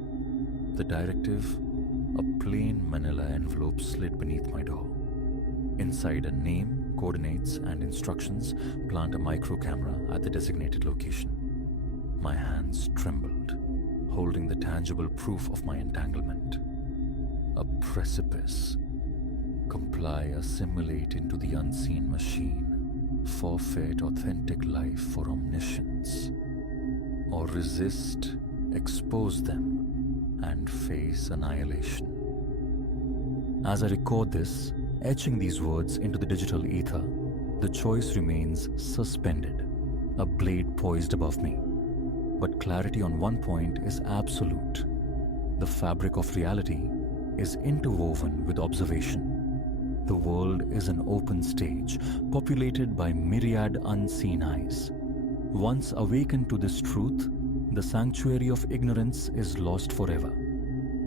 the directive, a plain manila envelope slid beneath my door. Inside a name, coordinates, and instructions, plant a micro camera at the designated location. My hands trembled, holding the tangible proof of my entanglement. A precipice. Comply, assimilate into the unseen machine. Forfeit authentic life for omniscience. Or resist, expose them, and face annihilation. As I record this, etching these words into the digital ether, the choice remains suspended, a blade poised above me. But clarity on one point is absolute. The fabric of reality is interwoven with observation. The world is an open stage, populated by myriad unseen eyes. Once awakened to this truth, the sanctuary of ignorance is lost forever.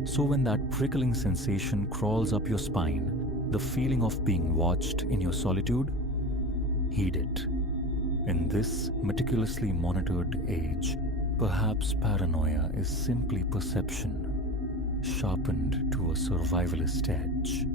So when that prickling sensation crawls up your spine, the feeling of being watched in your solitude, heed it. In this meticulously monitored age, perhaps paranoia is simply perception, sharpened to a survivalist edge.